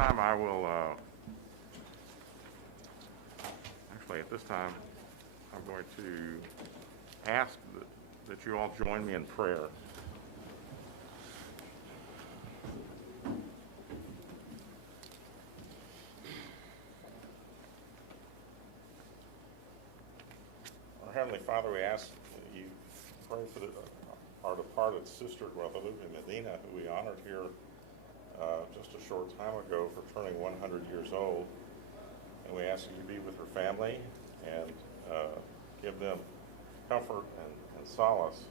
time, I will, actually, at this time, I'm going to ask that you all join me in prayer. Our Heavenly Father, we ask that you pray for our departed sister, Guadalupe Medina, who we honored here just a short time ago for turning 100 years old. And we ask that you be with her family and give them comfort and solace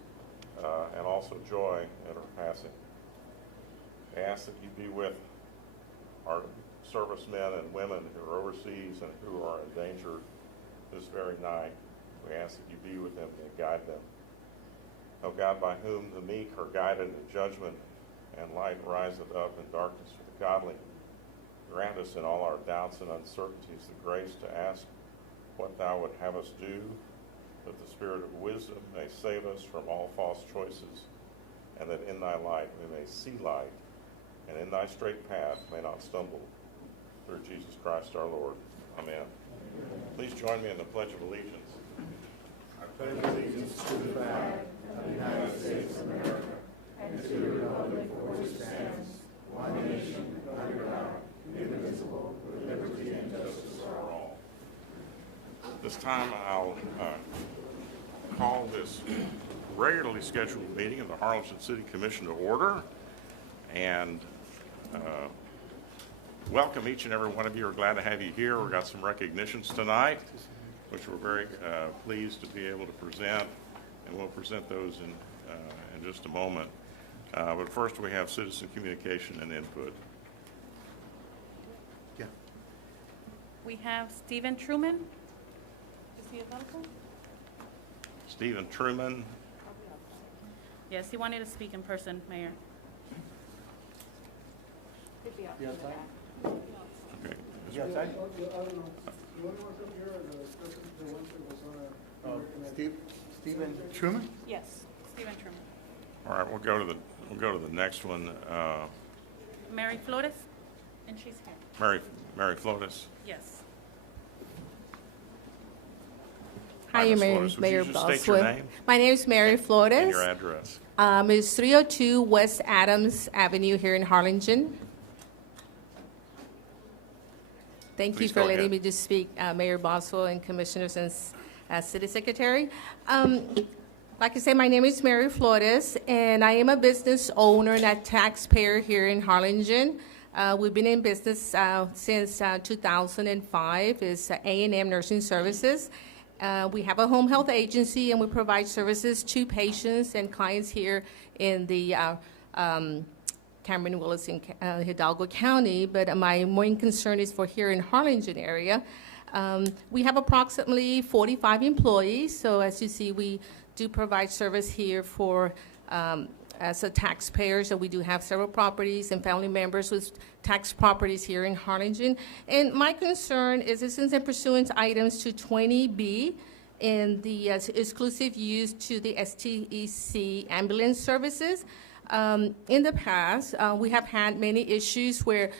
and also joy at her passing. We ask that you be with our servicemen and women who are overseas and who are in danger this very night. We ask that you be with them and guide them. O God, by whom the meek are guided in judgment and light riseth up in darkness for the godly, grant us in all our doubts and uncertainties the grace to ask what thou would have us do, that the spirit of wisdom may save us from all false choices, and that in thy light we may see light, and in thy straight path may not stumble. Through Jesus Christ our Lord. Amen. Please join me in the Pledge of Allegiance. I pledge allegiance to the flag of the United States of America and to the republic for which it stands, one nation, under God, indivisible, with liberty and justice for all. This time I'll call this regularly scheduled meeting of the Harlingen City Commission to order and welcome each and every one of you. We're glad to have you here. We've got some recognitions tonight, which we're very pleased to be able to present, and we'll present those in just a moment. But first we have citizen communication and input. Yeah. We have Stephen Truman. Is he available? Stephen Truman. Yes, he wanted to speak in person, Mayor. You outside? Okay. You outside? I don't know. The only ones up here are the ones that was on Stephen Truman? Yes, Stephen Truman. All right, we'll go to the next one. Mary Flores, and she's here. Mary Flotis. Yes. Hi, Ms. Mayor Flores, would you just state your Bosworth. name My name is Mary and Flores. your address? It's 302 West Adams Avenue here in Harlingen. Thank Please you for go letting ahead. me just speak, Mayor Boswell and Commissioners and City Secretary. Like I said, my name is Mary Flores, and I am a business owner and a taxpayer here in Harlingen. We've been in business since 2005. It's A&M Nursing Services. We have a home health agency, and we provide services to patients and clients here in the Cameron, Willis, and Hidalgo County. But my main concern is for here in Harlingen area. We have approximately 45 employees. So as you see, we do provide service here for as a taxpayer. So we do have several properties and family members with tax properties here in Harlingen. And my concern is that since I'm pursuant items to 20B in the exclusive use to the STEC ambulance services, in the past, we have had many issues where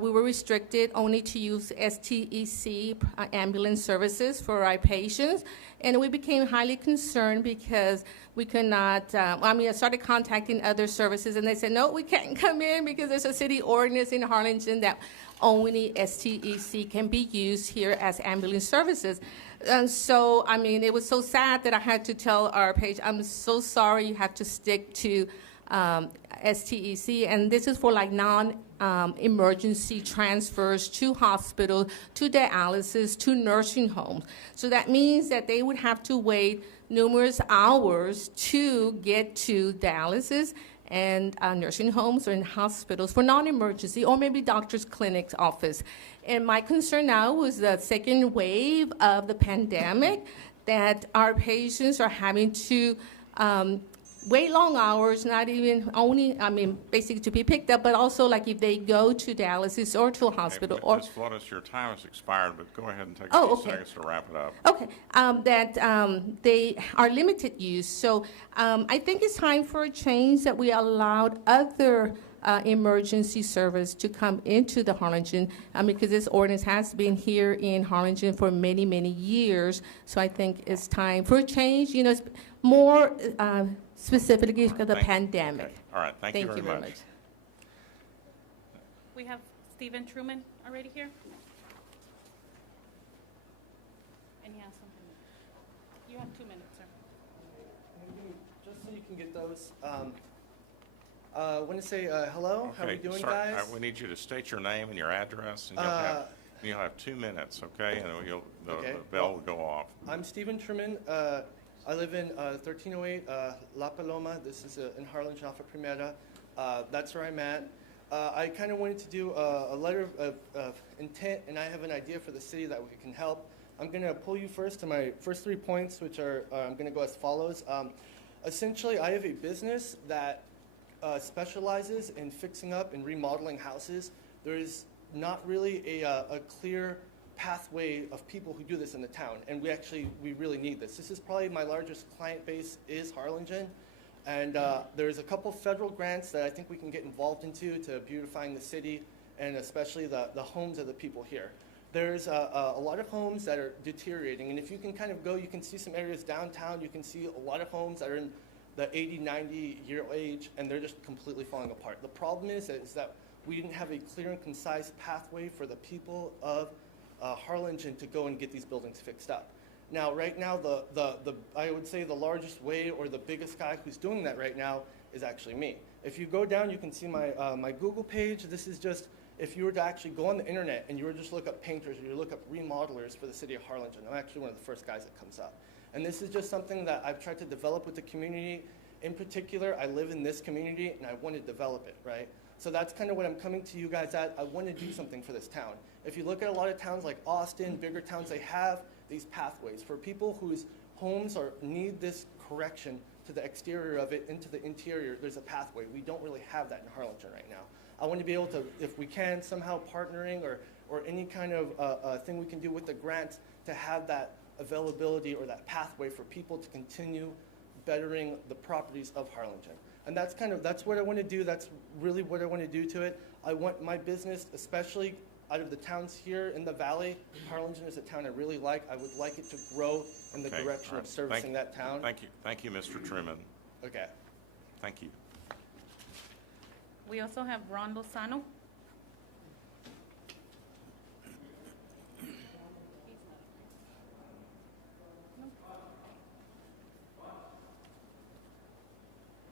we were restricted only to use STEC ambulance services for our patients, and we became highly concerned because we could not, I started contacting other services, and they said, no, we can't come in because there's a city ordinance in Harlingen that only STEC can be used here as ambulance services. And so, it was so sad that I had to tell our patient, I'm so sorry, you have to stick to STEC, and this is for like non-emergency transfers to hospitals, to dialysis, to nursing homes. So that means that they would have to wait numerous hours to get to dialysis and nursing homes or in hospitals for non-emergency, or maybe doctor's clinic's office. And my concern now was the second wave of the pandemic, that our patients are having to wait long hours, not even only, basically to be picked up, but also like if they go to dialysis or to a hospital. Hey, Or Ms. Flotis, your time has expired, but go ahead and take Oh, a few okay. seconds to wrap it up. Okay, that they are limited use. So I think it's time for a change that we allowed other emergency service to come into the Harlingen, because this ordinance has been here in Harlingen for many, many years. So I think it's time for a change, you know, it's more specifically because of the pandemic. Okay. All right, thank you very much. We have Stephen Truman already here. And he has something. You have 2 minutes, sir. Just so you can get those, I want to say hello. How are we Okay, doing, sir, guys? we need you to state your name and your address, and you'll have 2 minutes, okay? And the Okay. bell will go off. I'm Stephen Truman. I live in 1308 La Paloma. This is in Harlingen off of Primera. That's where I'm at. I kind of wanted to do a letter of intent, and I have an idea for the city that we can help. I'm going to pull you first to my first 3 points, which are I'm going to go as follows. Essentially, I have a business that specializes in fixing up and remodeling houses. There is not really a clear pathway of people who do this in the town, and we really need this. This is probably my largest client base is Harlingen, and there's a couple federal grants that I think we can get involved into to beautifying the city, and especially the homes of the people here. There's a lot of homes that are deteriorating, and if you can kind of go, you can see some areas downtown, you can see a lot of homes that are in the 80, 90-year age, and they're just completely falling apart. The problem is that we didn't have a clear and concise pathway for the people of Harlingen to go and get these buildings fixed up. Now, right now, I would say the largest way or the biggest guy who's doing that right now is actually me. If you go down, you can see my Google page. This is just, if you were to actually go on the internet and you were to just look up painters or you look up remodelers for the city of Harlingen, I'm actually one of the first guys that comes up. And this is just something that I've tried to develop with the community. In particular, I live in this community and I want to develop it, right? So that's kind of what I'm coming to you guys at. I want to do something for this town. If you look at a lot of towns like Austin, bigger towns, they have these pathways for people whose homes need this correction to the exterior of it into the interior. There's a pathway. We don't really have that in Harlingen right now. I want to be able to, if we can, somehow partnering or any kind of thing we can do with the grants to have that availability or that pathway for people to continue bettering the properties of Harlingen. And that's what I want to do. That's really what I want to do to it. I want my business, especially out of the towns here in the valley, Harlingen is a town I really like. I would like it to grow in the direction of servicing that town. Thank you, Mr. Truman. Okay. Thank you. We also have Ron Lozano.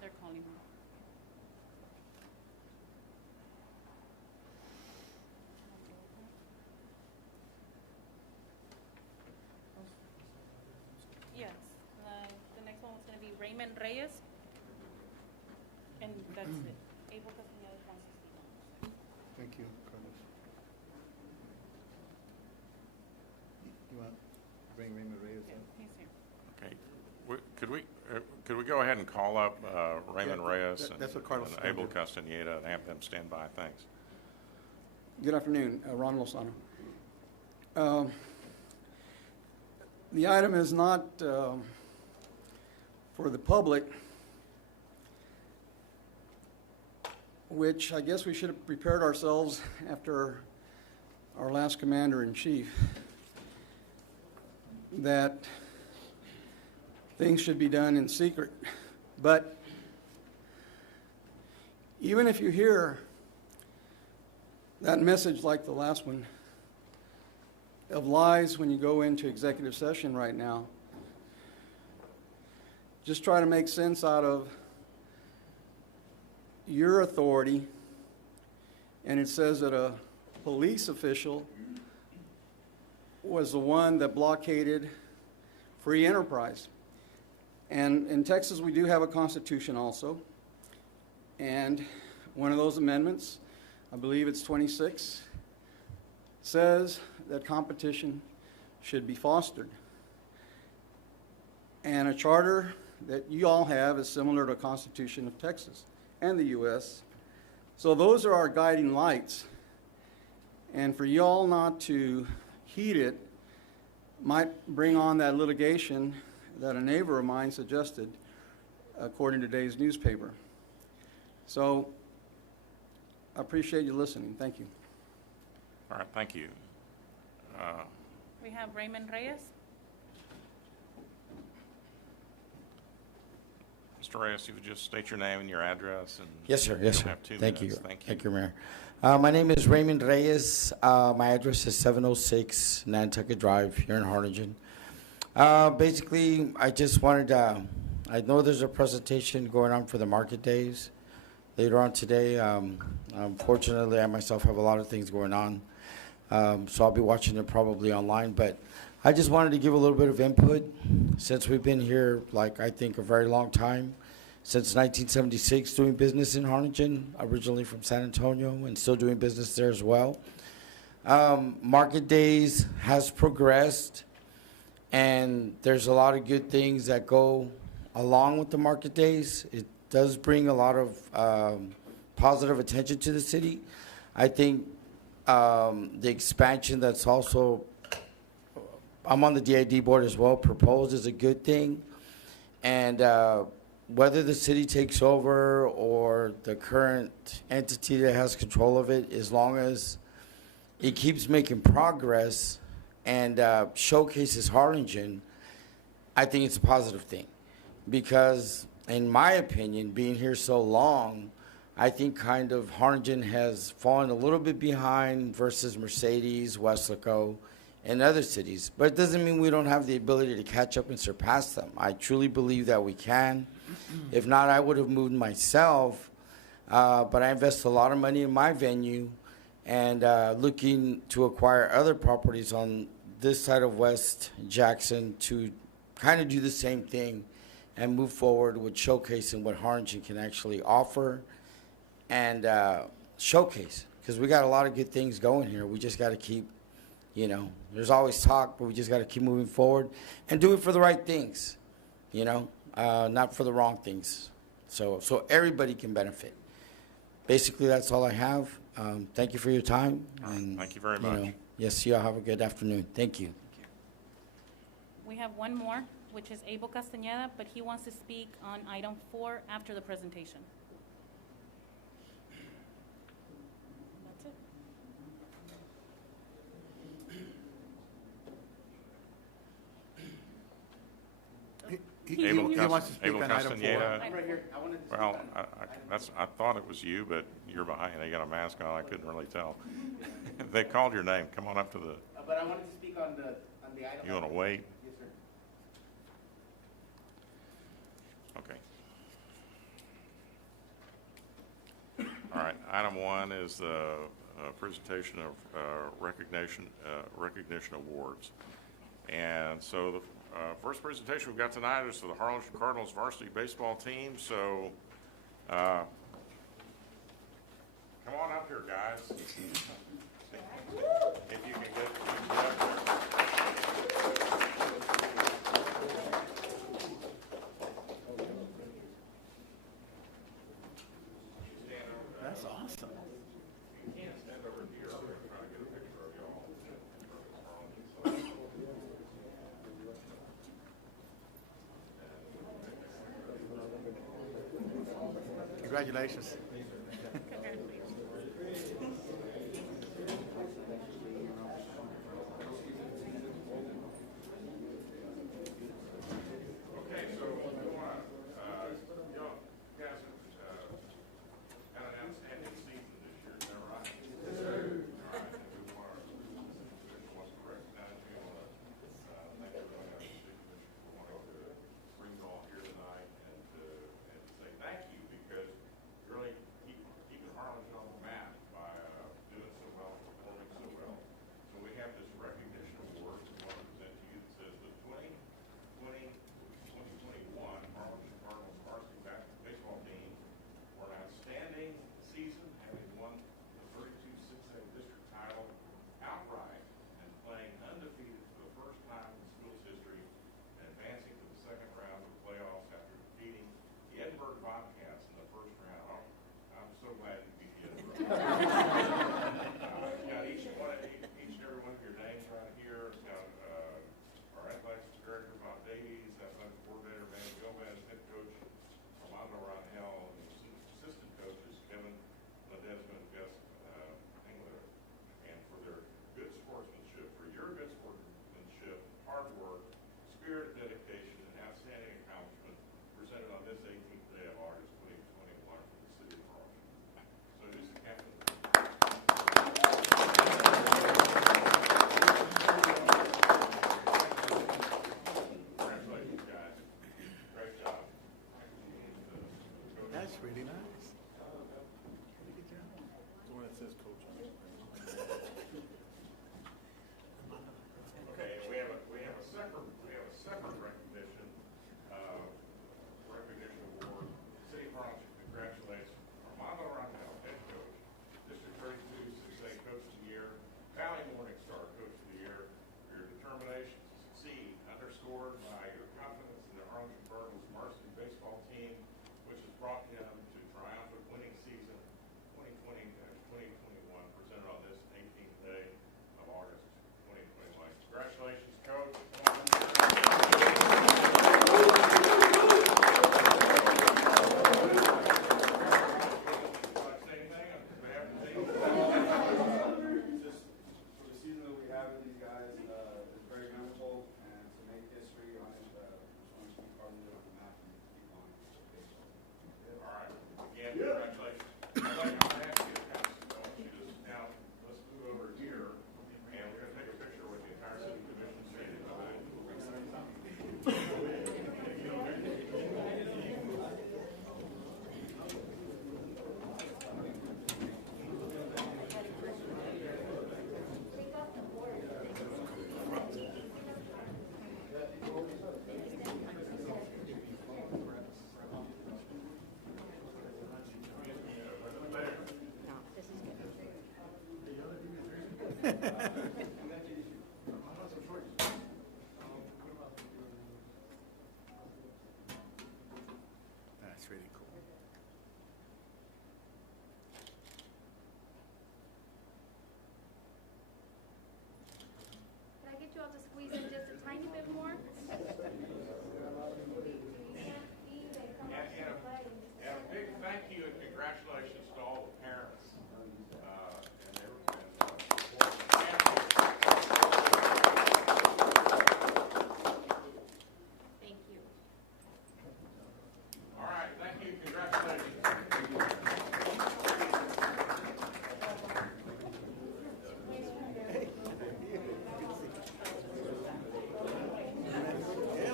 They're calling him. Yes, the next one was going to be Raymond Reyes. And that's it. Able to see other councils. Thank you, Carlos. You want to bring Raymond Reyes Yeah, in? he's here. Okay. Could we go ahead and call up Raymond Yeah, Reyes that's what Carlos and is gonna Abel do. Castaneda and have them stand by? Thanks. Good afternoon, Ron Lozano. The item is not for the public, which I guess we should have prepared ourselves after our last commander-in-chief, that things should be done in secret. But even if you hear that message like the last one of lies when you go into executive session right now, just try to make sense out of your authority, and it says that a police official was the one that blockaded free enterprise. And in Texas, we do have a constitution also, and one of those amendments, I believe it's 26, says that competition should be fostered. And a charter that you all have is similar to the Constitution of Texas and the U.S. So those are our guiding lights. And for you all not to heed it might bring on that litigation that a neighbor of mine suggested, according to today's newspaper. So I appreciate you listening. Thank you. All right, thank you. We have Raymond Reyes. Mr. Reyes, you would just state your name and your address and. Yes, sir. Yes, you'll sir. have 2 Thank you. minutes. Thank you. Thank you, Mayor. My name is Raymond Reyes. My address is 706 Nantucket Drive here in Harlingen. Basically, I just wanted to, I know there's a presentation going on for the market days later on today. Unfortunately, I myself have a lot of things going on, so I'll be watching it probably online. But I just wanted to give a little bit of input since we've been here, like, I think a very long time, since 1976, doing business in Harlingen, originally from San Antonio, and still doing business there as well. Market days has progressed, and there's a lot of good things that go along with the market days. It does bring a lot of positive attention to the city. I think the expansion that's also, I'm on the DID board as well, proposed is a good thing. And whether the city takes over or the current entity that has control of it, as long as it keeps making progress and showcases Harlingen, I think it's a positive thing. Because in my opinion, being here so long, I think kind of Harlingen has fallen a little bit behind versus Mercedes, Weslaco, and other cities. But it doesn't mean we don't have the ability to catch up and surpass them. I truly believe that we can. If not, I would have moved myself. But I invest a lot of money in my venue and looking to acquire other properties on this side of West Jackson to kind of do the same thing and move forward with showcasing what Harlingen can actually offer and showcase. Because we got a lot of good things going here. We just got to keep, you know, there's always talk, but we just got to keep moving forward and do it for the right things, you know, not for the wrong things. So everybody can benefit. Basically, that's all I have. Thank you for your time. And, Thank you very much. Yes, y'all have a good afternoon. Thank you. We have one more, which is Abel Castañeda, but he wants to speak on item 4 after the presentation. That's it. Abel He wants to speak Abel on item 4. Castañeda. I'm right here. I wanted to speak Well, on it. I thought it was you, but you're behind. You got a mask on. I couldn't really tell. They called your name. Come on up to the, But I wanted to speak on the item. you want to wait? Yes, sir. Okay. All right, item 1 is the presentation of recognition awards. And so the first presentation we've got tonight is for the Harlingen Cardinals varsity baseball team. So come on up here, guys. If you can get up there. That's awesome. Congratulations. Okay, so we want, y'all guys had an outstanding season this year, is that right? Yes, sir. All right, and we want to recognize you, thank everybody on the city commission. We want to bring you all here tonight and say thank you because you really really nice. The one that says coach. Okay, we have a separate recognition, award. City of Harlingen congratulates Armando Rangel, head coach, District 32 6A Coach of the Year, Valley Morning Star Coach of the Year, for your determination to succeed, underscored by your confidence in the Harlingen Cardinals varsity baseball team, which has brought him to triumphant winning season 2020-2021, presented on this 18th day of August 2021. Congratulations, Coach. Just for the season that we have with these guys is very memorable, and to make history on it, just want to keep part of it on the map and keep on baseball. All right. Again, congratulations. I'd like to ask you to pass it on. Now, let's move over here, and we're going to take a picture with the entire city commission standing behind. That's really cool. Can I get you all to squeeze in just a tiny bit more? And a big thank you and congratulations to all the parents and their Thank you. All right, thank you, congratulations.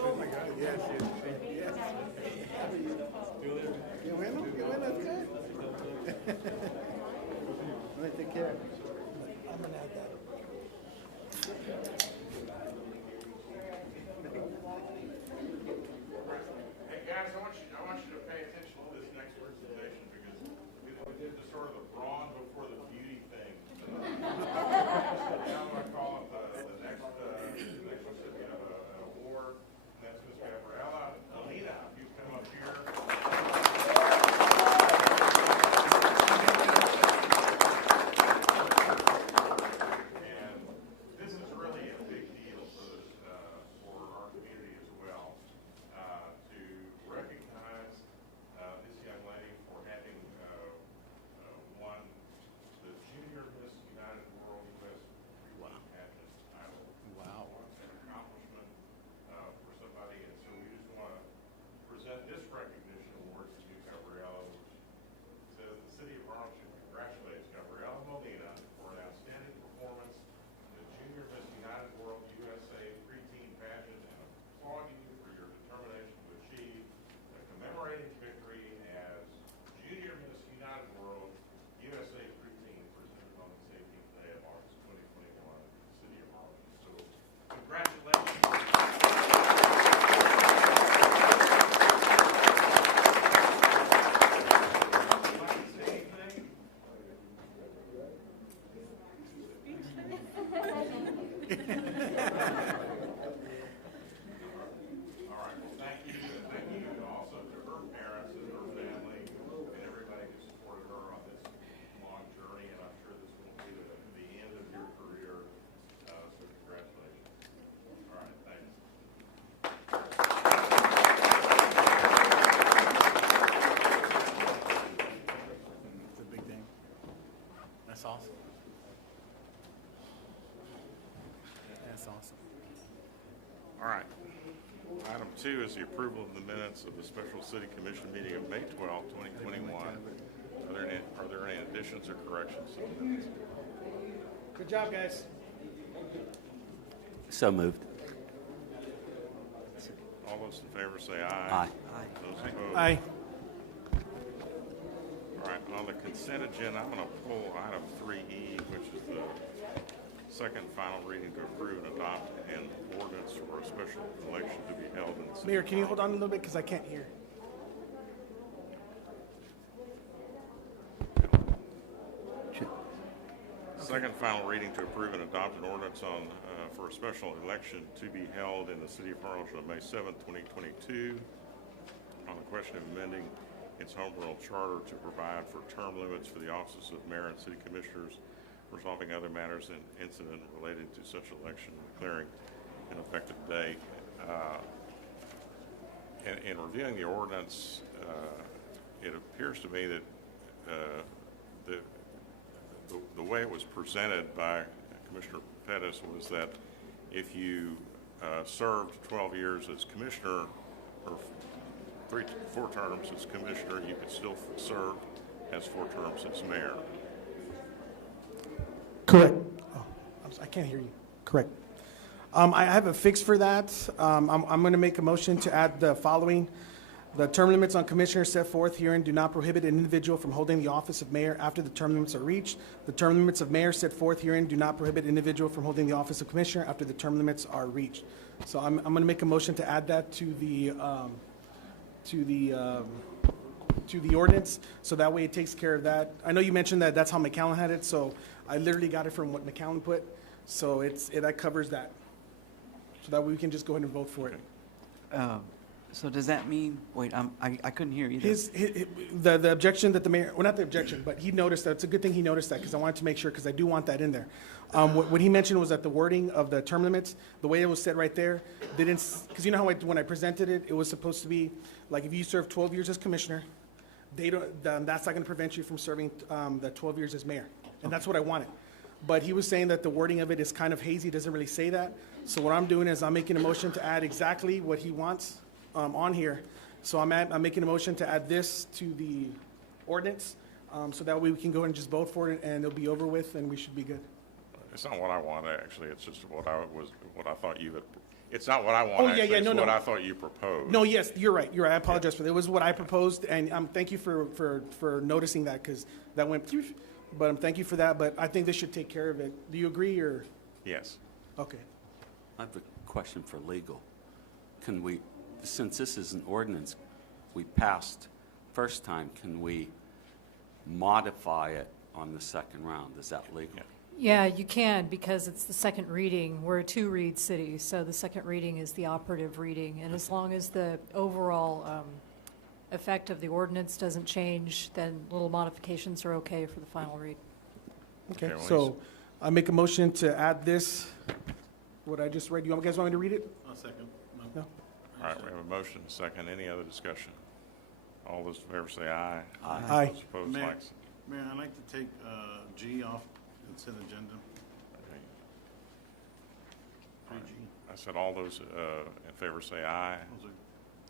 Oh my God, yes, yes, yes. Qué bueno, that's good. Let me take care. I'm gonna add that. Hey guys, I want you to pay attention to this next presentation because we did the sort of the brawn before the beauty thing. Now I call it the next recipient of an award, and that's Ms. Gabriela Molina. If you come up here. And this is really a big deal for our community as well, to recognize this young lady for having won the Junior Miss United World U.S. Pageant title. Wow. It's an accomplishment for somebody, and so we just want to present this recognition award to you, Gabriela, which says the City of Harlingen congratulates Gabriela Molina for an outstanding performance in the Junior Miss United World USA preteen pageant and applaud you for your determination to achieve the commemorating victory as Junior Miss United World USA preteen presented on the 18th day of August 2021 in the City of Harlingen. So, congratulations. Would you like to say anything? All right, well, thank you, and thank you also to her parents and her family and everybody who supported her on this long journey, and I'm sure this won't be the end of your career, so congratulations. All right, thanks. It's a big thing. That's awesome. That's awesome. All right. Item 2 is the approval of the minutes of the special city commission meeting of May 12, 2021. Are there any additions or corrections to the minutes? Good job, guys. So moved. All those in favor say aye. Aye. Those opposed? Aye. On the consent agenda, I'm going to pull item 3E, which is the second final reading to approve and adopt an ordinance for a special election to be held in the city. Mayor, can you hold on a little bit, because I can't hear? Second final reading to approve and adopt an ordinance for a special election to be held in the city of Harlingen on May 7, 2022, on the question of amending its home rule charter to provide for term limits for the offices of mayor and city commissioners, resolving other matters and incident related to such election, and declaring an effective date. In reviewing the ordinance, it appears to me that the way it was presented by Commissioner Pettis was that if you served 12 years as commissioner or 4 terms as commissioner, you could still serve as 4 terms as mayor. Correct. Oh, I can't hear you. Correct. I have a fix for that. I'm going to make a motion to add the following. The term limits on commissioners set forth herein do not prohibit an individual from holding the office of mayor after the term limits are reached. The term limits of mayor set forth herein do not prohibit an individual from holding the office of commissioner after the term limits are reached. So I'm going to make a motion to add that to the ordinance, so that way it takes care of that. I know you mentioned that that's how McAllen had it, so I literally got it from what McAllen put, so that covers that. So that way we can just go ahead and vote for it. So does that mean, wait, I couldn't hear you. The objection that the mayor, well, not the objection, but he noticed that. It's a good thing he noticed that, because I wanted to make sure, because I do want that in there. What he mentioned was that the wording of the term limits, the way it was set right there, didn't, because you know how when I presented it, it was supposed to be, like, if you serve 12 years as commissioner, that's not going to prevent you from serving the 12 years as mayor. And that's what I wanted. But he was saying that the wording of it is kind of hazy, doesn't really say that. So what I'm doing is I'm making a motion to add exactly what he wants on here. So I'm making a motion to add this to the ordinance, so that way we can go and just vote for it, and it'll be over with, and we should be good. It's not what I want, actually. It's just what I thought you had. It's not what I want. Oh, yeah, actually. yeah, It's no, what no. I thought you proposed. No, yes, you're right. You're right. I apologize for that. It was what I proposed, and thank you for noticing that, because that went. But thank you for that. But I think this should take care of it. Do you agree, or? Yes. Okay. I have a question for legal. Can we, since this is an ordinance we passed first time, can we modify it on the second round? Is that legal? Yeah, you can, because it's the second reading. We're a 2-read city, so the second reading is the operative reading. And as long as the overall effect of the ordinance doesn't change, then little modifications are okay for the final read. Okay. well, So I make a motion to add this. What I just read. You guys want me to read it? I'll second. No. All right, we have a motion, a second. Any other discussion? All those in favor say aye. Aye. Those opposed, Mayor. like. Mayor, I'd like to take G off consent agenda. Okay. 3G. I said all those in favor say aye. Those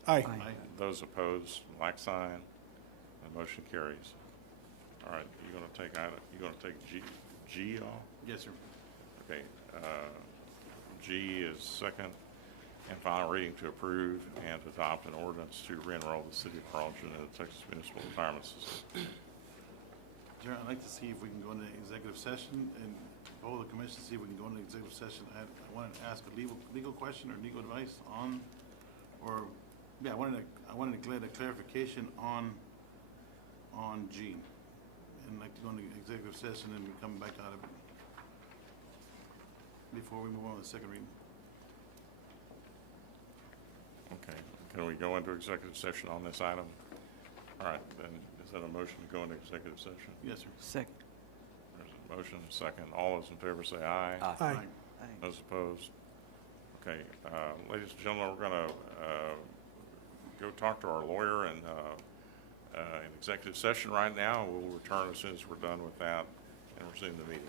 Aye. are- Aye. Those opposed, like sign. The motion carries. All right, you're gonna take G off? Yes, sir. Okay, G is second and final reading to approve and to adopt an ordinance to re-enroll the city of Harlingen in the Texas Municipal Retirement System. Sir, I'd like to see if we can go into executive session and poll the commission, see if we can go into executive session. I wanted to ask a legal question or legal advice on, or, yeah, I wanted to get a clarification on G. And I'd like to go into executive session and come back out of it before we move on to the second reading. Okay, can we go into executive session on this item? All right, then, is that a motion to go into executive session? Yes, sir. Second. There's a motion, a second. All those in favor say aye. Aye. Those opposed? Okay, ladies and gentlemen, we're gonna go talk to our lawyer and in executive session right now. We'll return as soon as we're done with that and resume the meeting.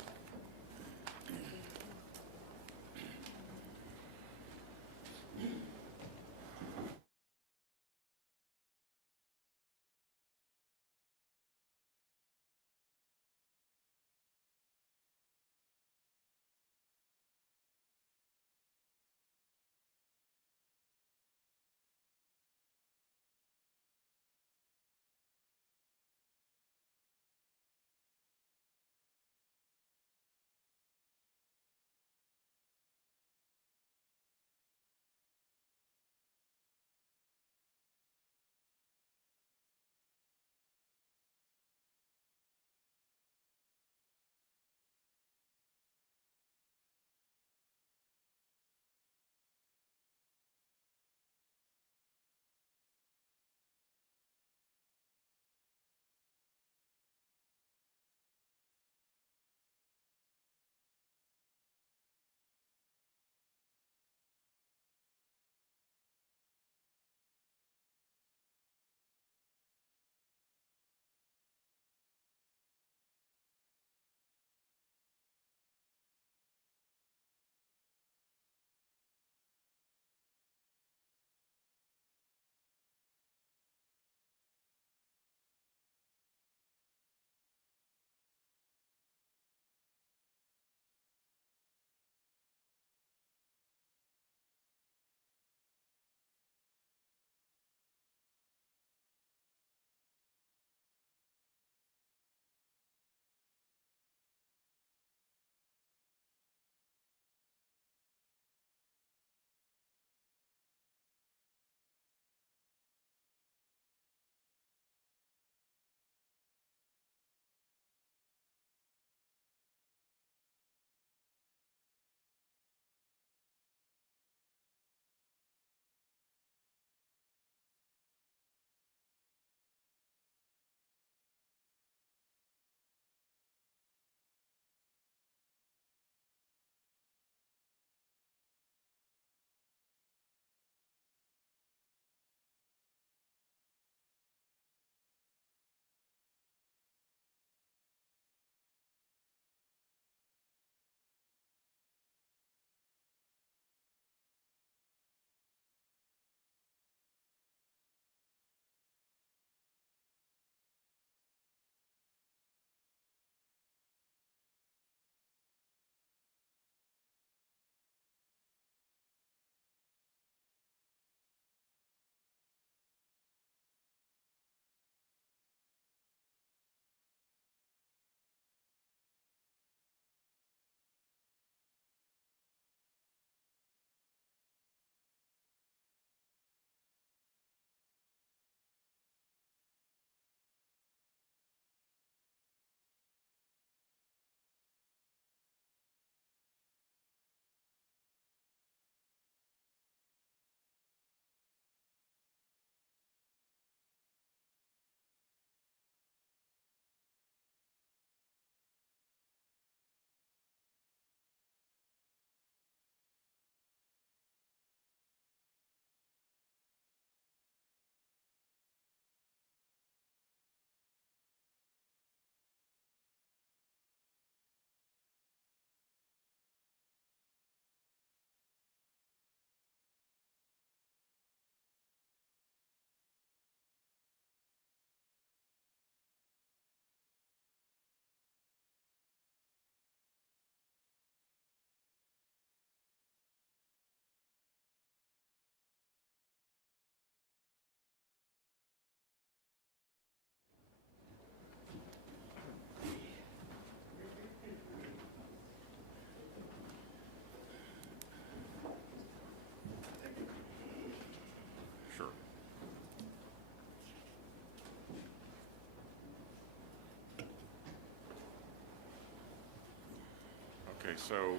Okay, so,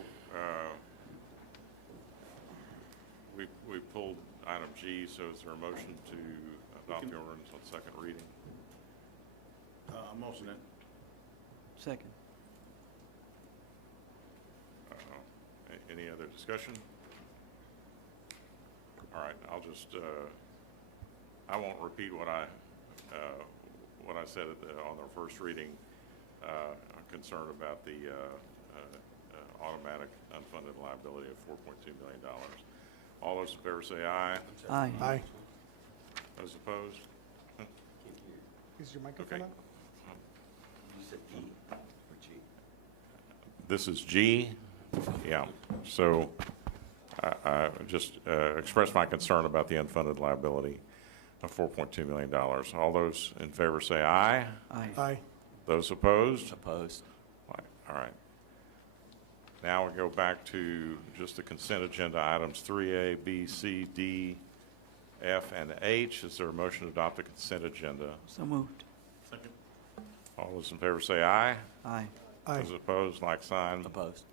we pulled item G, so is there a motion to adopt the ordinance on second reading? Motion it. Second. Any other discussion? All right, I'll just, I won't repeat what I said on the first reading. I'm concerned about the automatic unfunded liability of $4.2 million. All those in favor say aye. Aye. Aye. Those opposed? Is your microphone Okay. on? You said E or G? This is G. Yeah. So I just expressed my concern about the unfunded liability of $4.2 million. All those in favor say aye. Aye. Aye. Those opposed? Opposed? All right. Now we go back to just the consent agenda items 3A, B, C, D, F, and H. Is there a motion to adopt the consent agenda? So moved. Second. All those in favor say aye. Aye. Aye. Those opposed, like sign. Opposed?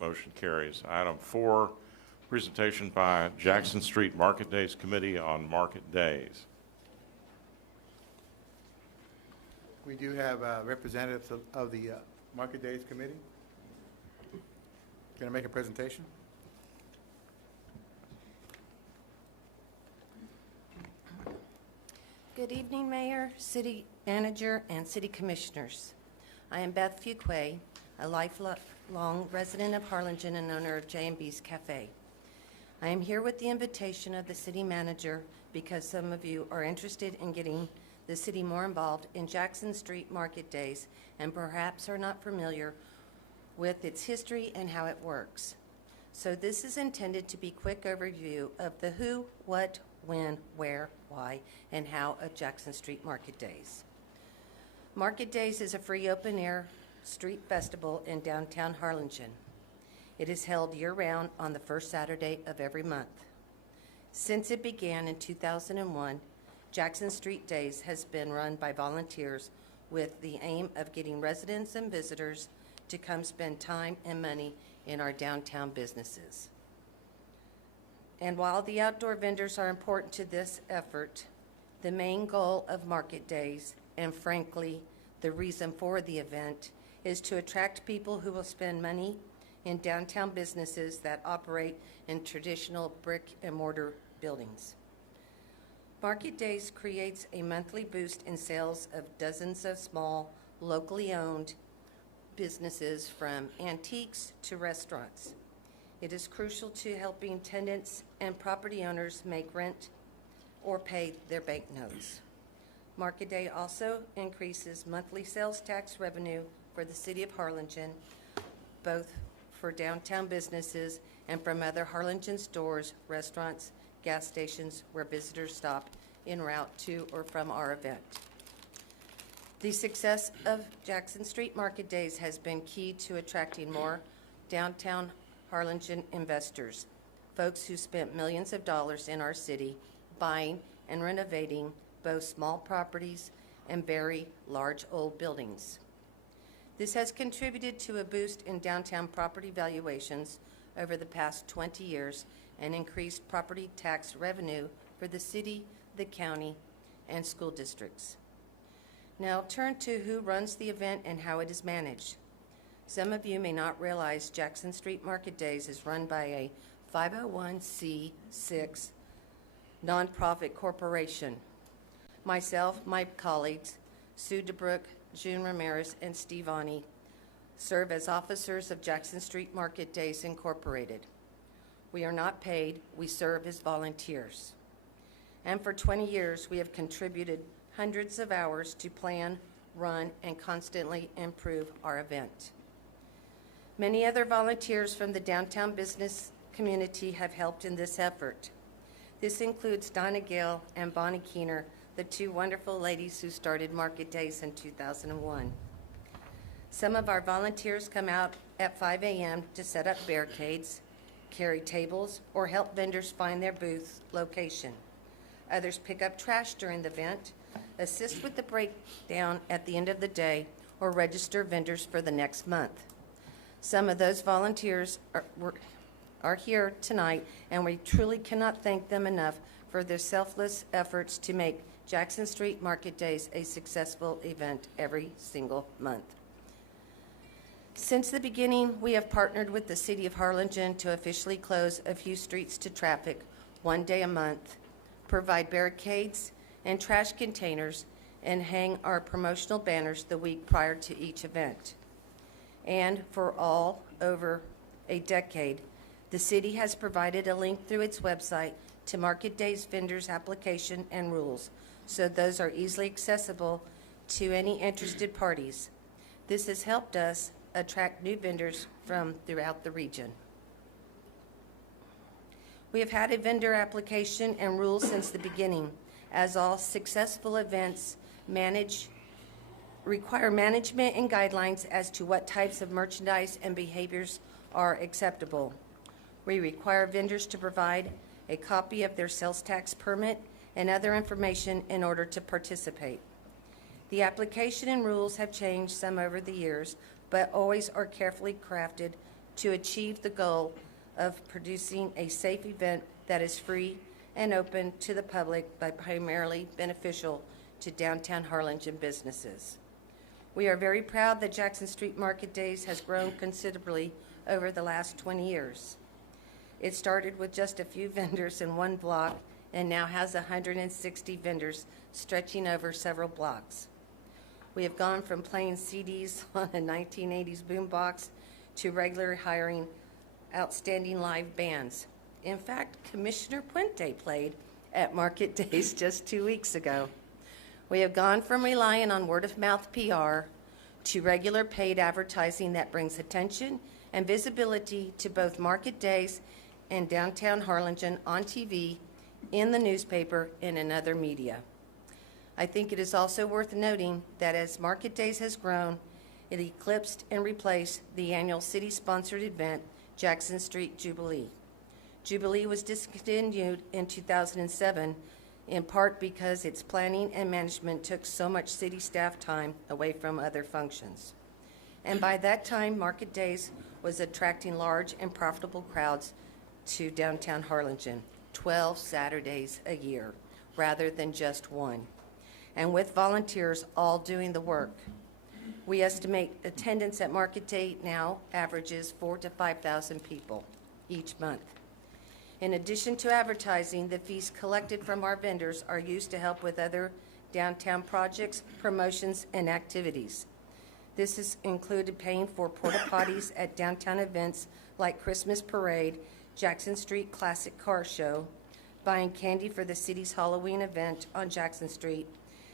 Motion carries. Item 4, presentation by Jackson Street Market Days Committee on Market Days. We do have representatives of the Market Days Committee. Going to make a presentation? Good evening, Mayor, City Manager, and City Commissioners. I am Beth Fuquay, a lifelong resident of Harlingen and owner of J&B's Cafe. I am here with the invitation of the City Manager because some of you are interested in getting the city more involved in Jackson Street Market Days and perhaps are not familiar with its history and how it works. So this is intended to be a quick overview of the who, what, when, where, why, and how of Jackson Street Market Days. Market Days is a free open-air street festival in downtown Harlingen. It is held year-round on the first Saturday of every month. Since it began in 2001, Jackson Street Days has been run by volunteers with the aim of getting residents and visitors to come spend time and money in our downtown businesses. And while the outdoor vendors are important to this effort, the main goal of Market Days, and frankly, the reason for the event, is to attract people who will spend money in downtown businesses that operate in traditional brick and mortar buildings. Market Days creates a monthly boost in sales of dozens of small, locally owned businesses from antiques to restaurants. It is crucial to helping tenants and property owners make rent or pay their bank notes. Market Day also increases monthly sales tax revenue for the city of Harlingen, both for downtown businesses and from other Harlingen stores, restaurants, gas stations where visitors stop en route to or from our event. The success of Jackson Street Market Days has been key to attracting more downtown Harlingen investors, folks who spent millions of dollars in our city buying and renovating both small properties and very large old buildings. This has contributed to a boost in downtown property valuations over the past 20 years and increased property tax revenue for the city, the county, and school districts. Now turn to who runs the event and how it is managed. Some of you may not realize Jackson Street Market Days is run by a 501c6 nonprofit corporation. Myself, my colleagues, Sue DeBrook, June Ramirez, and Steve Ani, serve as officers of Jackson Street Market Days Incorporated. We are not paid, we serve as volunteers. And for 20 years, we have contributed hundreds of hours to plan, run, and constantly improve our event. Many other volunteers from the downtown business community have helped in this effort. This includes Donna Gale and Bonnie Keener, the two wonderful ladies who started Market Days in 2001. Some of our volunteers come out at 5 a.m. to set up barricades, carry tables, or help vendors find their booth location. Others pick up trash during the event, assist with the breakdown at the end of the day, or register vendors for the next month. Some of those volunteers are here tonight, and we truly cannot thank them enough for their selfless efforts to make Jackson Street Market Days a successful event every single month. Since the beginning, we have partnered with the City of Harlingen to officially close a few streets to traffic one day a month, provide barricades and trash containers, and hang our promotional banners the week prior to each event. And for all over a decade, the city has provided a link through its website to Market Days vendors' application and rules, so those are easily accessible to any interested parties. This has helped us attract new vendors from throughout the region. We have had a vendor application and rules since the beginning, as all successful events require management and guidelines as to what types of merchandise and behaviors are acceptable. We require vendors to provide a copy of their sales tax permit and other information in order to participate. The application and rules have changed some over the years, but always are carefully crafted to achieve the goal of producing a safe event that is free and open to the public, but primarily beneficial to downtown Harlingen businesses. We are very proud that Jackson Street Market Days has grown considerably over the last 20 years. It started with just a few vendors in one block and now has 160 vendors stretching over several blocks. We have gone from playing CDs on a 1980s boombox to regularly hiring outstanding live bands. In fact, Commissioner Puente played at Market Days just 2 weeks ago. We have gone from relying on word-of-mouth PR to regular paid advertising that brings attention and visibility to both Market Days and downtown Harlingen on TV, in the newspaper, and in other media. I think it is also worth noting that as Market Days has grown, it eclipsed and replaced the annual city-sponsored event, Jackson Street Jubilee. Jubilee was discontinued in 2007, in part because its planning and management took so much city staff time away from other functions. And by that time, Market Days was attracting large and profitable crowds to downtown Harlingen, 12 Saturdays a year, rather than just one, and with volunteers all doing the work. We estimate attendance at Market Day now averages 4,000 to 5,000 people each month. In addition to advertising, the fees collected from our vendors are used to help with other downtown projects, promotions, and activities. This has included paying for porta potties at downtown events like Christmas Parade, Jackson Street Classic Car Show, buying candy for the city's Halloween event on Jackson Street,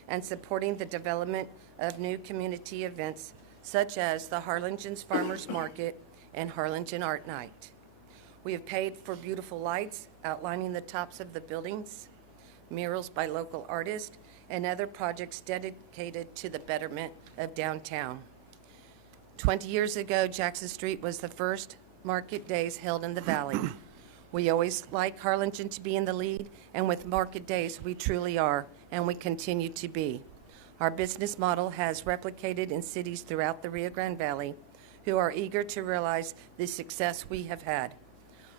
and supporting the development of new community events such as the Harlingen's Farmers Market and Harlingen Art Night. We have paid for beautiful lights outlining the tops of the buildings, murals by local artists, and other projects dedicated to the betterment of downtown. 20 years ago, Jackson Street was the first Market Days held in the Valley. We always like Harlingen to be in the lead, and with Market Days, we truly are, and we continue to be. Our business model has replicated in cities throughout the Rio Grande Valley who are eager to realize the success we have had.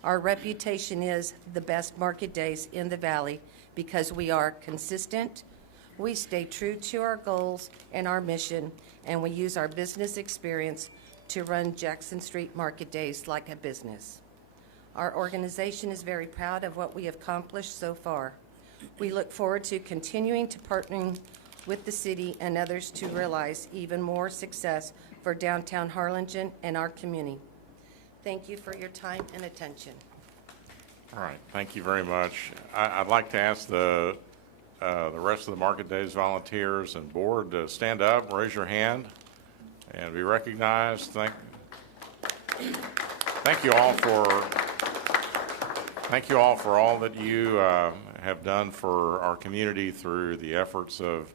Our reputation is the best Market Days in the Valley because we are consistent, we stay true to our goals and our mission, and we use our business experience to run Jackson Street Market Days like a business. Our organization is very proud of what we have accomplished so far. We look forward to continuing to partner with the city and others to realize even more success for downtown Harlingen and our community. Thank you for your time and attention. All right, thank you very much. I'd like to ask the rest of the Market Days volunteers and board to stand up, raise your hand, and be recognized. Thank you all for all that you have done for our community through the efforts of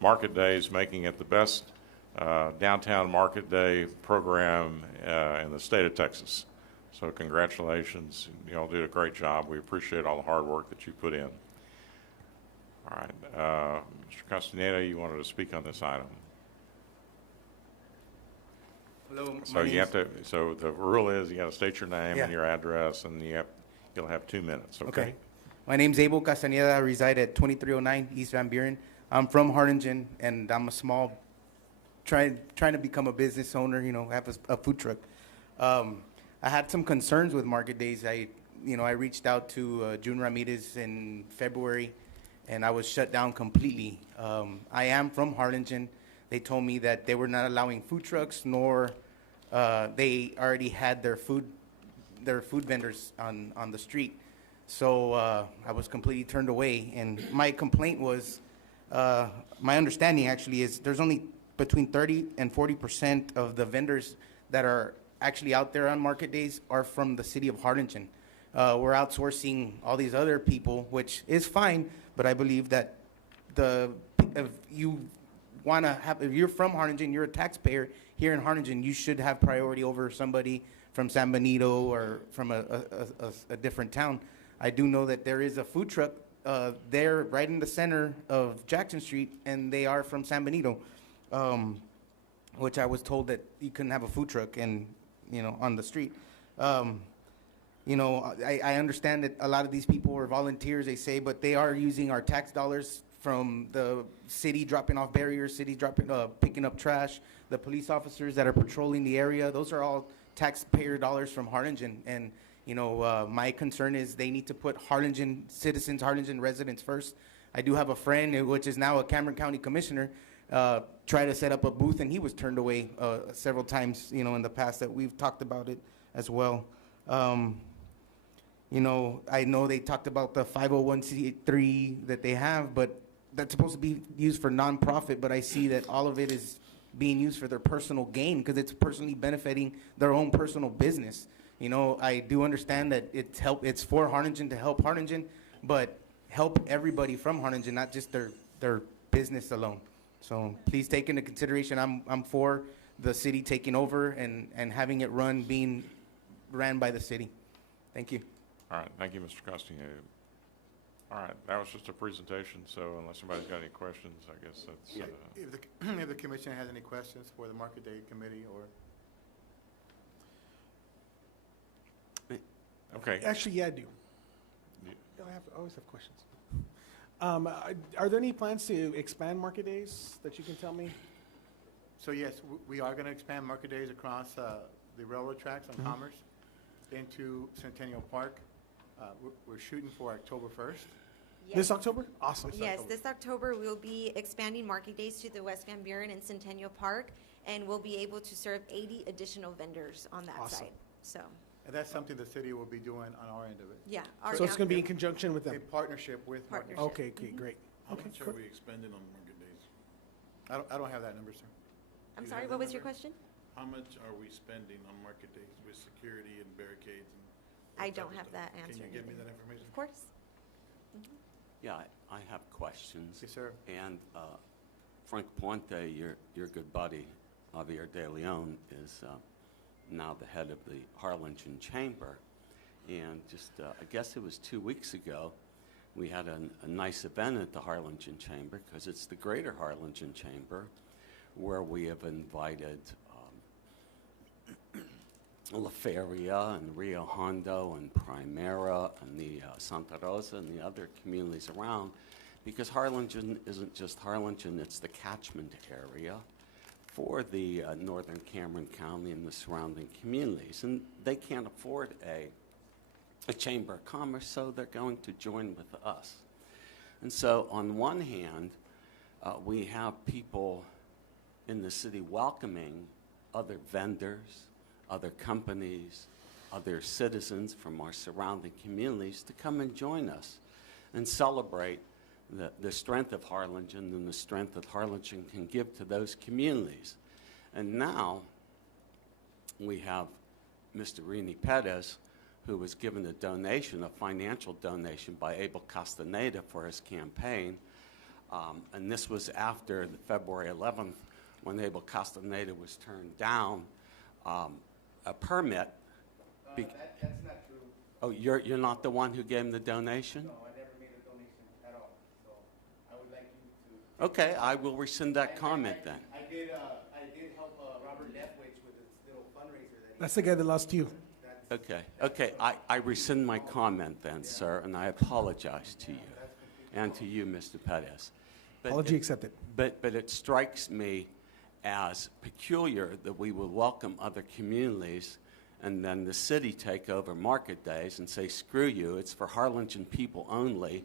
Market Days, making it the best downtown Market Day program in the state of Texas. So congratulations. You all did a great job. We appreciate all the hard work that you put in. All right. Mr. Castaneda, you wanted to speak on this item. Hello, So you have to, so the rule is you got to state your name Yeah. and your address, and you'll have 2 minutes, okay? My name's Abel Castaneda. I reside at 2309 East Van Buren. I'm from Harlingen, and I'm a small, trying to become a business owner, have a food truck. I had some concerns with market days. I reached out to June Ramirez in February, and I was shut down completely. I am from Harlingen. They told me that they were not allowing food trucks, nor they already had their food vendors on the street. So I was completely turned away. And my complaint was, my understanding actually is there's only between 30 and 40% of the vendors that are actually out there on market days are from the city of Harlingen. We're outsourcing all these other people, which is fine, but I believe that if you're from Harlingen, you're a taxpayer here in Harlingen, you should have priority over somebody from San Benito or from a different town. I do know that there is a food truck there right in the center of Jackson Street, and they are from San Benito, which I was told that you couldn't have a food truck on the street. I understand that a lot of these people are volunteers, they say, but they are using our tax dollars from the city dropping off barriers, picking up trash, the police officers that are patrolling the area. Those are all taxpayer dollars from Harlingen. And, my concern is they need to put Harlingen citizens, Harlingen residents first. I do have a friend, which is now a Cameron County commissioner, try to set up a booth, and he was turned away several times, in the past that we've talked about it as well. I know they talked about the 501c3 that they have, but that's supposed to be used for nonprofit, but I see that all of it is being used for their personal gain because it's personally benefiting their own personal business. I do understand that it's for Harlingen to help Harlingen, but help everybody from Harlingen, not just their business alone. So please take into consideration, I'm for the city taking over and having it being ran by the city. Thank you. All right, thank you, Mr. Castaneda. All right, that was just a presentation, so unless somebody's got any questions, I guess that's... If the commission has any questions for the Market Day Committee or... Okay. Actually, yeah, I do. I always have questions. Are there any plans to expand market days that you can tell me? So yes, we are going to expand market days across the railroad tracks on Commerce into Centennial Park. We're shooting for October 1st. Yes. This October? Awesome. Yes, this October we'll be expanding market days to the West Van Buren and Centennial Park, and we'll be able to serve 80 additional vendors on that site. So. And that's something the city will be doing on our end of it. Yeah. So it's going to be in conjunction with them? A partnership with Market Days. Okay, great. How much are we expending on market days? I don't have that number, sir. I'm sorry, what was your question? How much are we spending on market days with security and barricades? I don't have that answer. Can you give me that information? Of course. Yeah, I have questions. Yes, sir. And Frank Puente, your good buddy, Javier De Leon, is now the head of the Harlingen Chamber. And just, I guess it was 2 weeks ago, we had a nice event at the Harlingen Chamber, because it's the Greater Harlingen Chamber, where we have invited La Feria and Rio Hondo and Primera and the Santa Rosa and the other communities around, because Harlingen isn't just Harlingen, it's the catchment area for the northern Cameron County and the surrounding communities. And they can't afford a Chamber of Commerce, so they're going to join with us. And so on one hand, we have people in the city welcoming other vendors, other companies, other citizens from our surrounding communities to come and join us and celebrate the strength of Harlingen and the strength that Harlingen can give to those communities. And now we have Mr. Rini Perez, who was given a donation, a financial donation by Abel Castaneda for his campaign. And this was after the February 11th, when Abel Castaneda was turned down a permit. That's not true. Oh, you're not the one who gave him the donation? No, I never made a donation at all. So I would like you to... Okay, I will rescind that comment then. I did help Robert Lethwich with That's the guy that lost you. Okay, I rescind my comment then, sir, and I apologize to you and to you, Mr. Pettis. Apology accepted. But it strikes me as peculiar that we will welcome other communities and then the city take over market days and say, screw you, it's for Harlingen people only,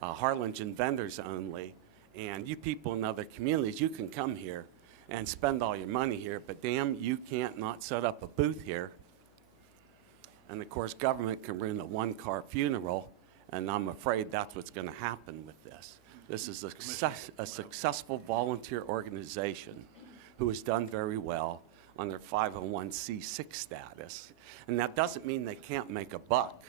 Harlingen vendors only, and you people in other communities, you can come here and spend all your money here, but damn, you can't not set up a booth here. And of course, government can ruin a one-car funeral, and I'm afraid that's what's going to happen with this. This is a successful volunteer organization who has done very well on their 501c6 status. And that doesn't mean they can't make a buck.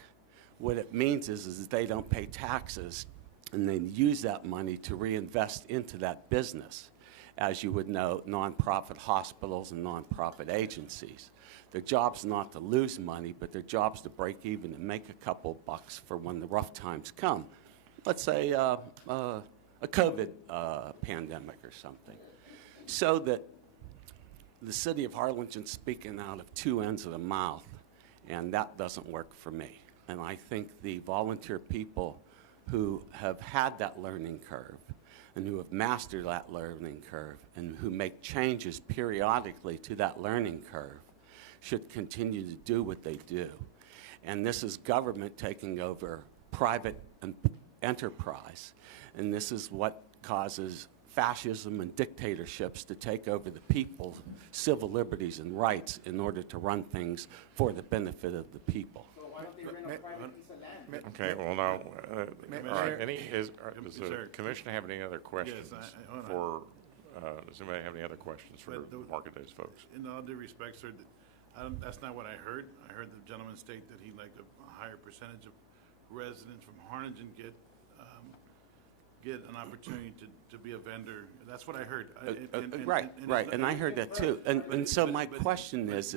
What it means is they don't pay taxes, and they use that money to reinvest into that business. As you would know, nonprofit hospitals and nonprofit agencies. Their job's not to lose money, but their job's to break even and make a couple bucks for when the rough times come. Let's say a COVID pandemic or something. So that the city of Harlingen's speaking out of two ends of the mouth, and that doesn't work for me. And I think the volunteer people who have had that learning curve and who have mastered that learning curve and who make changes periodically to that learning curve should continue to do what they do. And this is government taking over private enterprise. And this is what causes fascism and dictatorships to take over the people's civil liberties and rights in order to run things for the benefit of the people. So why don't they rent a private piece of land? Okay, well, now, all right, does the commission have any other questions for, does anybody have any other questions for Market Days folks? In all due respect, sir, that's not what I heard. I heard the gentleman state that he'd like a higher percentage of residents from Harlingen get an opportunity to be a vendor. That's what I heard. Right, and I heard that too. And so my question is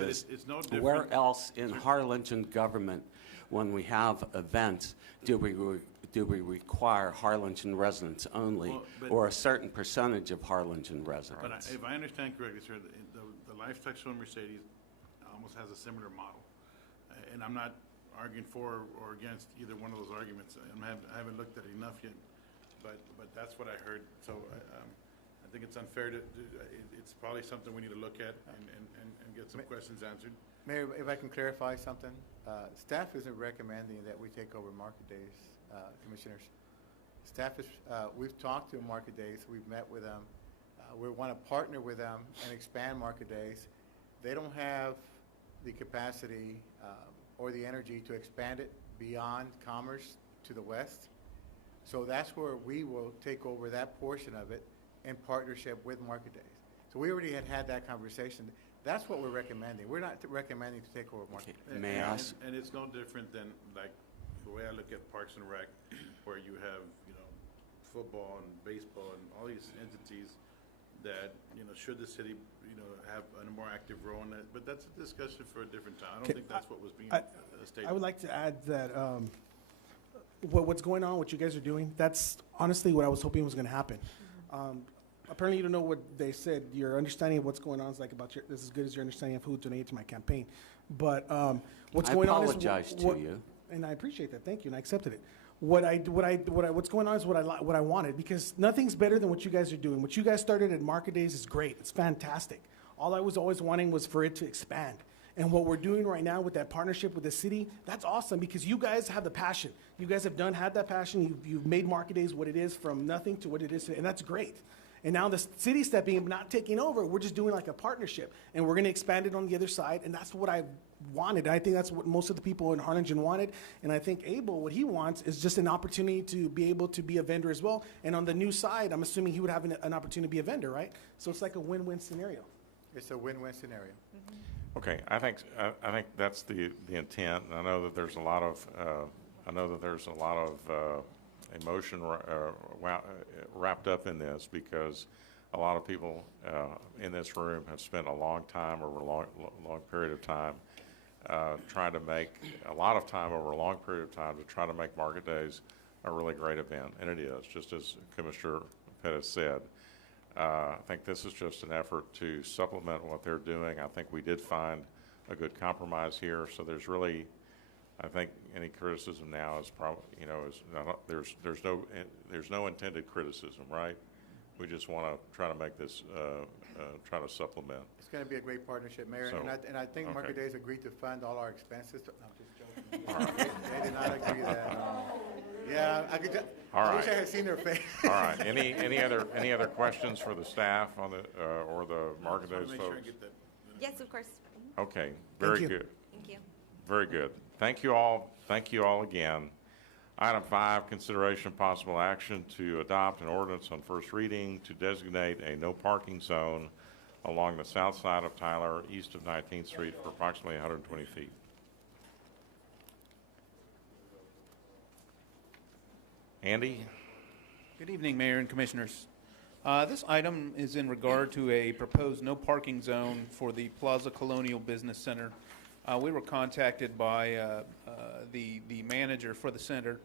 where else in Harlingen government, when we have events, do we require Harlingen residents only, or a certain percentage of Harlingen residents? But if I understand correctly, sir, the Lifestyle Show Mercedes almost has a similar model. And I'm not arguing for or against either one of those arguments. I haven't looked at it enough yet, but that's what I heard. So I think it's unfair to it's probably something we need to look at and get some questions answered. Mayor, if I can clarify something, staff isn't recommending that we take over Market Days, commissioners. Staff is, we've talked to Market Days, we've met with them. We want to partner with them and expand Market Days. They don't have the capacity or the energy to expand it beyond Commerce to the west. So that's where we will take over that portion of it in partnership with Market Days. So we already had that conversation. That's what we're recommending. We're not recommending to take over Market Days. May I ask? And it's no different than like the way I look at Parks and Rec, where you have, football and baseball and all these entities that, should the city, have a more active role in it. But that's a discussion for a different time. I don't think that's what was being stated. I would like to add that what's going on, what you guys are doing, that's honestly what I was hoping was going to happen. Apparently you don't know what they said. Your understanding of what's going on is like about this as good as your understanding of who donated to my campaign. But what's going on is I apologize to you. And I appreciate that. Thank you, and I accepted it. What's going on is what I wanted, because nothing's better than what you guys are doing. What you guys started at Market Days is great. It's fantastic. All I was always wanting was for it to expand. And what we're doing right now with that partnership with the city, that's awesome, because you guys have the passion. You guys have had that passion. You've made Market Days what it is from nothing to what it is, and that's great. And now the city stepping in, not taking over, we're just doing like a partnership, and we're going to expand it on the other side, and that's what I wanted. I think that's what most of the people in Harlingen wanted, and I think Abel, what he wants is just an opportunity to be able to be a vendor as well. And on the new side, I'm assuming he would have an opportunity to be a vendor, right? So it's like a win-win scenario. It's a win-win scenario. Okay, I think that's the intent. I know that there's a lot of emotion wrapped up in this, because a lot of people in this room have spent a long time over a long period of time trying to make a lot of time over a long period of time to try to make Market Days a really great event, and it is, just as Commissioner Pettis said. I think this is just an effort to supplement what they're doing. I think we did find a good compromise here. So there's really, I think any criticism now is probably, is not, there's no intended criticism, right? We just want to try to make this, try to supplement. It's going to be a great partnership, Mayor, So, and I think okay. Market Days agreed to fund all our expenses. No, I'm just joking. All right. They did not agree to that. Yeah, I could. All I wish I right. had seen their face. All right, any other questions for the staff on the, or the Market Days Make sure I folks? get that. Yes, of course. Okay, very good. Thank you. Very good. Thank you all again. Item 5, consideration of possible action to adopt an ordinance on first reading to designate a no parking zone along the south side of Tyler, east of 19th Street for approximately 120 feet. Andy? Good evening, Mayor and Commissioners. This item is in regard to a proposed no parking zone for the Plaza Colonial Business Center. We were contacted by the manager for the center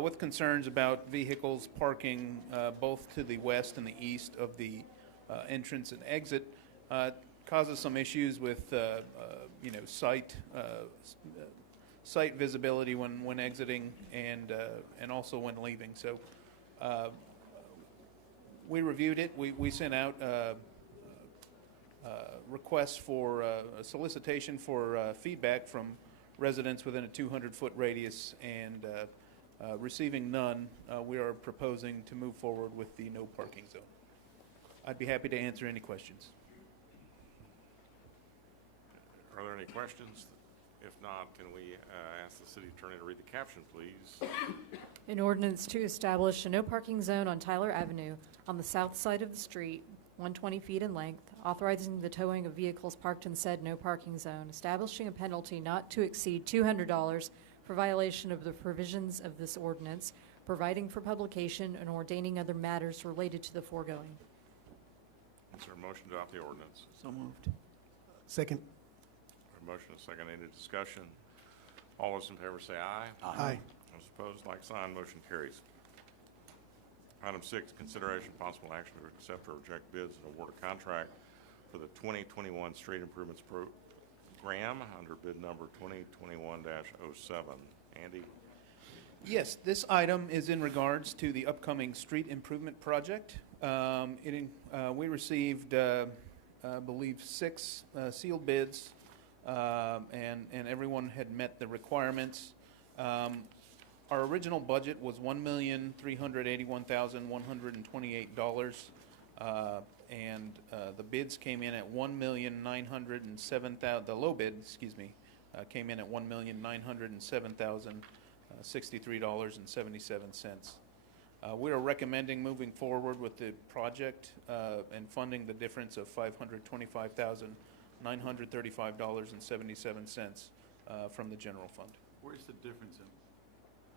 with concerns about vehicles parking both to the west and the east of the entrance and exit. Causes some issues with site visibility when exiting and also when leaving. So we reviewed it. We sent out requests for a solicitation for feedback from residents within a 200-foot radius, and receiving none, we are proposing to move forward with the no parking zone. I'd be happy to answer any questions. Are there any questions? If not, can we ask the city attorney to read the caption, please? An ordinance to establish a no parking zone on Tyler Avenue on the south side of the street, 120 feet in length, authorizing the towing of vehicles parked in said no parking zone, establishing a penalty not to exceed $200 for violation of the provisions of this ordinance, providing for publication and ordaining other matters related to the foregoing. Is there a motion to adopt the ordinance? So moved. Second. A motion and a second. Any discussion? All those in favor say aye. Aye. Those opposed, like sign. Motion carries. Item 6, consideration possible action to accept or reject bids and award a contract for the 2021 Street Improvements Program under bid number 2021-07. Andy? Yes, this item is in regards to the upcoming street improvement project. We received, I believe, 6 sealed bids, and everyone had met the requirements. Our original budget was $1,381,128, and the bids came in at $1,907,000. The low bid, came in at $1,907,063.77. We are recommending moving forward with the project and funding the difference of $525,935.77 from the general fund. Where's the difference in?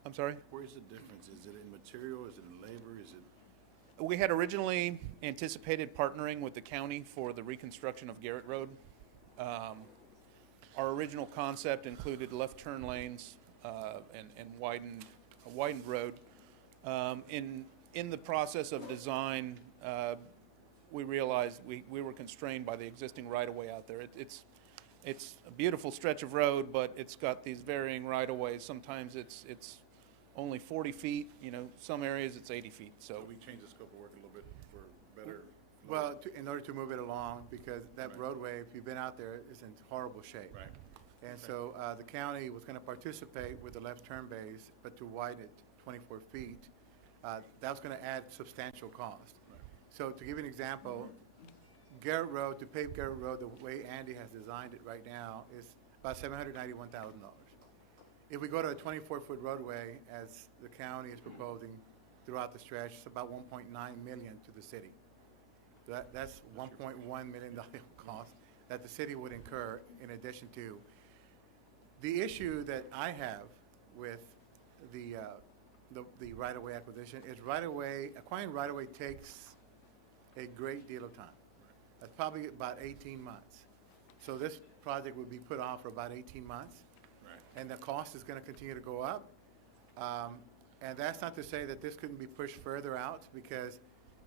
I'm sorry? Where's the difference? Is it in material? Is it in labor? Is it? We had originally anticipated partnering with the county for the reconstruction of Garrett Road. Our original concept included left turn lanes and a widened road. In the process of design, we realized we were constrained by the existing right-of-way out there. It's a beautiful stretch of road, but it's got these varying right-of-ways. Sometimes it's only 40 feet. Some areas it's 80 feet. So we changed the scope of work a little bit for better. Well, in order to move it along, because that roadway, if you've been out there, is in horrible shape. Right. And so the county was going to participate with the left turn bays, but to widen it 24 feet, that was going to add substantial cost. Right. So to give you an example, Garrett Road, to pave Garrett Road the way Andy has designed it right now, is about $791,000. If we go to a 24-foot roadway, as the county is proposing throughout the stretch, it's about $1.9 million to the city. That's $1.1 million cost that the city would incur in addition to. The issue that I have with the right-of-way acquisition is acquiring right-of-way takes a great deal of time. That's probably about 18 months. So this project would be put off for about 18 months. Right. And the cost is going to continue to go up. And that's not to say that this couldn't be pushed further out, because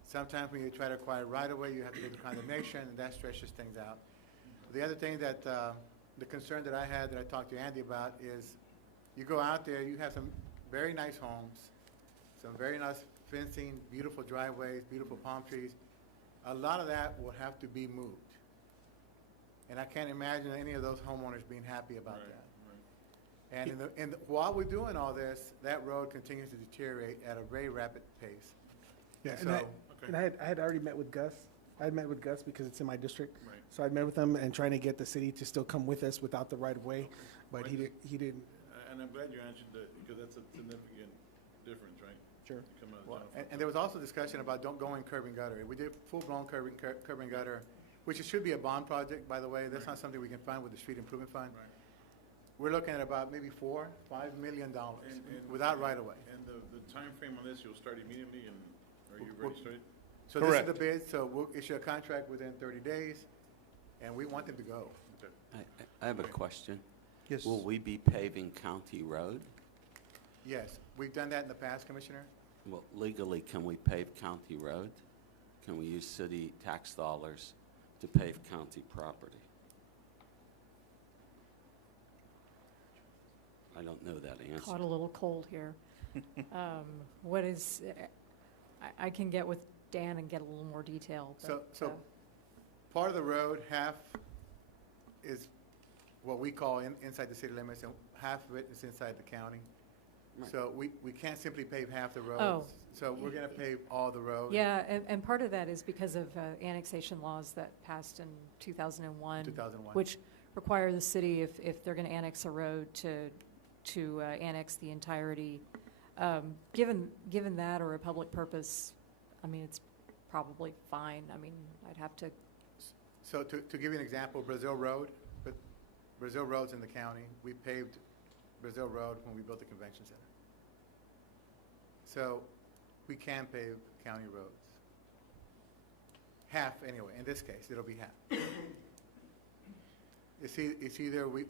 sometimes when you try to acquire right-of-way, you have to get the condemnation, and that stretches things out. The other thing that the concern that I had, that I talked to Andy about, is you go out there, you have some very nice homes, some very nice fencing, beautiful driveways, beautiful palm trees. A lot of that will have to be moved. And I can't imagine any of those homeowners being happy about that. And while we're doing all this, that road continues to deteriorate at a very rapid pace. Yeah, And and, so, and I had already met with Gus. I had met with Gus because it's in my district. Right. So I met with him and trying to get the city to still come with us without the right of way, but he didn't. And I'm glad you answered that, because that's a significant difference, right? Sure. Come out of well, general and fund. there was also discussion about don't go in curb and gutter. We did full-blown curb and gutter, which it should be a bond project, by the way. That's not something we can find with the street improvement fund. Right. We're looking at about maybe $4-5 million without right of way. And the timeframe on this, you'll start immediately, and are you ready to start? So this is the bid, so we'll issue a contract within 30 days, and we want them to go. Okay. I have a question. Yes. Will we be paving County Road? Yes, we've done that in the past, Commissioner. Well, legally, can we pave County Road? Can we use city tax dollars to pave county property? I don't know that answer. Caught a little cold here. What is, I can get with Dan and get a little more detail. So but, part of the road, half is what we call inside the city limits, and half of it is inside the county. Right. So we can't simply pave half the roads. Oh. So we're gonna pave all the roads. Yeah, and part of that is because of annexation laws that passed in 2001. 2001. Which require the city, if they're going to annex a road, to annex the entirety. Given that or a public purpose, I mean, it's probably fine. I mean, I'd have to, So to give you an example, Brazil Road, but Brazil Road's in the county. We paved Brazil Road when we built the convention center. So we can pave county roads. Half, anyway, in this case, it'll be half. It's either we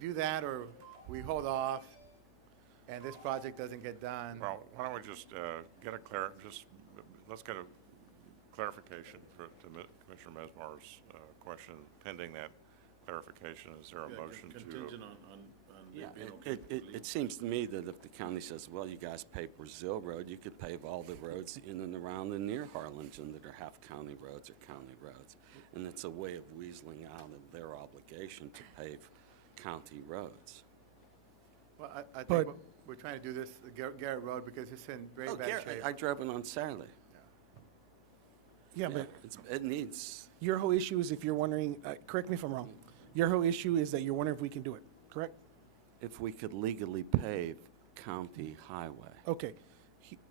do that, or we hold off, and this project doesn't get done. Well, why don't we just let's get a clarification to Commissioner Mesmar's question. Pending that clarification, is there a motion to? Contingent on Yeah, being okay with it seems to me that if the county says, well, you guys pave Brazil Road, you could pave all the roads in and around and near Harlingen that are half county roads or county roads. And it's a way of weaseling out of their obligation to pave county roads. Well, I But- think we're trying to do this, the Garrett Road, because it's in very Oh, bad Garrett, shape. I drove it on Saturday. Yeah, but It needs, your whole issue is, if you're wondering, correct me if I'm wrong, your whole issue is that you're wondering if we can do it, correct? if we could legally pave county highway. Okay.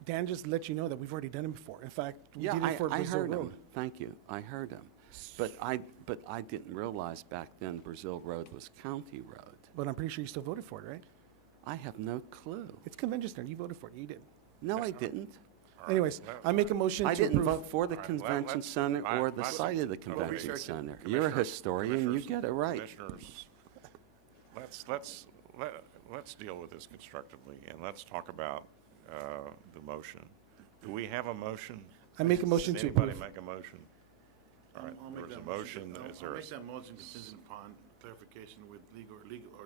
Dan just let you know that we've already done it before. In fact, we Yeah, did it for I Brazil heard him. Road. Thank you. I heard him. But I didn't realize back then Brazil Road was county road. But I'm pretty sure you still voted for it, right? I have no clue. It's convention center. You voted for it. You did. No, I didn't. All right, Anyways, I make a motion to I didn't approve. vote for the All right, convention let's- center or the let's- site of the okay. convention research it. center. You're a Commissioners- historian, you commissioners- get it right. Commissioners, let's deal with this constructively, and let's talk about the motion. Do we have a motion? I make a motion Does to anybody approve. make a motion? All right, I'll make there's a that motion. I'll Is there a make that motion contingent upon clarification with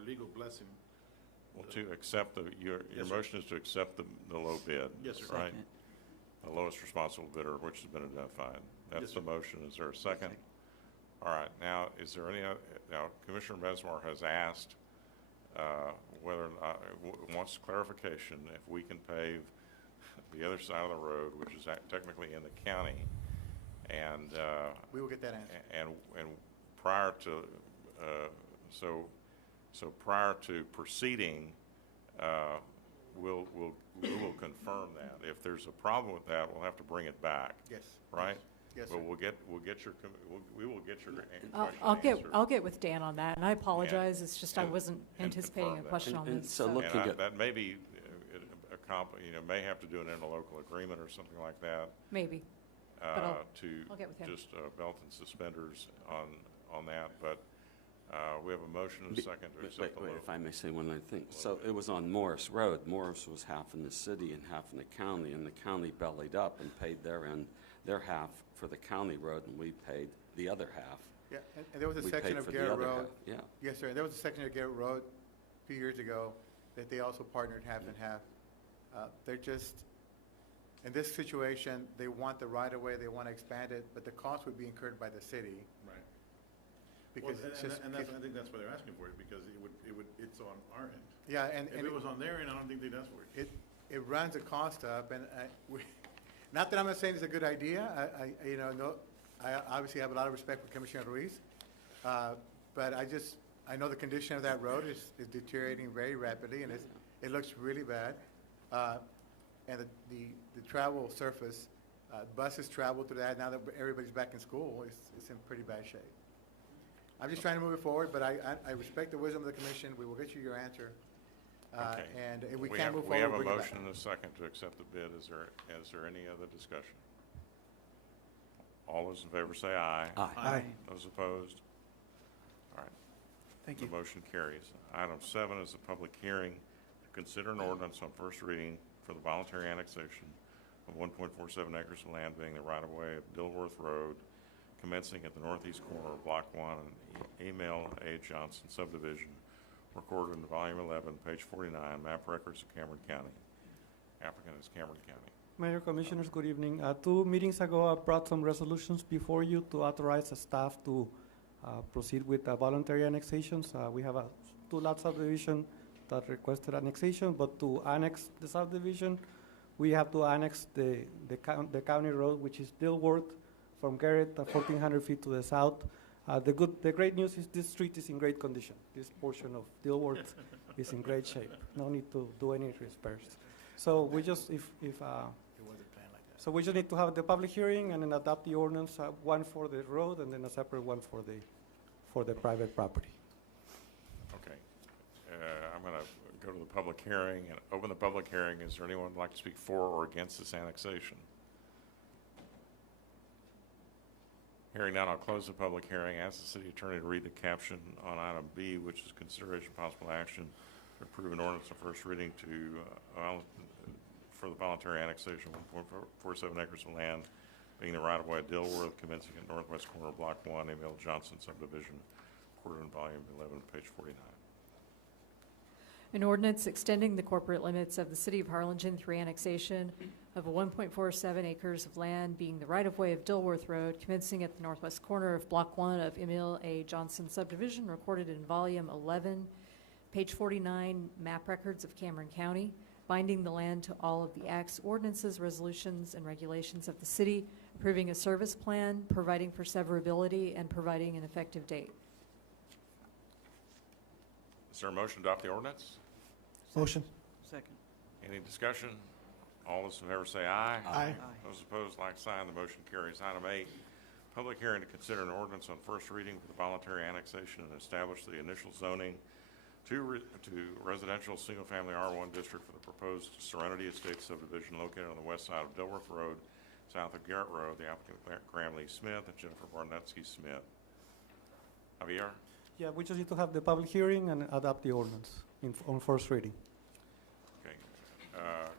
legal blessing. well, to accept your Yes, sir. motion is to accept the low bid? Yes, sir. Right? The lowest responsible bidder, which has been identified. That's Yes, the sir. motion. Is there a second? All right, now, is there any, now, Commissioner Mesmar has asked whether, or not- wants clarification if we can pave the other side of the road, which is technically in the county, and, We will get that answer. and prior to, so prior to proceeding, we will confirm that. If there's a problem with that, we'll have to bring it back, Yes. right? Yes, But sir. we will get your I'll question answered. I'll get with Dan on that, and I apologize. It's just I and- wasn't and anticipating a confirm that. question on And this. so so- look- And Looking at- that may be, may have to do an interlocal agreement or something like that. Maybe. But I'll get with him. Just belt and suspenders on that, but we have a motion and a second to accept the Wait, low. if I may say one other thing. So it was on Morris Road. Morris was half in the city and half in the county, and the county bellied up and paid their half for the county road, and we paid the other half Yeah, and there was a we section paid of for the Garrett other Road. half. Yeah. Yes, sir. There was a section of Garrett Road a few years ago that they also partnered half and half. They're just, in this situation, they want the right-of-way, they want to expand it, but the cost would be incurred by the city. Right. Because Well, it's just. and that's, I think that's why they're asking for it, because it's on our end. Yeah, and. If it was on their end, I don't think they'd ask for it. It runs the cost up, and not that I'm not saying it's a good idea. I obviously have a lot of respect for Commissioner Ruiz, but I know the condition of that road is deteriorating very rapidly, and it looks really bad. And the travel surface, buses travel through that. Now that everybody's back in school, it's in pretty bad shape. I'm just trying to move it forward, but I respect the wisdom of the commission. We will get you your answer. Okay. And if we can't move We forward, have a bring it back. motion and a second to accept the bid. Is there any other discussion? All those in favor say aye. Aye. Those opposed? All right. Thank you. The motion carries. Item 7 is a public hearing to consider an ordinance on first reading for the voluntary annexation of 1.47 acres of land being the right-of-way of Dilworth Road, commencing at the northeast corner of Block 1 and Emil A. Johnson subdivision, recorded in Volume 11, page 49, map records of Cameron County. Applicant is Cameron County. Mayor, Commissioners, good evening. 2 meetings ago, I brought some resolutions before you to authorize the staff to proceed with voluntary annexations. We have a 2-lot subdivision that requested annexation, but to annex the subdivision, we have to annex the county road, which is Dilworth, from Garrett, 1,400 feet to the south. The great news is this street is in great condition. This portion of Dilworth is in great shape. No need to do any repairs. So we just, so we just need to have the public hearing and then adopt the ordinance, one for the road and then a separate one for the private property. Okay. I'm going to go to the public hearing and open the public hearing. Is there anyone who'd like to speak for or against this annexation? Hearing none, I'll close the public hearing. Ask the city attorney to read the caption on item B, which is consideration of possible action to approve an ordinance on first reading for the voluntary annexation of 1.47 acres of land being the right-of-way of Dilworth, commencing at northwest corner of Block 1, Emil Johnson subdivision, recorded in Volume 11, page 49. An ordinance extending the corporate limits of the city of Harlingen through annexation of 1.47 acres of land being the right-of-way of Dilworth Road, commencing at the northwest corner of Block 1 of Emil A. Johnson subdivision, recorded in Volume 11, page 49, map records of Cameron County, binding the land to all of the acts, ordinances, resolutions, and regulations of the city, approving a service plan, providing for severability, and providing an effective date. Is there a motion to adopt the ordinance? Motion. Second. Any discussion? All those in favor say aye. Aye. Those opposed, like sign. The motion carries. Item 8, public hearing to consider an ordinance on first reading for the voluntary annexation and establish the initial zoning to residential single-family R1 district for the proposed Serenity Estates subdivision located on the west side of Dilworth Road, south of Garrett Road. The applicant Graham Lee Smith and Jennifer Barnetsky Smith. Javier? Yeah, we just need to have the public hearing and adopt the ordinance on first reading. Okay.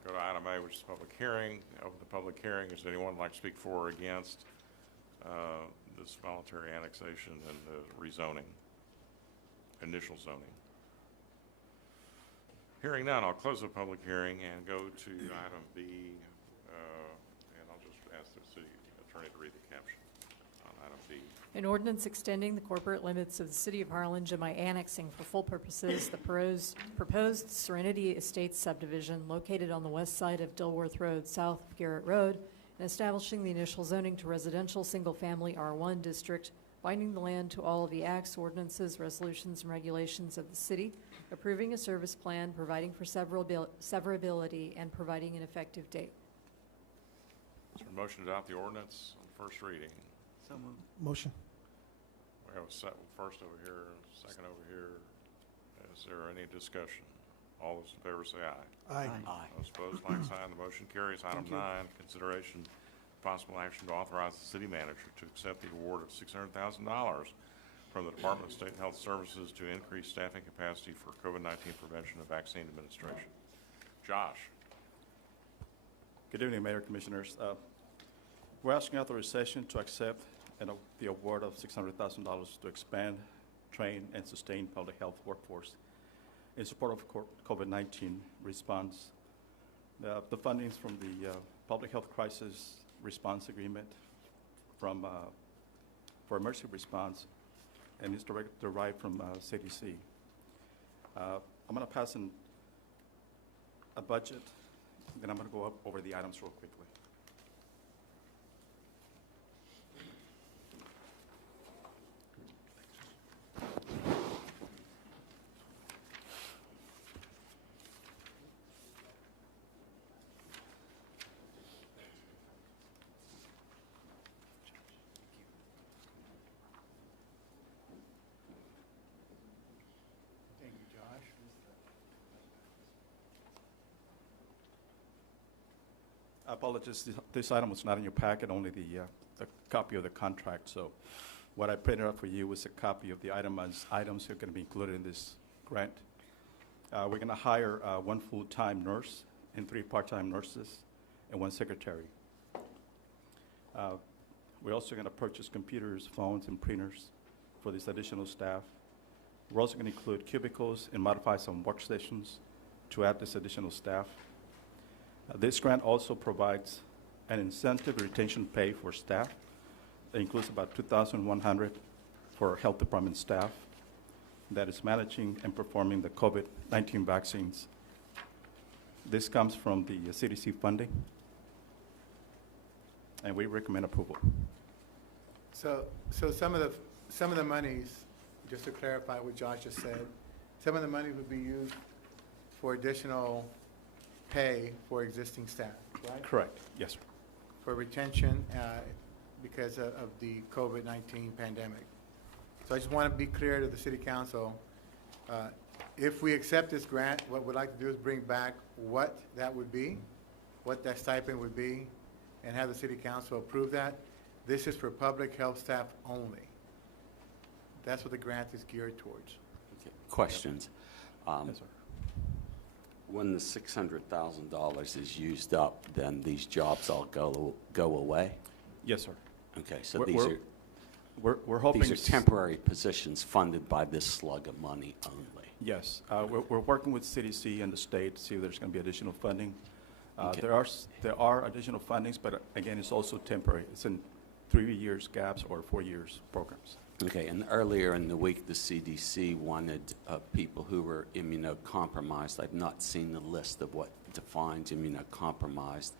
Go to item A, which is public hearing. Open the public hearing. Is anyone like to speak for or against this voluntary annexation and the rezoning, initial zoning? Hearing none, I'll close the public hearing and go to item B, and I'll just ask the city attorney to read the caption on item B. An ordinance extending the corporate limits of the city of Harlingen by annexing for full purposes the proposed Serenity Estates subdivision located on the west side of Dilworth Road, south of Garrett Road, and establishing the initial zoning to residential single-family R1 district, binding the land to all of the acts, ordinances, resolutions, and regulations of the city, approving a service plan, providing for severability, and providing an effective date. Is there a motion to adopt the ordinance on first reading? So moved. Motion. We have a first over here, second over here. Is there any discussion? All those in favor say aye. Aye. Those opposed, like sign. The motion carries. Item 9, consideration possible action to authorize the city manager to accept the award of $600,000 from the Department of State Health Services to increase staffing capacity for COVID-19 prevention and vaccine administration. Josh. Good evening, Mayor, Commissioners. We're asking authorization to accept and the award of $600,000 to expand, train, and sustain public health workforce in support of COVID-19 response. The fundings from the Public Health Crisis Response Agreement from, for emergency response, and it's derived from CDC. I'm going to pass a budget, then I'm going to go over the items real quickly. Thank you, Josh. Apologies, this item was not in your packet, only the copy of the contract. So what I printed out for you was a copy of the items that are going to be included in this grant. We're going to hire one full-time nurse and 3 part-time nurses and 1 secretary. We're also going to purchase computers, phones, and printers for this additional staff. We're also going to include cubicles and modify some workstations to add this additional staff. This grant also provides an incentive retention pay for staff. It includes about $2,100 for health department staff that is managing and performing the COVID-19 vaccines. This comes from the CDC funding, and we recommend approval. So some of the monies, just to clarify what Josh just said, some of the money would be used for additional pay for existing staff, right? Correct. Yes, sir. For retention because of the COVID-19 pandemic. So I just want to be clear to the City Council, if we accept this grant, what we'd like to do is bring back what that would be, what that stipend would be, and have the City Council approve that. This is for public health staff only. That's what the grant is geared towards. Okay. Questions? Yes, sir. When the $600,000 is used up, then these jobs all go away? Yes, sir. Okay, so we're hoping these are temporary positions funded by this slug of money only. Yes, we're working with CDC and the state to see if there's going to be additional funding. Okay. There are additional fundings, but again, it's also temporary. It's in 3 years gaps or 4 years programs. Okay, and earlier in the week, the CDC wanted people who were immunocompromised. I've not seen the list of what defines immunocompromised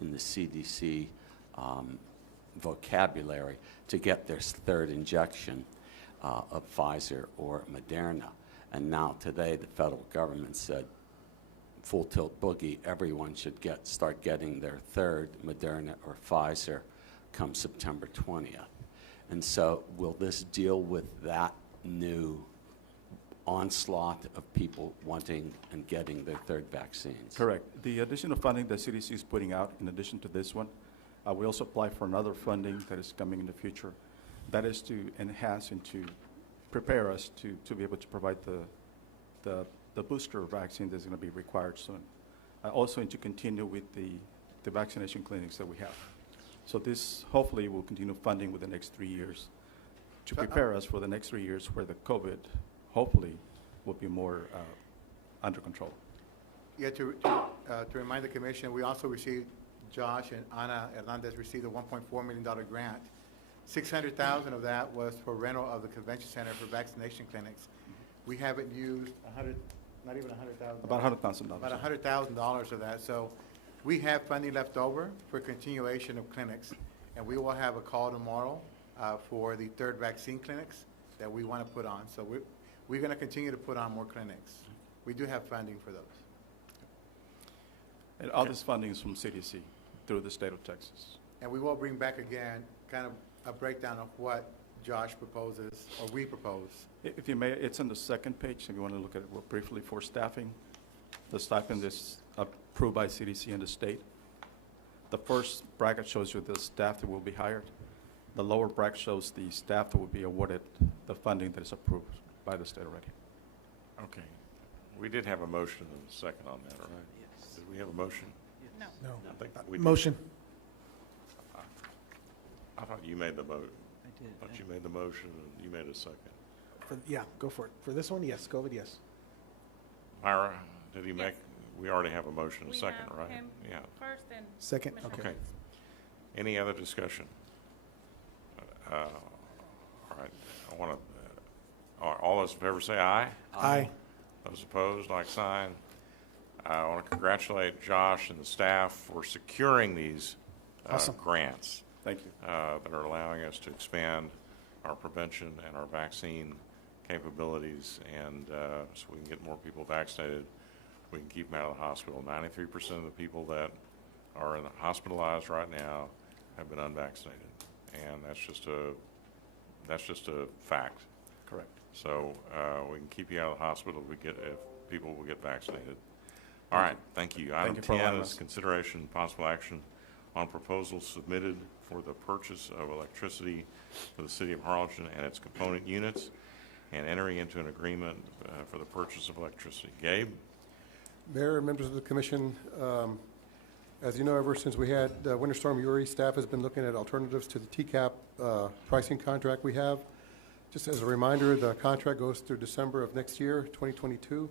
in the CDC vocabulary to get their 3rd injection of Pfizer or Moderna. And now today, the federal government said, full tilt boogie, everyone should start getting their 3rd Moderna or Pfizer come September 20th. And so will this deal with that new onslaught of people wanting and getting their 3rd vaccines? Correct. The additional funding that CDC is putting out, in addition to this one, we also apply for another funding that is coming in the future. That is to enhance and to prepare us to be able to provide the booster vaccine that's going to be required soon. Also, and to continue with the vaccination clinics that we have. So this hopefully will continue funding with the next 3 years to prepare us for the next 3 years where the COVID hopefully will be more under control. Yeah, to remind the commission, we also received, Josh and Ana Hernandez received a $1.4 million grant. $600,000 of that was for rental of the convention center for vaccination clinics. We haven't used not even $100,000. About $100,000. About $100,000 of that. So we have funding left over for continuation of clinics, and we will have a call tomorrow for the 3rd vaccine clinics that we want to put on. So we're going to continue to put on more clinics. We do have funding for those. And all this funding is from CDC through the state of Texas. And we will bring back again kind of a breakdown of what Josh proposes or we propose. If you may, it's on the 2nd page, if you want to look at it real briefly for staffing. The stipend is approved by CDC and the state. The first bracket shows you the staff that will be hired. The lower bracket shows the staff that will be awarded the funding that is approved by the state already. Okay. We did have a motion and a second on that, right? Yes. Did we have a motion? No. I think we did. Motion. I thought you made the vote. But you made the motion and you made a second. Yeah, go for it. For this one, yes, go with yes. Myra, did he make, we already have a motion and a We second, have right? him Yeah. first and Second, Commissioner okay. Okay. Any other discussion? All right, I want to, all those in favor say aye. Aye. Those opposed, like sign. I want to congratulate Josh and the staff for securing these Awesome. grants Thank you. that are allowing us to expand our prevention and our vaccine capabilities, and so we can get more people vaccinated. We can keep them out of the hospital. 93% of the people that are hospitalized right now have been unvaccinated, and that's just a fact. Correct. So we can keep you out of the hospital if people will get vaccinated. All right, thank you. Item you for 10 allowing is us. consideration and possible action on proposals submitted for the purchase of electricity for the city of Harlingen and its component units, and entering into an agreement for the purchase of electricity. Gabe? Mayor and members of the commission, as you know, ever since we had Winter Storm Uri, staff has been looking at alternatives to the TCAP pricing contract we have. Just as a reminder, the contract goes through December of next year, 2022.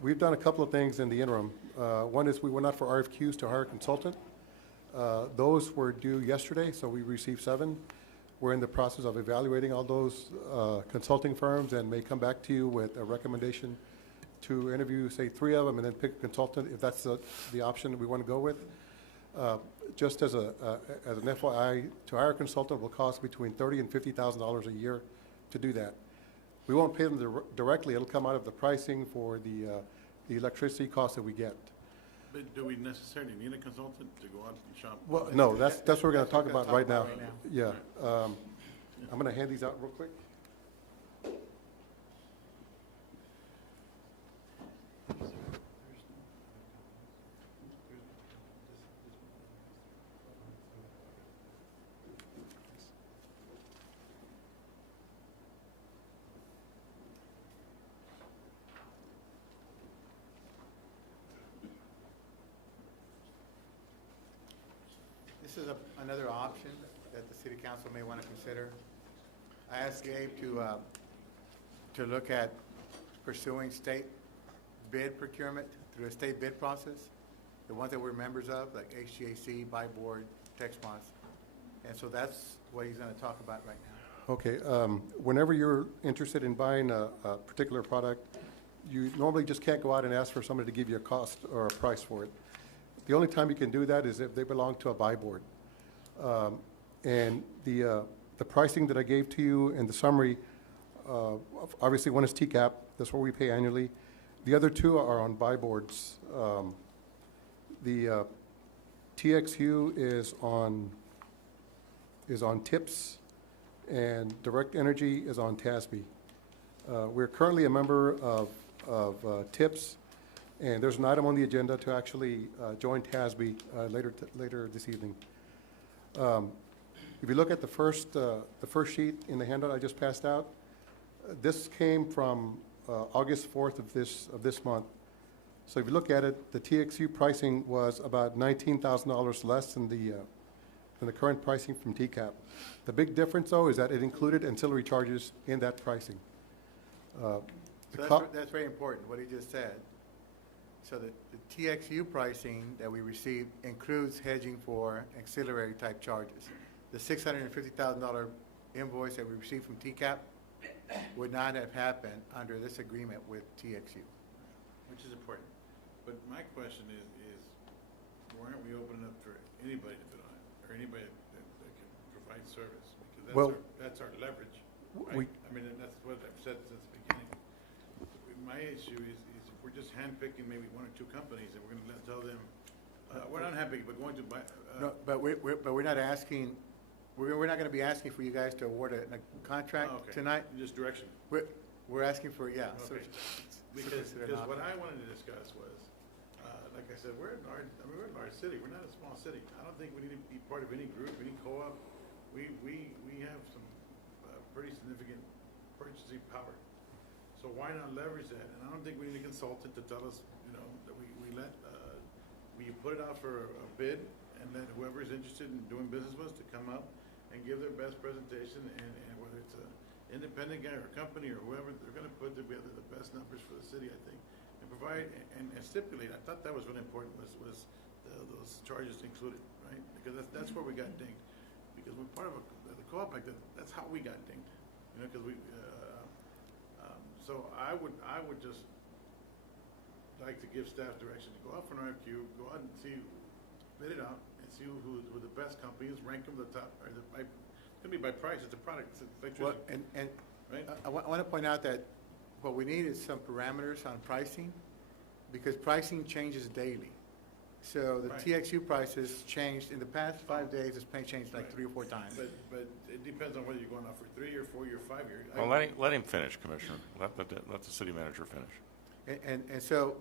We've done a couple of things in the interim. One is we went out for RFQs to hire a consultant. Those were due yesterday, so we received 7. We're in the process of evaluating all those consulting firms and may come back to you with a recommendation to interview, say, 3 of them and then pick a consultant if that's the option that we want to go with. Just as an FYI, to hire a consultant will cost between $30,000 and $50,000 a year to do that. We won't pay them directly. It'll come out of the pricing for the electricity costs that we get. But do we necessarily need a consultant to go out and shop? Well, no, that's what we're going to talk about right now. Yeah. I'm going to hand these out real quick. This is another option that the city council may want to consider. I asked Gabe to look at pursuing state bid procurement through a state bid process, the ones that we're members of, like HGAC, Buy Board, TexMOS. And so that's what he's going to talk about right now. Okay. Whenever you're interested in buying a particular product, you normally just can't go out and ask for somebody to give you a cost or a price for it. The only time you can do that is if they belong to a buy board. And the pricing that I gave to you in the summary, obviously one is TCAP, that's what we pay annually. The other 2 are on buy boards. The TXU is on TIPS, and Direct Energy is on TASB. We're currently a member of TIPS, and there's an item on the agenda to actually join TASB later this evening. If you look at the first sheet in the handout I just passed out, this came from August 4th of this month. So if you look at it, the TXU pricing was about $19,000 less than the current pricing from TCAP. The big difference, though, is that it included ancillary charges in that pricing. So that's very important, what he just said. So the TXU pricing that we received includes hedging for auxiliary type charges. The $650,000 invoice that we received from TCAP would not have happened under this agreement with TXU. Which is important. But my question is why aren't we opening up for anybody to bid on it, or anybody that can provide service? Because that's our leverage, right? I mean, that's what I've said since the beginning. My issue is if we're just handpicking maybe 1 or 2 companies, and we're going to tell them, we're not handpicking, but going to buy. No, but we're not asking. We're not going to be asking for you guys to award a contract tonight. Just direction. We're asking for Okay. Because so what I wanted to discuss was, like I said, we're a large city. We're not a small city. I don't think we need to be part of any group, any co-op. We have some pretty significant purchasing power. So why not leverage that? And I don't think we need a consultant to tell us, that we put it out for a bid, and then whoever is interested in doing business with us to come up and give their best presentation, and whether it's an independent guy or a company or whoever, they're gonna put together the best numbers for the city, I think, and provide, and stipulate, I thought that was really important, was those charges included, right? Because that's where we got dinged, because we're part of the co-op, like, that's how we got dinged, you know, because so I would just like to give staff direction to go out for an RFQ, go out and see, bid it out, and see who the best companies, rank them the top, or it could be by price, it's a product, it's electricity. Well, and right? I want to point out that what we need is some parameters on pricing, because pricing changes daily. So the Right. TXU prices changed, in the past 5 days, it's been changed like 3 or 4 times. But it depends on whether you're going out for 3 or 4 or 5 years. Well, let him finish, Commissioner. Let the city manager finish. And so,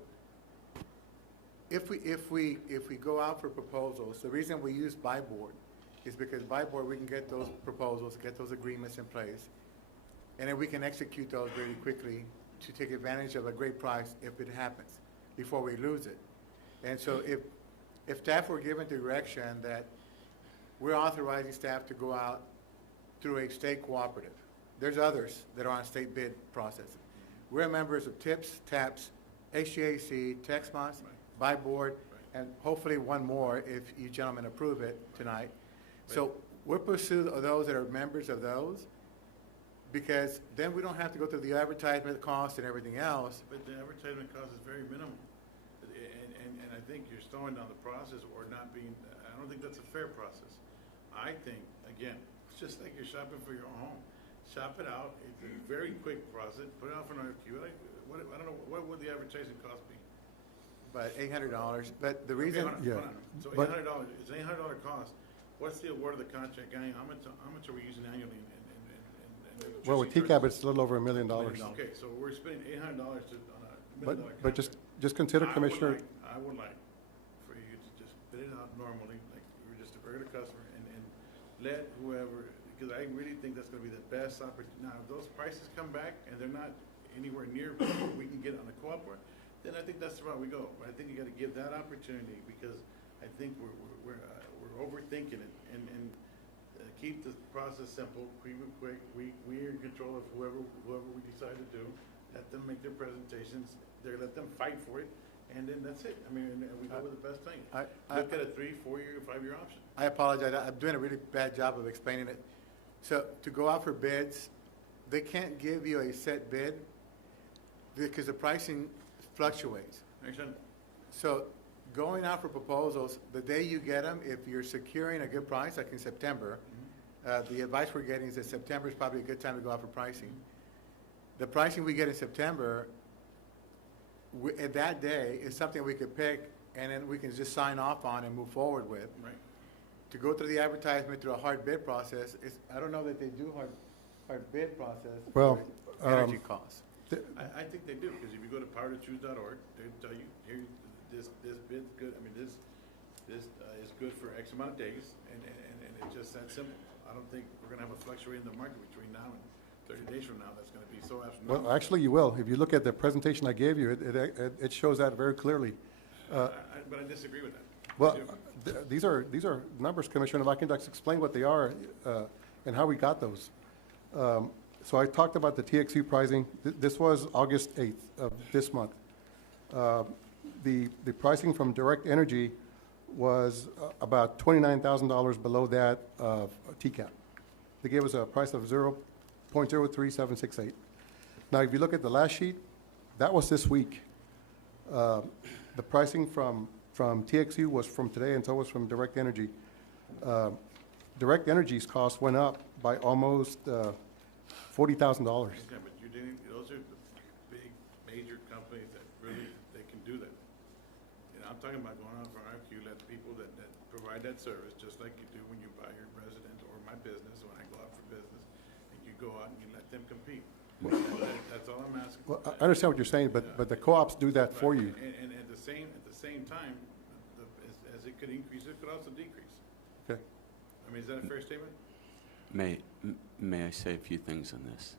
if we go out for proposals, the reason we use buy board is because by board we can get those proposals, get those agreements in place, and then we can execute those really quickly to take advantage of a great price if it happens, before we lose it. And so if staff were given direction that we're authorizing staff to go out through a state cooperative, there's others that are on state bid process. We're members of TIPS, TAPS, HGAC, TexMOS, by board, and hopefully one more if you gentlemen approve it tonight. So we're pursuing those that are members of those, because then we don't have to go through the advertisement cost and everything else. But the advertisement cost is very minimal. And I think you're slowing down the process or not being, I don't think that's a fair process. I think, again, it's just like you're shopping for your own home. Shop it out, it's a very quick process, put it out for an RFQ. I don't know, what would the advertising cost be? But $800, but the reason. Okay, hold on. So $800, it's an $800 cost. What's the award of the contract, Guy? How much are we using annually in Well, with TCAP, it's a little over $1 million. Okay, so we're spending $800 on a $1 million contract. But just consider, Commissioner, I would like for you to just bid it out normally, like you're just a regular customer, and let whoever, because I really think that's gonna be the best opportunity. Now, if those prices come back and they're not anywhere near what we can get on the co-op board, then I think that's the route we go. But I think you gotta give that opportunity, because I think we're overthinking it, and keep the process simple, keep it quick. We're in control of whoever we decide to do. Let them make their presentations, let them fight for it, and then that's it. I mean, and we go with the best thing. Look at a 3, 4 year, 5 year option. I apologize, I'm doing a really bad job of explaining it. So to go out for bids, they can't give you a set bid because the pricing fluctuates. Understand? So going out for proposals, the day you get them, if you're securing a good price, like in September, the advice we're getting is that September is probably a good time to go out for pricing. The pricing we get in September, at that day, is something we could pick, and then we can just sign off on and move forward with. Right. To go through the advertisement through a hard bid process, I don't know that they do hard bid process. Well, for energy costs. I think they do, because if you go to powertochoose.org, they tell you, here, this bid's good, I mean, this is good for X amount of days, and it's just that simple. I don't think we're gonna have a fluctuation in the market between now and 30 days from now that's gonna be so abnormal. well, actually, you will. If you look at the presentation I gave you, it shows that very clearly. But I disagree with that. Well, these are numbers, Commissioner. If I can just explain what they are and how we got those. So I talked about the TXU pricing. This was August 8th of this month. The pricing from Direct Energy was about $29,000 below that of TCAP. They gave us a price of 0.03768. Now, if you look at the last sheet, that was this week. The pricing from TXU was from today, and so was from Direct Energy. Direct Energy's cost went up by almost $40,000. Yeah, but those are the big, major companies that really, they can do that. And I'm talking about going out for RFQ, let people that provide that service, just like you do when you buy your residence or my business, when I go out for business, and you go out and you let them compete. That's all I'm asking. Well, I understand what you're saying, but the co-ops do that for you. And at the same time, as it could increase, it could also decrease. Okay. I mean, is that a fair statement? May I say a few things on this?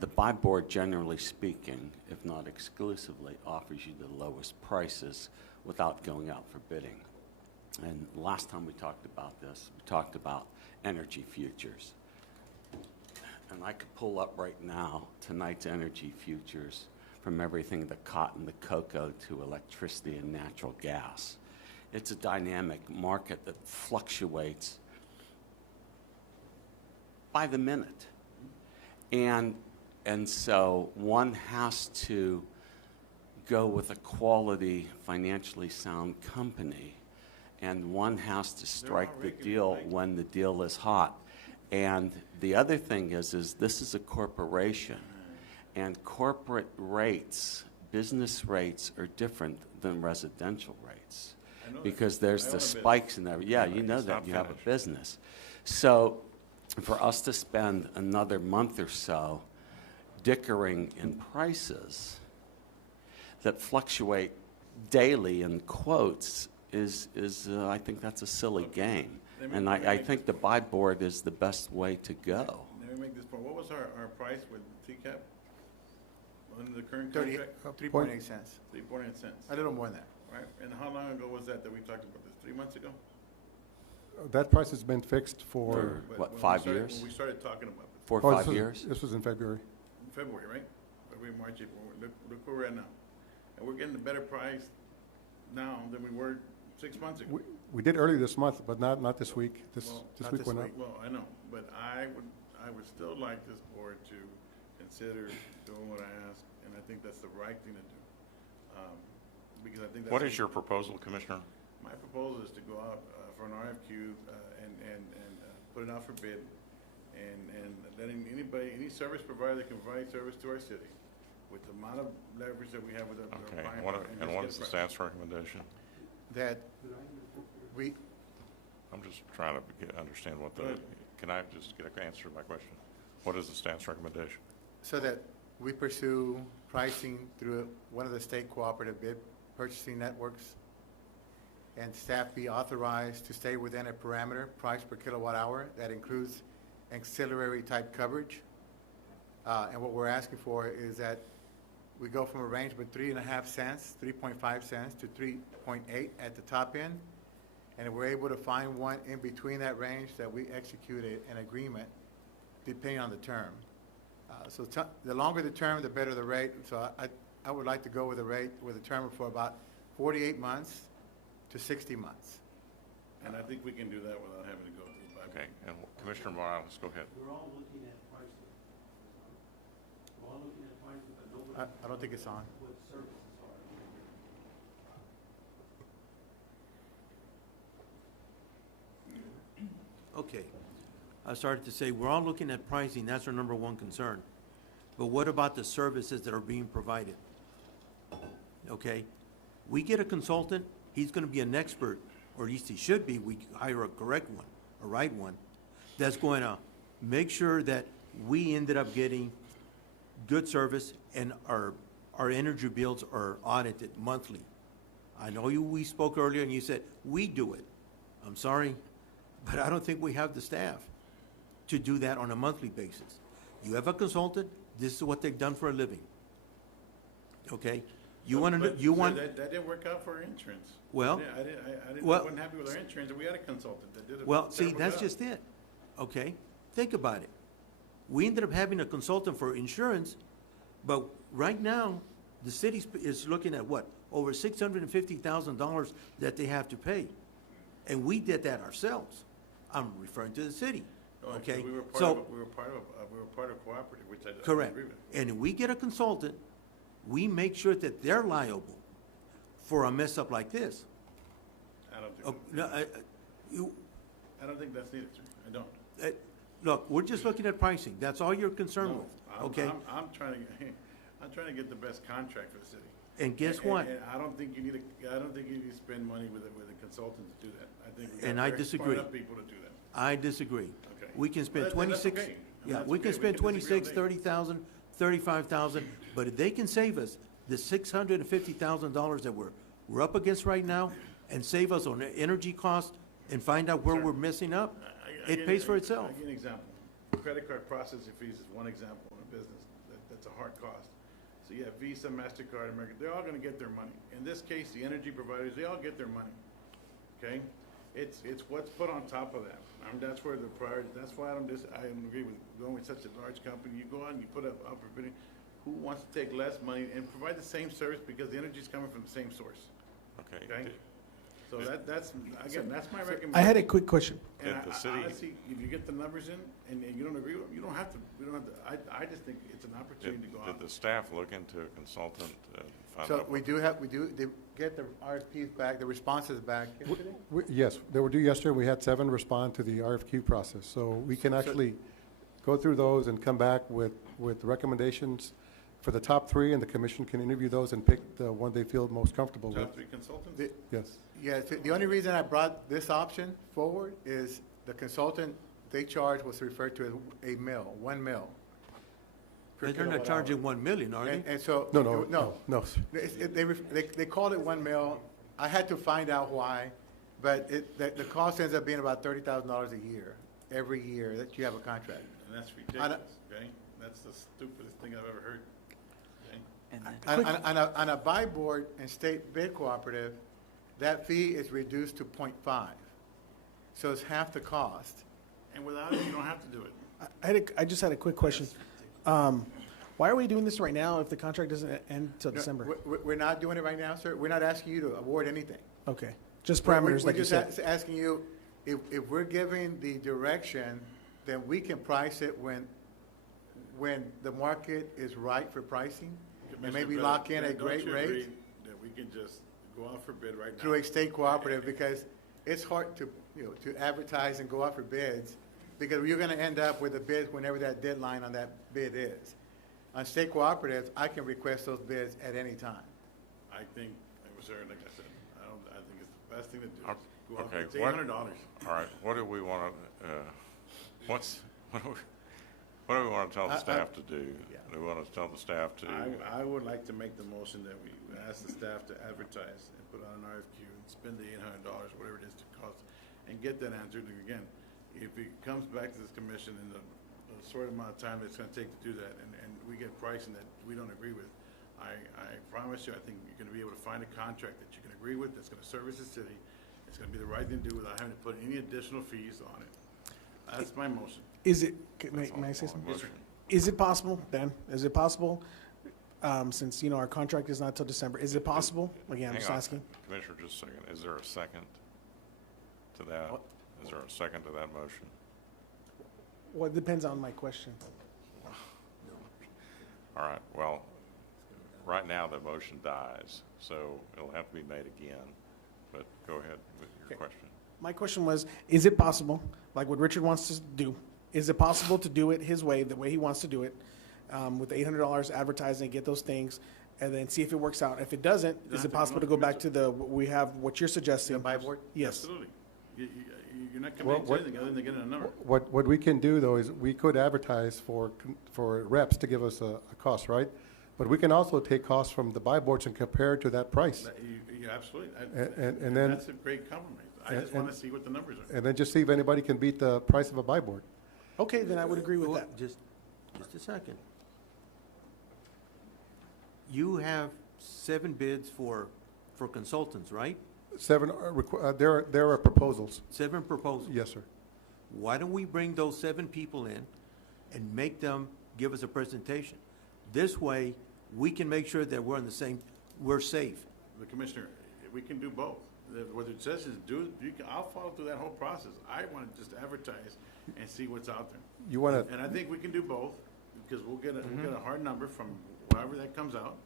The buy board, generally speaking, if not exclusively, offers you the lowest prices without going out for bidding. And last time we talked about this, we talked about energy futures. And I could pull up right now tonight's energy futures from everything, the cotton, the cocoa, to electricity and natural gas. It's a dynamic market that fluctuates by the minute. And so one has to go with a quality, financially sound company, and one has to strike the deal when the deal is hot. And the other thing is this is a corporation, and corporate rates, business rates, are different than residential rates, because there's the spikes in there. Yeah, you know that, you have a business. So for us to spend another month or so dickering in prices that fluctuate daily in quotes is I think that's a silly game. And I think the buy board is the best way to go. Let me make this point. What was our price with TCAP under the current contract? 3.8 cents. 3.8 cents. A little more than that. Right. And how long ago was that we talked about this? 3 months ago? That price has been fixed for... What, 5 years? When we started talking about this. 4 or 5 years? This was in February. February, right? February, March, April. Look where we're at now. And we're getting a better price now than we were 6 months ago. We did early this month, but not this week. This week went up. Well, I know, but I would still like this board to consider doing what I asked, and I think that's the right thing to do. Because I think that's... What is your proposal, Commissioner? My proposal is to go out for an RFQ and put it out for bid, and letting any service provider that can provide service to our city with the amount of leverage that we have with our Okay, buying. and what is the staff's recommendation? That we, I'm just trying to understand what the, can I just get an answer to my question? What is the staff's recommendation? so that we pursue pricing through one of the state cooperative bid purchasing networks, and staff be authorized to stay within a parameter, price per kilowatt hour, that includes ancillary type coverage. And what we're asking for is that we go from a range of 3.5 cents, 3.5 cents to 3.8 at the top end. And if we're able to find one in between that range, that we execute an agreement depending on the term. So the longer the term, the better the rate. So I would like to go with a rate with a term for about 48 months to 60 months. And I think we can do that without having to go through. Okay, and Commissioner Morales, go ahead. We're all looking at pricing. We're all looking at pricing, but nobody... I don't think it's on. What services are. Okay. I started to say, we're all looking at pricing, that's our number one concern. But what about the services that are being provided? Okay? We get a consultant, he's gonna be an expert, or at least he should be, we hire a correct one, a right one, that's going to make sure that we ended up getting good service and our energy bills are audited monthly. I know we spoke earlier and you said, we do it. I'm sorry, but I don't think we have the staff to do that on a monthly basis. You have a consultant, this is what they've done for a living. Okay? You want to, That didn't work out for our insurance. Well, I wasn't happy with our insurance, and we had a consultant that did a well, see, terrible that's job. just it. Okay? Think about it. We ended up having a consultant for insurance, but right now, the city is looking at what? Over $650,000 that they have to pay. And we did that ourselves. I'm referring to the city. Oh, Okay? We were part of cooperative, which I Correct. agree with. And if we get a consultant, we make sure that they're liable for a mess up like this. I don't think. Oh, no, I don't think that's needed, sir. I don't. Look, we're just looking at pricing. That's all you're concerned No, with, okay? I'm trying to get the best contract for the city. And guess what? And I don't think you need to spend money with a consultant to do that. I think we And got I very disagree. smart enough people to do that. I disagree. Okay. We can spend Well, that's 26, okay. I mean, yeah, that's we can okay. spend We can disagree on 26, 30,000, 35,000, but if they can save us the $650,000 that we're up against right now and save us on energy costs and find out where we're messing up, it pays for itself. I'll give you an example. Credit card processing fees is one example in a business. That's a hard cost. So you have Visa, MasterCard, American, they're all gonna get their money. In this case, the energy providers, they all get their money, okay? It's what's put on top of that. I mean, that's where the priority, that's why I don't agree with going with such a large company. You go out and you put up for bidding, who wants to take less money and provide the same service because the energy's coming from the same source. Okay? So that's my recommendation. I had a quick question. And Did the city- honestly, if you get the numbers in and you don't agree with them, you don't have to, I just think it's an opportunity to go out. Did the staff look into a consultant and find So out? we did get the RFPs back, the responses back yesterday? Yes, they were due yesterday. We had 7 respond to the RFQ process. So we can actually go through those and come back with recommendations for the top 3, and the commission can interview those and pick the one they feel most comfortable with. Top 3 consultants? Yes. Yeah, the only reason I brought this option forward is the consultant they charged was referred to as a mill, 1 mil. per They're not kilowatt charging hour. 1 million, are they? And so. No. They called it 1 mil. I had to find out why, but the cost ends up being about $30,000 a year, every year that you have a contract. And that's ridiculous, okay? That's the stupidest thing I've ever heard. Okay? On a buy board and state bid cooperative, that fee is reduced to 0.5. So it's half the cost. And without it, you don't have to do it. I just had a quick question. Why are we doing this right now if the contract doesn't end till No, December? We're not doing it right now, sir. We're not asking you to award anything. Okay, just parameters like you said. We're just asking you, if we're giving the direction, then we can price it when the market is right for pricing, and maybe lock in a great rate. That we can just go out for bid right now? Through a state cooperative, because it's hard to advertise and go out for bids, because you're gonna end up with the bids whenever that deadline on that bid is. On state cooperatives, I can request those bids at any time. I think, sir, like I said, I think it's the best thing to do. Is go out Okay, for $800. All right, what do we want to, what do we want to tell the staff to do? Do we want to tell the staff to? I would like to make the motion that we ask the staff to advertise and put out an RFQ and spend the $800, whatever it is to cost, and get that answered. And again, if it comes back to this commission in the short amount of time it's going to take to do that, and we get pricing that we don't agree with, I promise you, I think you're going to be able to find a contract that you can agree with, that's going to service the city. It's going to be the right thing to do without having to put any additional fees on it. That's my motion. Is it, may I say something? Yes, sir. Is it possible, Dan, is it possible, since, our contract is not till December, is it possible, again, I'm just Hang on, asking? Commissioner, just a second. Is there a second to that? Is there a second to that motion? Well, it depends on my question. All right, well, right now the motion dies, so it'll have to be made again. But go ahead with your question. My question was, is it possible, like what Richard wants to do, is it possible to do it his way, the way he wants to do it, with the $800 advertising, get those things, and then see if it works out? If it doesn't, is it possible to go back to what you're suggesting? The buy board? Yes. Absolutely. You're not committing to anything other than getting a number. What we can do, though, is we could advertise for reps to give us a cost, right? But we can also take costs from the buy boards and compare it to that price. Absolutely. And then. That's a great compromise. I just want to see what the numbers are. And then just see if anybody can beat the price of a buy board. Okay, then I would agree with that. Just a second. You have 7 bids for consultants, right? 7, there are proposals. 7 proposals? Yes, sir. Why don't we bring those 7 people in and make them give us a presentation? This way, we can make sure that we're safe. The commissioner, we can do both. Whether it says is I'll follow through that whole process. I want to just advertise and see what's out there. You want to? And I think we can do both, because we'll get a hard number from however that comes out.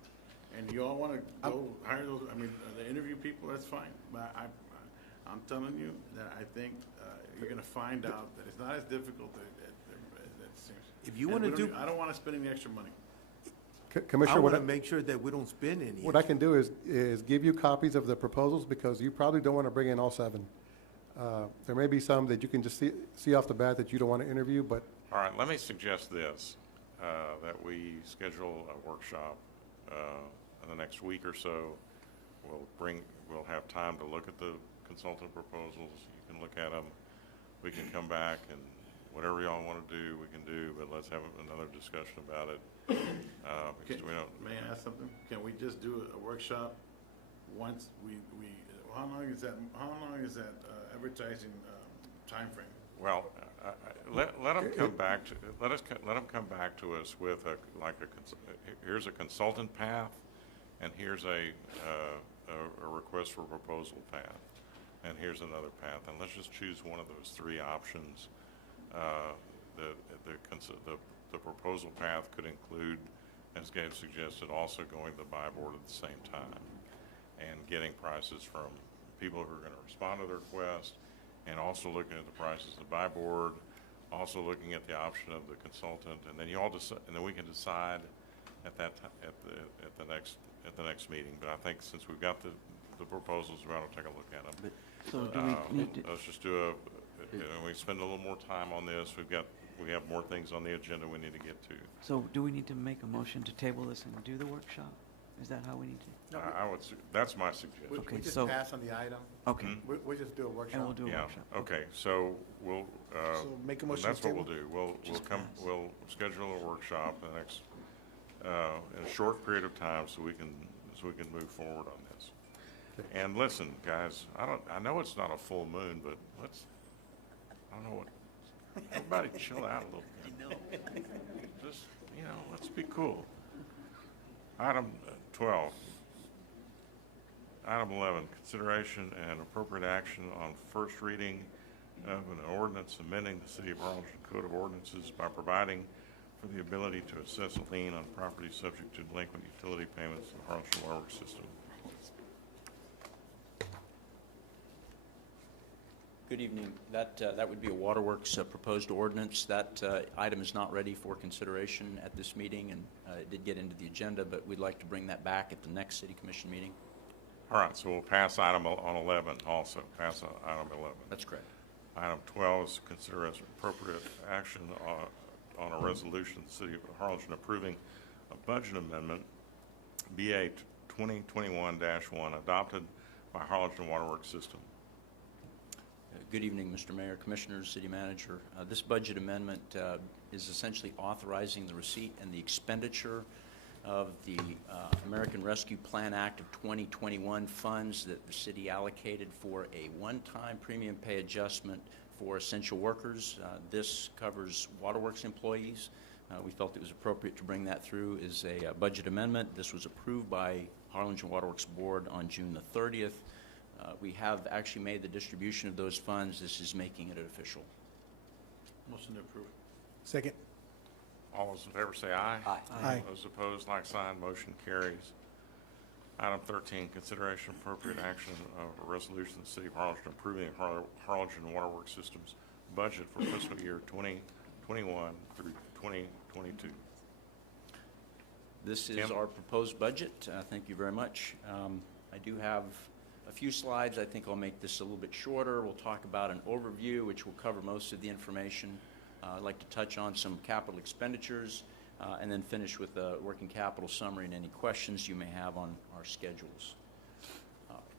And you all want to go hire those, the interview people, that's fine. But I'm telling you that I think you're going to find out that it's not as difficult as it seems. If you want to do, I don't want to spend any extra money. Commissioner, I want to make sure that we don't spend any. What I can do is give you copies of the proposals, because you probably don't want to bring in all 7. There may be some that you can just see off the bat that you don't want to interview, but. All right, let me suggest this, that we schedule a workshop in the next week or so. We'll have time to look at the consultant proposals. You can look at them. We can come back, and whatever y'all want to do, we can do, but let's have another discussion about it. Because we don't. May I ask something? Can we just do a workshop once how long is that advertising timeframe? Well, let them come back to, let them come back to us with here's a consultant path, and here's a request for proposal path, and here's another path, and let's just choose one of those three options. The proposal path could include, as Gabe suggested, also going to the buy board at the same time and getting prices from people who are going to respond to the request, and also looking at the prices of the buy board, also looking at the option of the consultant, and then we can decide at that at the next meeting. But I think since we've got the proposals, we ought to take a look at them. But, so do we need to? Let's just do we spend a little more time on this. We have more things on the agenda we need to get to. So do we need to make a motion to table this and do the workshop? Is that how we need to? No, that's my suggestion. We Okay, just so- pass on the item. Okay. We'll just do a workshop. And we'll do a Yeah, workshop. okay, so we'll, So make a motion that's to what we'll do. We'll schedule a workshop in a short period of time so we can move forward on this. And listen, guys, I know it's not a full moon, but I don't know what, everybody chill out a little bit. Just, let's be cool. Item 12. Item 11, consideration and appropriate action on first reading of an ordinance amending the City of Harlingen Code of Ordinances by providing for the ability to assess a lien on property subject to delinquent utility payments in the Harlingen Waterworks system. Good evening. That would be a Waterworks proposed ordinance. That item is not ready for consideration at this meeting, and it did get into the agenda, but we'd like to bring that back at the next City Commission meeting. All right, so we'll pass item on 11 also. Pass item 11. That's correct. Item 12 is consider as appropriate action on a resolution of the City of Harlingen approving a budget amendment, BA 2021-1, adopted by Harlingen Waterworks System. Good evening, Mr. Mayor, Commissioners, City Manager. This budget amendment is essentially authorizing the receipt and the expenditure of the American Rescue Plan Act of 2021 funds that the city allocated for a one-time premium pay adjustment for essential workers. This covers waterworks employees. We felt it was appropriate to bring that through as a budget amendment. This was approved by Harlingen Waterworks Board on June the 30th. We have actually made the distribution of those funds. This is making it official. Motion to approve. Second. All those in favor say aye. Aye. Aye. Those opposed, like sign. Motion carries. Item 13, consideration of appropriate action of a resolution of the City of Harlingen approving Harlingen Waterworks Systems budget for fiscal year 2021 through 2022. This is Tim? our proposed budget. Thank you very much. I do have a few slides. I think I'll make this a little bit shorter. We'll talk about an overview, which will cover most of the information. I'd like to touch on some capital expenditures and then finish with a working capital summary and any questions you may have on our schedules.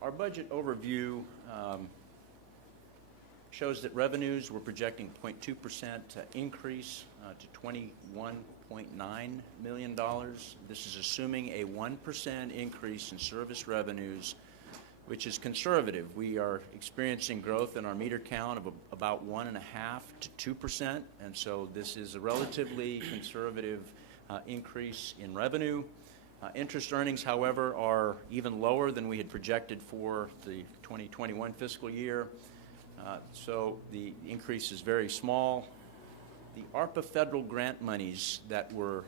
Our budget overview shows that revenues we're projecting 0.2% increase to $21.9 million. This is assuming a 1% increase in service revenues, which is conservative. We are experiencing growth in our meter count of about 1.5% to 2%, and so this is a relatively conservative increase in revenue. Interest earnings, however, are even lower than we had projected for the 2021 fiscal year, so the increase is very small. The ARPA federal grant monies that were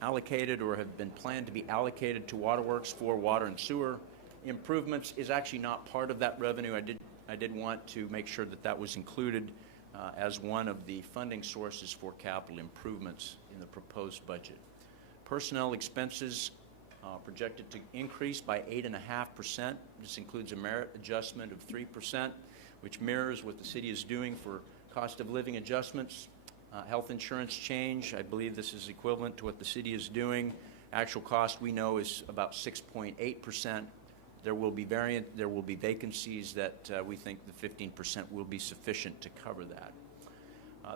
allocated or have been planned to be allocated to waterworks for water and sewer improvements is actually not part of that revenue. I did want to make sure that that was included as one of the funding sources for capital improvements in the proposed budget. Personnel expenses projected to increase by 8.5%. This includes a merit adjustment of 3%, which mirrors what the city is doing for cost of living adjustments. Health insurance change, I believe this is equivalent to what the city is doing. Actual cost we know is about 6.8%. There will be vacancies that we think the 15% will be sufficient to cover that.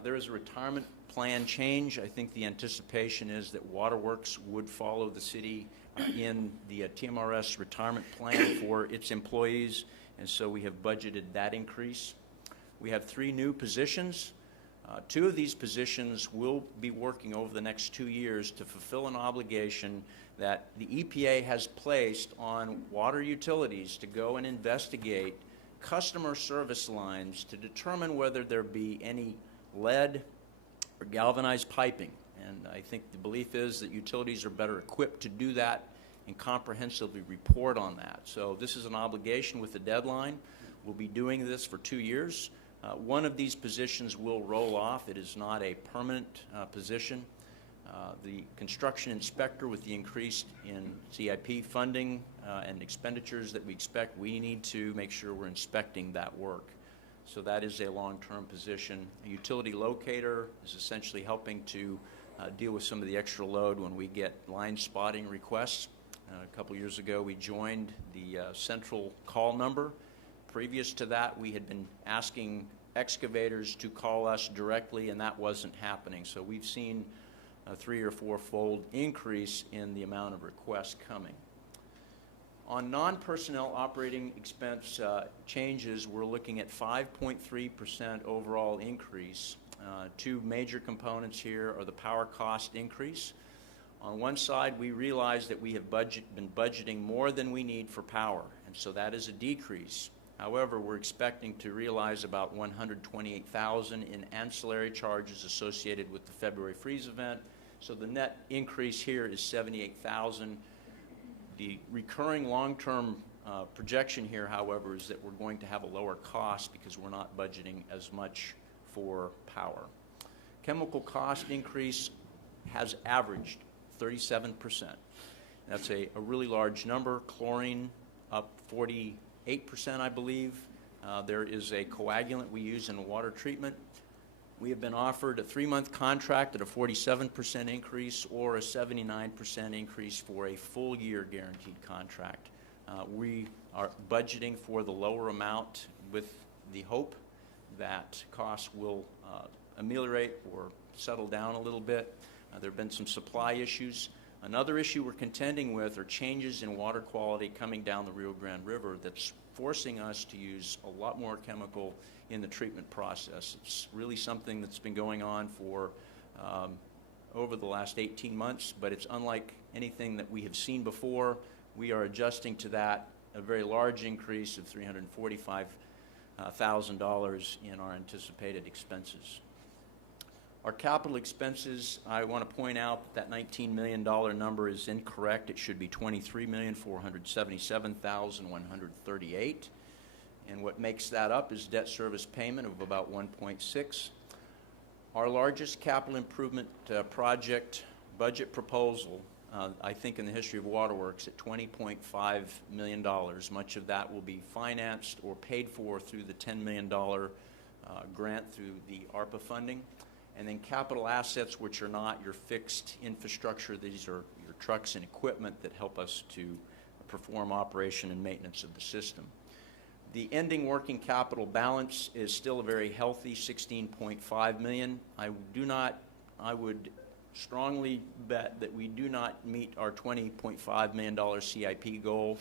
There is a retirement plan change. I think the anticipation is that Waterworks would follow the city in the TMRS retirement plan for its employees, and so we have budgeted that increase. We have 3 new positions. 2 of these positions will be working over the next 2 years to fulfill an obligation that the EPA has placed on water utilities to go and investigate customer service lines to determine whether there be any lead or galvanized piping. And I think the belief is that utilities are better equipped to do that and comprehensively report on that. So this is an obligation with a deadline. We'll be doing this for 2 years. One of these positions will roll off. It is not a permanent position. The construction inspector, with the increase in CIP funding and expenditures that we expect, we need to make sure we're inspecting that work. So that is a long-term position. A utility locator is essentially helping to deal with some of the extra load when we get line spotting requests. A couple years ago, we joined the central call number. Previous to that, we had been asking excavators to call us directly, and that wasn't happening. So we've seen a 3- or 4-fold increase in the amount of requests coming. On non-personnel operating expense changes, we're looking at 5.3% overall increase. 2 major components here are the power cost increase. On one side, we realize that we have been budgeting more than we need for power, and so that is a decrease. However, we're expecting to realize about $128,000 in ancillary charges associated with the February freeze event. So the net increase here is $78,000. The recurring long-term projection here, however, is that we're going to have a lower cost because we're not budgeting as much for power. Chemical cost increase has averaged 37%. That's a really large number. Chlorine up 48%, I believe. There is a coagulant we use in water treatment. We have been offered a 3-month contract at a 47% increase or a 79% increase for a full year guaranteed contract. We are budgeting for the lower amount with the hope that costs will ameliorate or settle down a little bit. There have been some supply issues. Another issue we're contending with are changes in water quality coming down the Rio Grande River that's forcing us to use a lot more chemical in the treatment process. It's really something that's been going on for over the last 18 months, but it's unlike anything that we have seen before. We are adjusting to that, a very large increase of $345,000 in our anticipated expenses. Our capital expenses, I want to point out that $19 million number is incorrect. It should be $23,477,138. And what makes that up is debt service payment of about 1.6. Our largest capital improvement project budget proposal, I think in the history of Waterworks, at $20.5 million. Much of that will be financed or paid for through the $10 million grant through the ARPA funding. And then capital assets, which are not your fixed infrastructure. These are your trucks and equipment that help us to perform operation and maintenance of the system. The ending working capital balance is still a very healthy $16.5 million. I would strongly bet that we do not meet our $20.5 million CIP goal,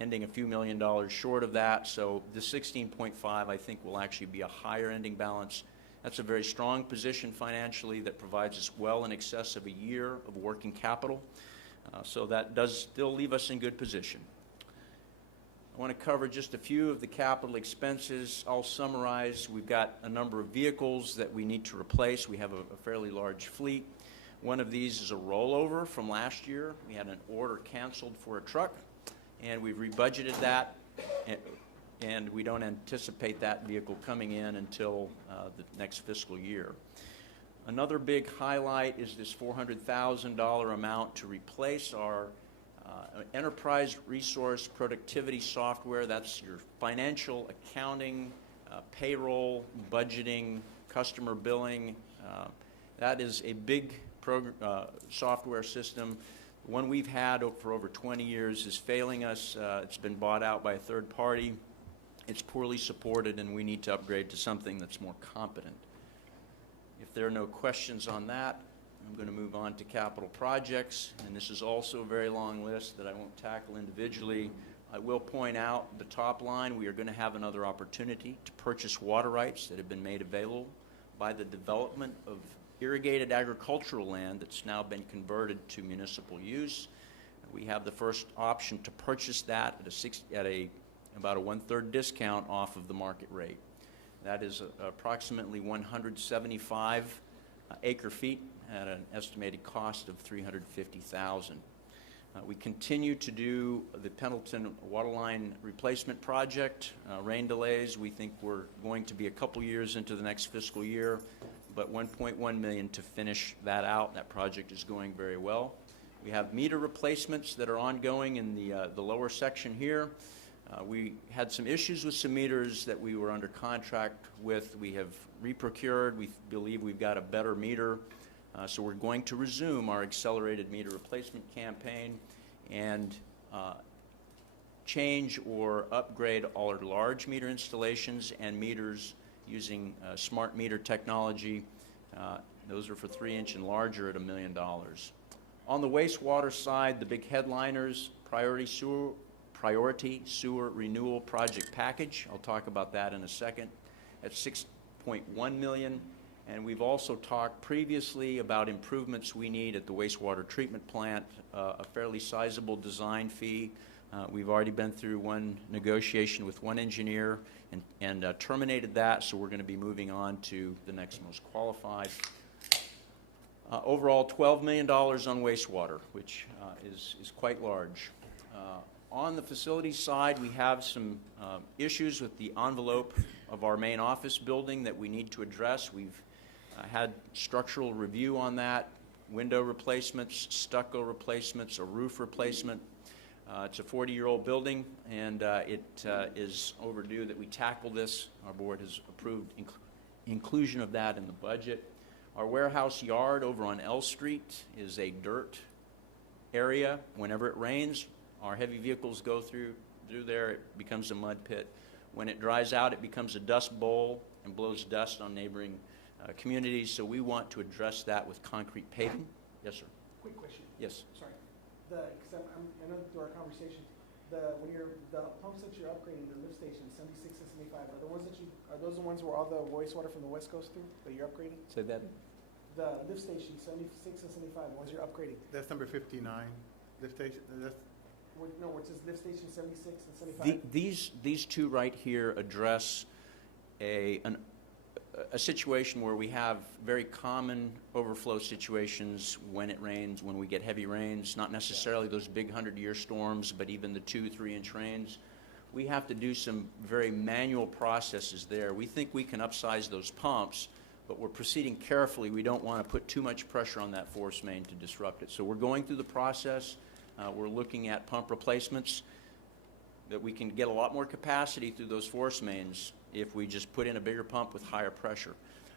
ending a few million dollars short of that. So the 16.5, I think, will actually be a higher ending balance. That's a very strong position financially that provides us well in excess of a year of working capital. So that does still leave us in good position. I want to cover just a few of the capital expenses. I'll summarize. We've got a number of vehicles that we need to replace. We have a fairly large fleet. One of these is a rollover from last year. We had an order canceled for a truck, and we've rebudgeted that, and we don't anticipate that vehicle coming in until the next fiscal year. Another big highlight is this $400,000 amount to replace our enterprise resource productivity software. That's your financial accounting, payroll, budgeting, customer billing. That is a big software system. The one we've had for over 20 years is failing us. It's been bought out by a third party. It's poorly supported, and we need to upgrade to something that's more competent. If there are no questions on that, I'm going to move on to capital projects, and this is also a very long list that I won't tackle individually. I will point out the top line, we are going to have another opportunity to purchase water rights that have been made available by the development of irrigated agricultural land that's now been converted to municipal use. We have the first option to purchase that at about a 1/3 discount off of the market rate. That is approximately 175 acre feet at an estimated cost of $350,000. We continue to do the Pendleton Waterline Replacement Project. Rain delays, we think we're going to be a couple years into the next fiscal year, but $1.1 million to finish that out. That project is going very well. We have meter replacements that are ongoing in the lower section here. We had some issues with some meters that we were under contract with. We have reprocured. We believe we've got a better meter. So we're going to resume our accelerated meter replacement campaign and change or upgrade all our large meter installations and meters using smart meter technology. Those are for 3-inch and larger at $1 million. On the wastewater side, the big headliners, priority sewer renewal project package. I'll talk about that in a second. At $6.1 million. And we've also talked previously about improvements we need at the wastewater treatment plant, a fairly sizable design fee. We've already been through one negotiation with one engineer and terminated that, so we're going to be moving on to the next most qualified. Overall, $12 million on wastewater, which is quite large. On the facilities side, we have some issues with the envelope of our main office building that we need to address. We've had structural review on that, window replacements, stucco replacements, a roof replacement. It's a 40-year-old building, and it is overdue that we tackle this. Our board has approved inclusion of that in the budget. Our warehouse yard over on L Street is a dirt area. Whenever it rains, our heavy vehicles go through there. It becomes a mud pit. When it dries out, it becomes a dust bowl and blows dust on neighboring communities. So we want to address that with concrete paving. Yes, sir. Quick question. Yes. Sorry. Because I know through our conversations, the pumps that you're upgrading, the lift stations, 76 and 75, are those the ones where all the wastewater from the west goes through that you're upgrading? Say that. The lift stations, 76 and 75, the ones you're upgrading. That's number 59, lift station, that's. No, where it says lift station 76 and 75? These two right here address a situation where we have very common overflow situations when it rains, when we get heavy rains, not necessarily those big 100-year storms, but even the 2-3-inch rains. We have to do some very manual processes there. We think we can upsize those pumps, but we're proceeding carefully. We don't want to put too much pressure on that force main to disrupt it. So we're going through the process. We're looking at pump replacements that we can get a lot more capacity through those force mains if we just put in a bigger pump with higher pressure.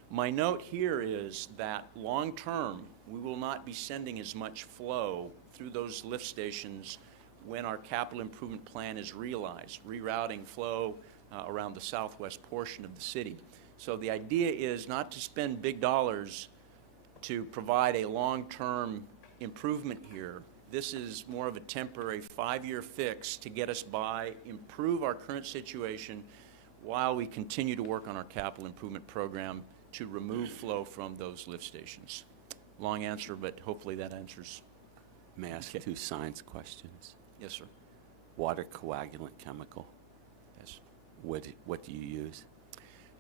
My note here is that long term, we will not be sending as much flow through those lift stations when our capital improvement plan is realized, rerouting flow around the southwest portion of the city. So the idea is not to spend big dollars to provide a long-term improvement here. This is more of a temporary 5-year fix to get us by, improve our current situation while we continue to work on our capital improvement program to remove flow from those lift stations. Long answer, but hopefully that answers. May I ask two science questions? Yes, sir. Water coagulant chemical. Yes. What do you use?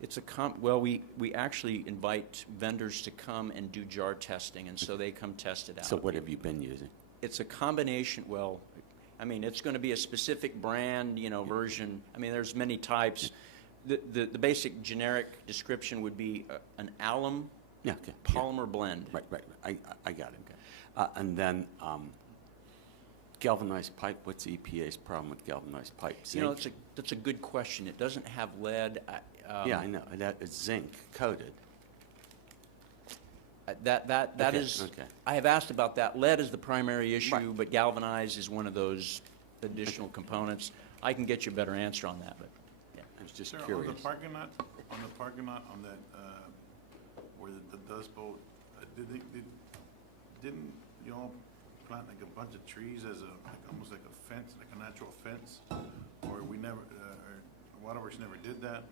It's well, we actually invite vendors to come and do jar testing, and so they come test it out. So what have you been using? It's a combination, well, I mean, it's going to be a specific brand, version. I mean, there's many types. The basic generic description would be an alum polymer blend. Right. I got it. Okay. And then galvanized pipe. What's EPA's problem with galvanized pipe? Zinc? That's a good question. It doesn't have lead. Yeah, I know. That is zinc coated. That Okay, is. okay. I have asked about that. Lead is the primary issue, but galvanized is one of those additional components. I can get you a better answer on that, but yeah. I was just Sir, curious. on the parking lot, on that, where the Dust Bowl, didn't you all plant like a bunch of trees as almost like a fence, like a natural fence? Or we never, or Waterworks never did that?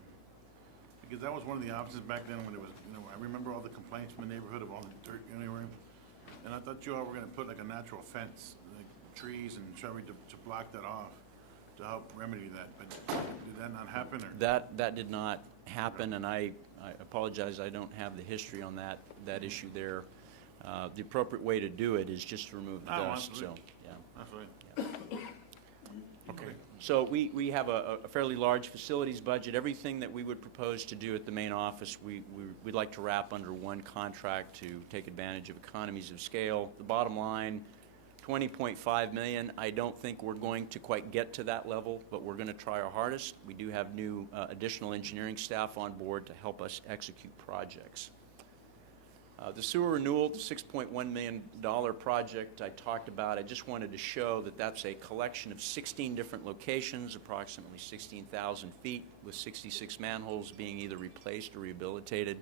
Because that was one of the options back then when it was, I remember all the complaints from the neighborhood of all the dirt anywhere. And I thought you all were gonna put like a natural fence, like trees and shrubbery to block that off, to help remedy that, but did that not happen, or? That did not happen, and I apologize, I don't have the history on that issue there. The appropriate way to do it is just to remove the dust, so, absolutely. yeah. Absolutely. Okay. So we have a fairly large facilities budget. Everything that we would propose to do at the main office, we'd like to wrap under one contract to take advantage of economies of scale. The bottom line, $20.5 million. I don't think we're going to quite get to that level, but we're going to try our hardest. We do have new additional engineering staff on board to help us execute projects. The sewer renewal, the $6.1 million project I talked about, I just wanted to show that that's a collection of 16 different locations, approximately 16,000 feet, with 66 manholes being either replaced or rehabilitated.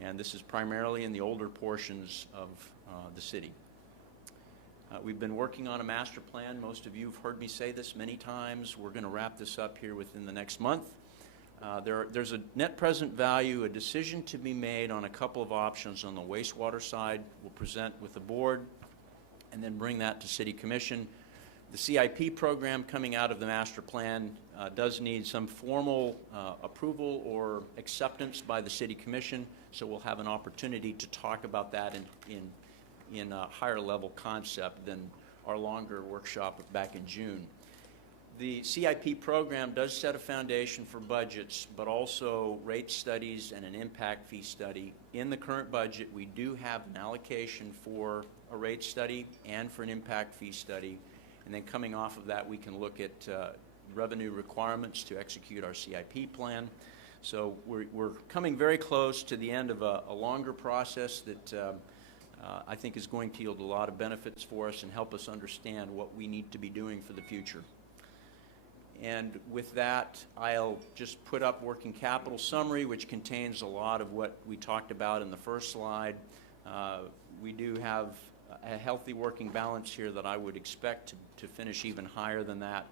And this is primarily in the older portions of the city. We've been working on a master plan. Most of you have heard me say this many times. We're going to wrap this up here within the next month. There's a net present value, a decision to be made on a couple of options on the wastewater side. We'll present with the board and then bring that to City Commission. The CIP program coming out of the master plan does need some formal approval or acceptance by the City Commission, so we'll have an opportunity to talk about that in a higher level concept than our longer workshop back in June. The CIP program does set a foundation for budgets, but also rate studies and an impact fee study. In the current budget, we do have an allocation for a rate study and for an impact fee study. And then coming off of that, we can look at revenue requirements to execute our CIP plan. So we're coming very close to the end of a longer process that I think is going to yield a lot of benefits for us and help us understand what we need to be doing for the future. And with that, I'll just put up working capital summary, which contains a lot of what we talked about in the first slide. We do have a healthy working balance here that I would expect to finish even higher than that.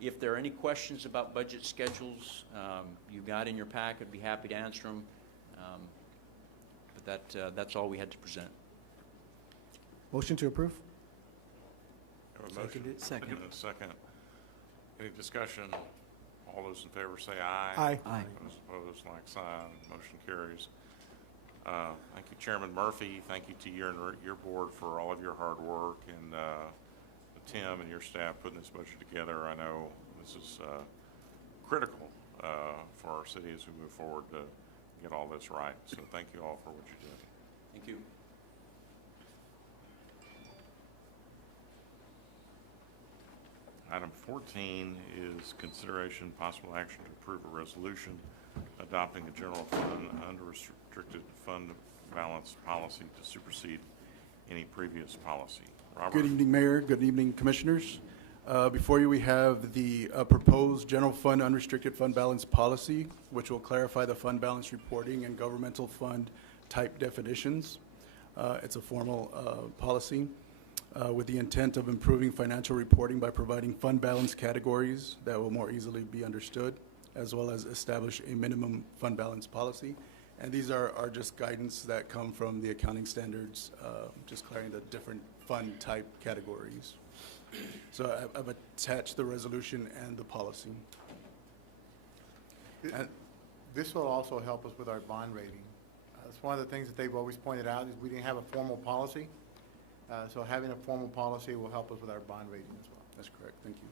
If there are any questions about budget schedules, you got in your packet, I'd be happy to answer them. But that's all we had to present. Motion to approve? Have a motion. Second. And a second. Any discussion? All those in favor say aye. Aye. Aye. Those opposed, like sign. Motion carries. Thank you, Chairman Murphy. Thank you to you and your board for all of your hard work, and Tim and your staff putting this budget together. I know this is critical for our city as we move forward to get all this right. So thank you all for what you did. Thank you. Item 14 is consideration possible action to approve a resolution adopting a general fund unrestricted fund balance policy to supersede any previous policy. Robert? Good evening, Mayor. Good evening, Commissioners. Before you, we have the proposed general fund unrestricted fund balance policy, which will clarify the fund balance reporting and governmental fund type definitions. It's a formal policy with the intent of improving financial reporting by providing fund balance categories that will more easily be understood, as well as establish a minimum fund balance policy. And these are just guidance that come from the accounting standards, just clarifying the different fund type categories. So I've attached the resolution and the policy. And this will also help us with our bond rating. It's one of the things that they've always pointed out is we didn't have a formal policy. So having a formal policy will help us with our bond rating as well. That's correct. Thank you.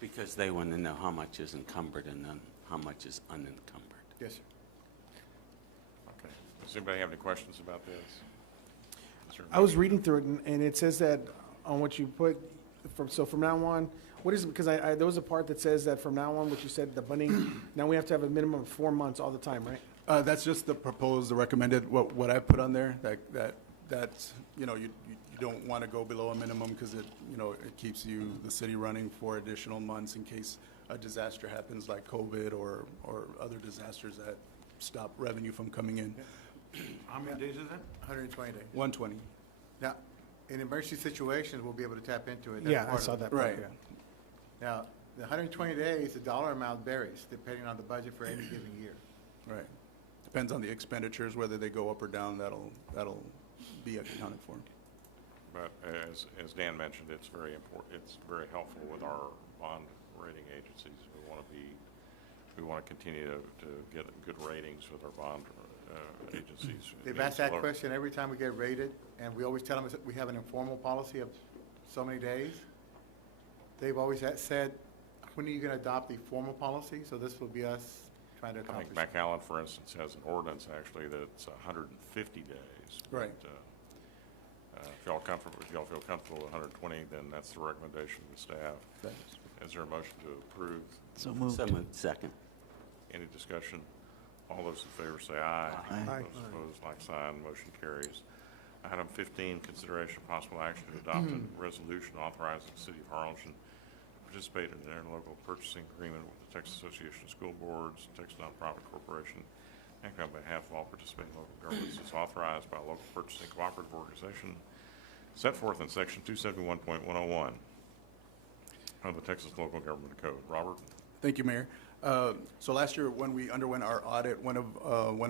Because they want to know how much is encumbered and then how much is unencumbered. Yes, sir. Okay. Does anybody have any questions about this? I was reading through it, and it says that on what you put, from now on, what is it? Because there was a part that says that from now on, what you said, the funding, now we have to have a minimum of 4 months all the time, right? That's just the proposed, the recommended, what I put on there, that's, you know, you don't want to go below a minimum because it, you know, it keeps the city running for additional months in case a disaster happens like COVID or other disasters that stop revenue from coming in. How many days is that? 120 days. 120. Now, in emergency situations, we'll be able to tap into it. That's Yeah, I part of saw it. that part, yeah. Now, the 120 days, the dollar amount varies depending on the budget for any given year. Right. Depends on the expenditures, whether they go up or down, that'll be accounted for. But as Dan mentioned, it's very important, it's very helpful with our bond rating agencies. We want to continue to get good ratings with our bond agencies. They've asked that question every time we get rated, and we always tell them that we have an informal policy of so many days. They've always said, when are you going to adopt the formal policy? So this will be us trying to I accomplish. think McAllen, for instance, has an ordinance actually that's 150 days. Right. But, if y'all feel comfortable with 120, then that's the recommendation of the staff. Is there a motion to approve? So moved. So moved. Second. Any discussion? All those in favor say aye. Aye. Those opposed, like sign. Motion carries. Item 15, consideration of possible action to adopt a resolution authorizing the City of Harlingen to participate in an interlocal purchasing agreement with the Texas Association of School Boards, Texas Nonprofit Corporation, acting on behalf of all participating local governments as authorized by a local purchasing cooperative organization set forth in Section 271.101 of the Texas Local Government Code. Robert? Thank you, Mayor. So last year, when we underwent our audit, one of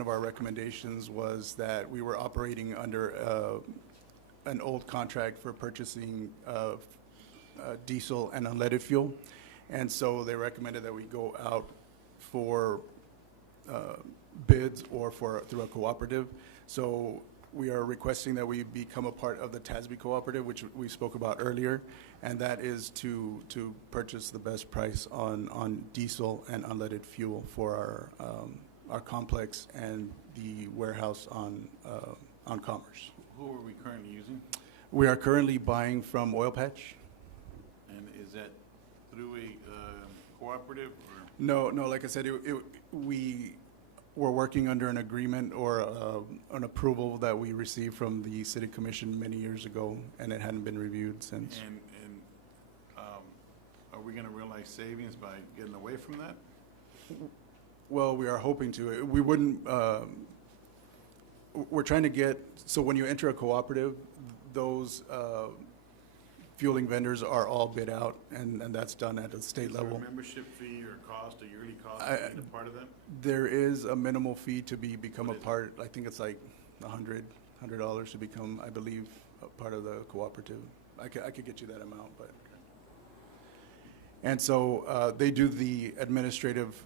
our recommendations was that we were operating under an old contract for purchasing diesel and unleaded fuel, and so they recommended that we go out for bids or through a cooperative. So we are requesting that we become a part of the TASB cooperative, which we spoke about earlier, and that is to purchase the best price on diesel and unleaded fuel for our complex and the warehouse on Commerce. Who are we currently using? We are currently buying from Oil Patch. And is that through a cooperative or? No, like I said, we were working under an agreement or an approval that we received from the City Commission many years ago, and it hadn't been reviewed since. And are we going to realize savings by getting away from that? Well, we are hoping to. We wouldn't, we're trying to get, so when you enter a cooperative, those fueling vendors are all bid out, and that's done at a state level. Is there a membership fee or cost, a yearly cost to be a part of that? There is a minimal fee to become a part. I think it's like $100 to become, I believe, a part of the cooperative. I could get you that amount, but. And so they do the administrative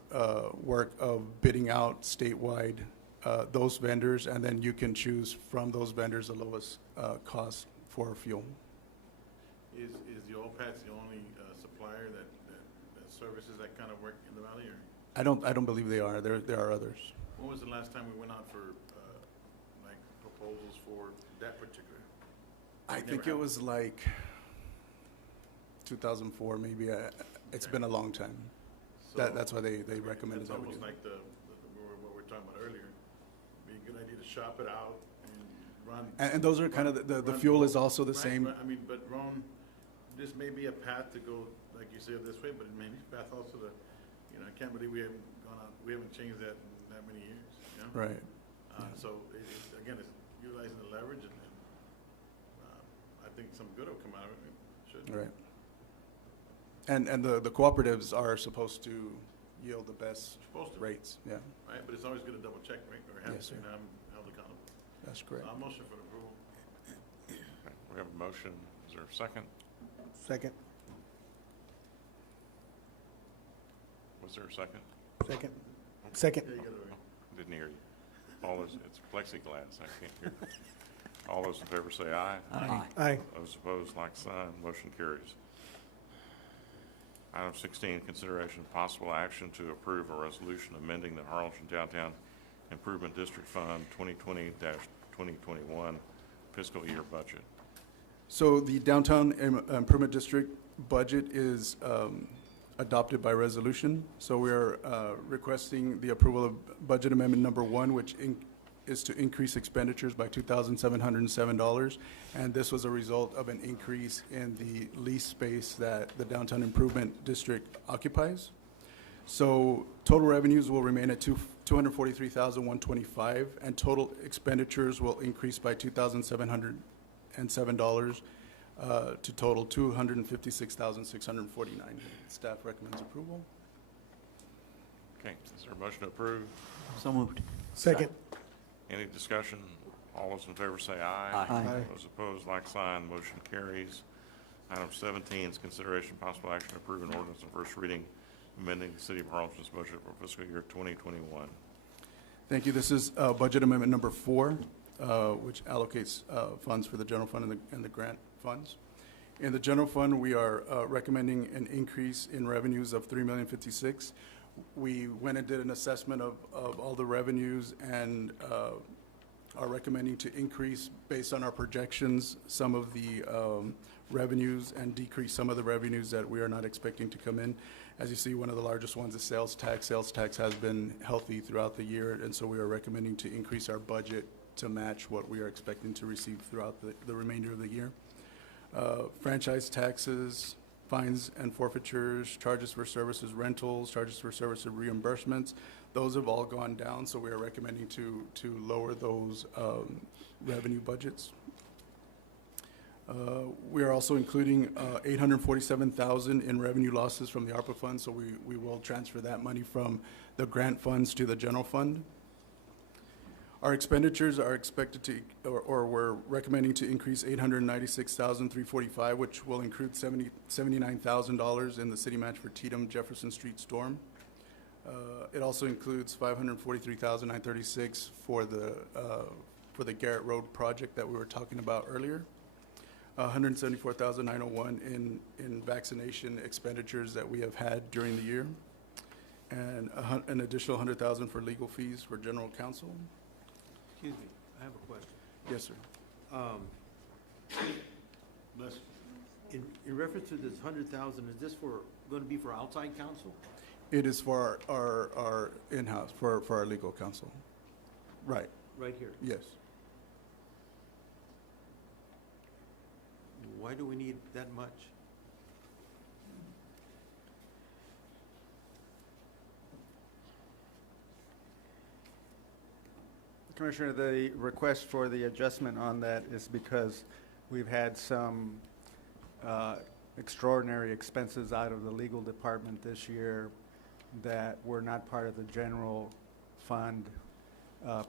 work of bidding out statewide those vendors, and then you can choose from those vendors the lowest cost for fuel. Is the oil patch the only supplier that services that kind of work in the valley, or? I don't believe they are. There are others. When was the last time we went out for like proposals for that particular? I think it was like 2004, maybe. It's been a long time. So That's why they recommended it's that we almost do. like what we were talking about earlier. Be a good idea to shop it out and run. And those are kind of the fuel is also the same. I mean, but Ron, this may be a path to go, like you said, this way, but it may be a path also to, I can't believe we haven't gone out, we haven't changed that in that many years, Right. So again, it's utilizing the leverage, and I think some good will come out of it. Should. Right. And the cooperatives are supposed to yield the best rates. Yeah. Right, but it's always good to double check, right? Or have, Yes, sir. I'm held accountable. That's correct. So I'll motion for the approval. Okay, we have a motion. Is there a second? Second. Was there a second? Second. Second. Didn't hear you. All those, it's plexiglass. I can't hear. All those in favor say aye. Aye. Aye. Those opposed, like sign. Motion carries. Item 16, consideration of possible action to approve a resolution amending the Harlingen Downtown Improvement District Fund 2020-2021 fiscal year budget. So the Downtown Improvement District budget is adopted by resolution. So we are requesting the approval of budget amendment number 1, which is to increase expenditures by $2,707. And this was a result of an increase in the lease space that the Downtown Improvement District occupies. So total revenues will remain at $243,125, and total expenditures will increase by $2,707 to total $256,649. Staff recommends approval. Okay, is there a motion to approve? So moved. Second. Any discussion? All those in favor say aye. Aye. Aye. Those opposed, like sign, motion carries. Item 17 is consideration possible action to approve an ordinance on first reading, amending the City of Harlingen budget for fiscal year 2021. Thank you. This is budget amendment number 4, which allocates funds for the general fund and the grant funds. In the general fund, we are recommending an increase in revenues of $3,056,000. We went and did an assessment of all the revenues and are recommending to increase, based on our projections, some of the revenues and decrease some of the revenues that we are not expecting to come in. As you see, one of the largest ones is sales tax. Sales tax has been healthy throughout the year, and so we are recommending to increase our budget to match what we are expecting to receive throughout the remainder of the year. Franchise taxes, fines and forfeitures, charges for services rentals, charges for services reimbursements, those have all gone down, so we are recommending to lower those revenue budgets. We are also including $847,000 in revenue losses from the ARPA fund, so we will transfer that money from the grant funds to the general fund. Our expenditures are expected to, or we're recommending to increase $896,345, which will include $79,000 in the city match for Tatum Jefferson Street storm. It also includes $543,936 for the Garrett Road project that we were talking about earlier. $174,901 in vaccination expenditures that we have had during the year, and an additional $100,000 for legal fees for general counsel. Excuse me, I have a question. Yes, sir. In reference to this 100,000, is this going to be for outside counsel? It is for our in-house, for our legal counsel. Right. Right here? Yes. Why do we need that much? Commissioner, the request for the adjustment on that is because we've had some extraordinary expenses out of the legal department this year that were not part of the general fund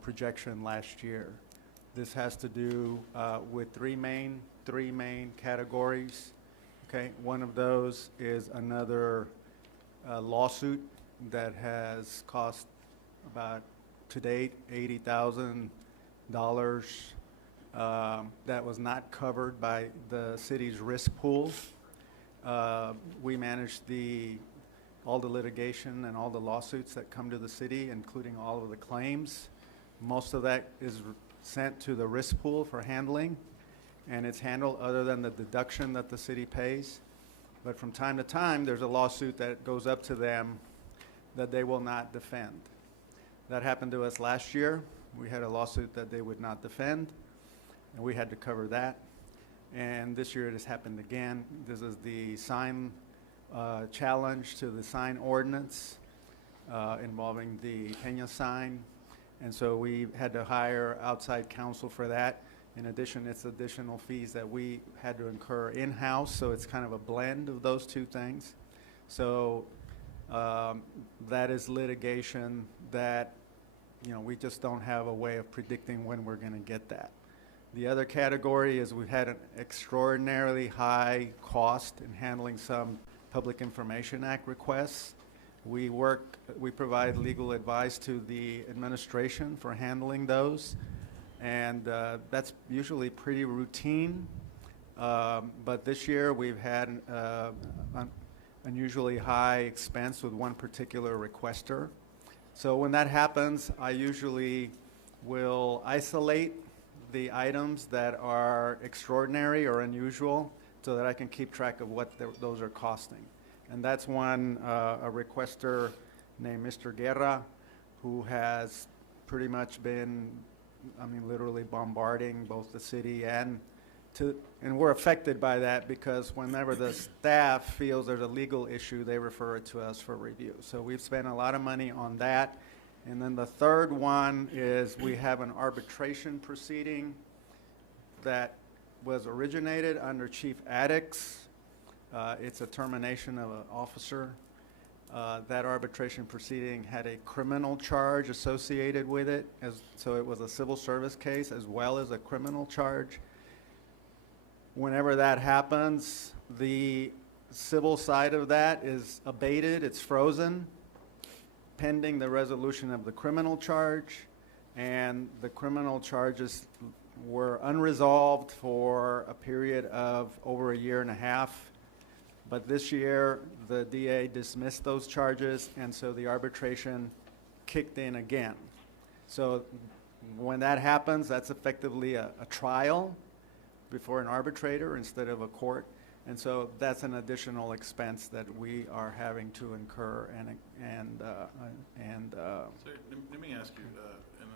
projection last year. This has to do with three main categories. Okay, one of those is another lawsuit that has cost about, to date, $80,000 that was not covered by the city's risk pool. We manage all the litigation and all the lawsuits that come to the city, including all of the claims. Most of that is sent to the risk pool for handling, and it's handled other than the deduction that the city pays. But from time to time, there's a lawsuit that goes up to them that they will not defend. That happened to us last year. We had a lawsuit that they would not defend, and we had to cover that. And this year it has happened again. This is the sign challenge to the sign ordinance involving the Peña sign. And so we had to hire outside counsel for that. In addition, it's additional fees that we had to incur in-house, so it's kind of a blend of those two things. So that is litigation that, we just don't have a way of predicting when we're going to get that. The other category is we've had an extraordinarily high cost in handling some Public Information Act requests. We provide legal advice to the administration for handling those, and that's usually pretty routine. But this year we've had an unusually high expense with one particular requester. So when that happens, I usually will isolate the items that are extraordinary or unusual so that I can keep track of what those are costing. And that's one, a requester named Mr. Guerra, who has pretty much been, literally bombarding both the city and and we're affected by that because whenever the staff feels there's a legal issue, they refer it to us for review. So we've spent a lot of money on that. And then the third one is we have an arbitration proceeding that was originated under Chief Addicts. It's a termination of an officer. That arbitration proceeding had a criminal charge associated with it, so it was a civil service case as well as a criminal charge. Whenever that happens, the civil side of that is abated, it's frozen, pending the resolution of the criminal charge, and the criminal charges were unresolved for a period of over a year and a half. But this year, the DA dismissed those charges, and so the arbitration kicked in again. So when that happens, that's effectively a trial before an arbitrator instead of a court. And so that's an additional expense that we are having to incur. Sir, let me ask you, and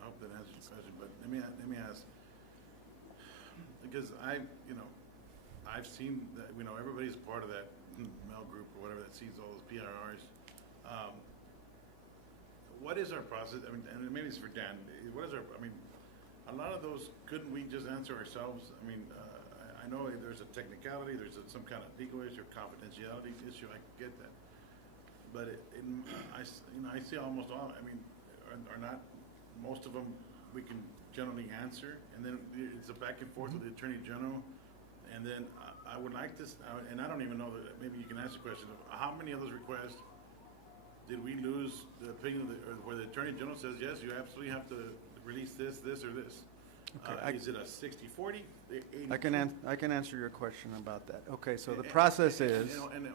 I hope that answers your question, but let me ask, because I've seen that, everybody's part of that mail group or whatever that sees all those PRRs. What is our process? I mean, and maybe it's for Dan. What is a lot of those, couldn't we just answer ourselves? I mean, I know there's a technicality, there's some kind of legal issue, confidentiality issue, I get that. But I see almost all, are not, most of them we can generally answer, and then it's a back and forth with the Attorney General. And then I would like this, and I don't even know that, maybe you can answer the question of how many of those requests did we lose the opinion or where the Attorney General says, yes, you absolutely have to release this, or this? Okay, is it a 60-40? I can answer your question about that. Okay, so the process is, and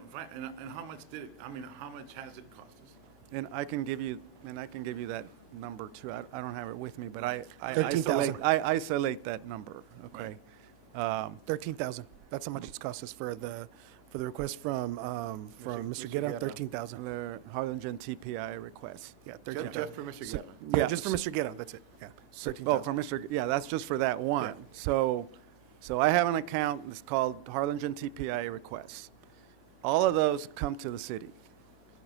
how much did it? How much has it cost us? and I can give you that number too. I don't have it with me, but I 13,000. isolate that number. Okay. Right. 13,000. That's how much it's cost us for the request from Mr. Guerra. 13,000. The Harlingen TPI request. Yeah, 13,000. Just for Mr. Guerra. Yeah, just for Mr. Guerra. That's it. Yeah. 13,000. That's just for that one. Yeah. So I have an account that's called Harlingen TPI requests. All of those come to the city.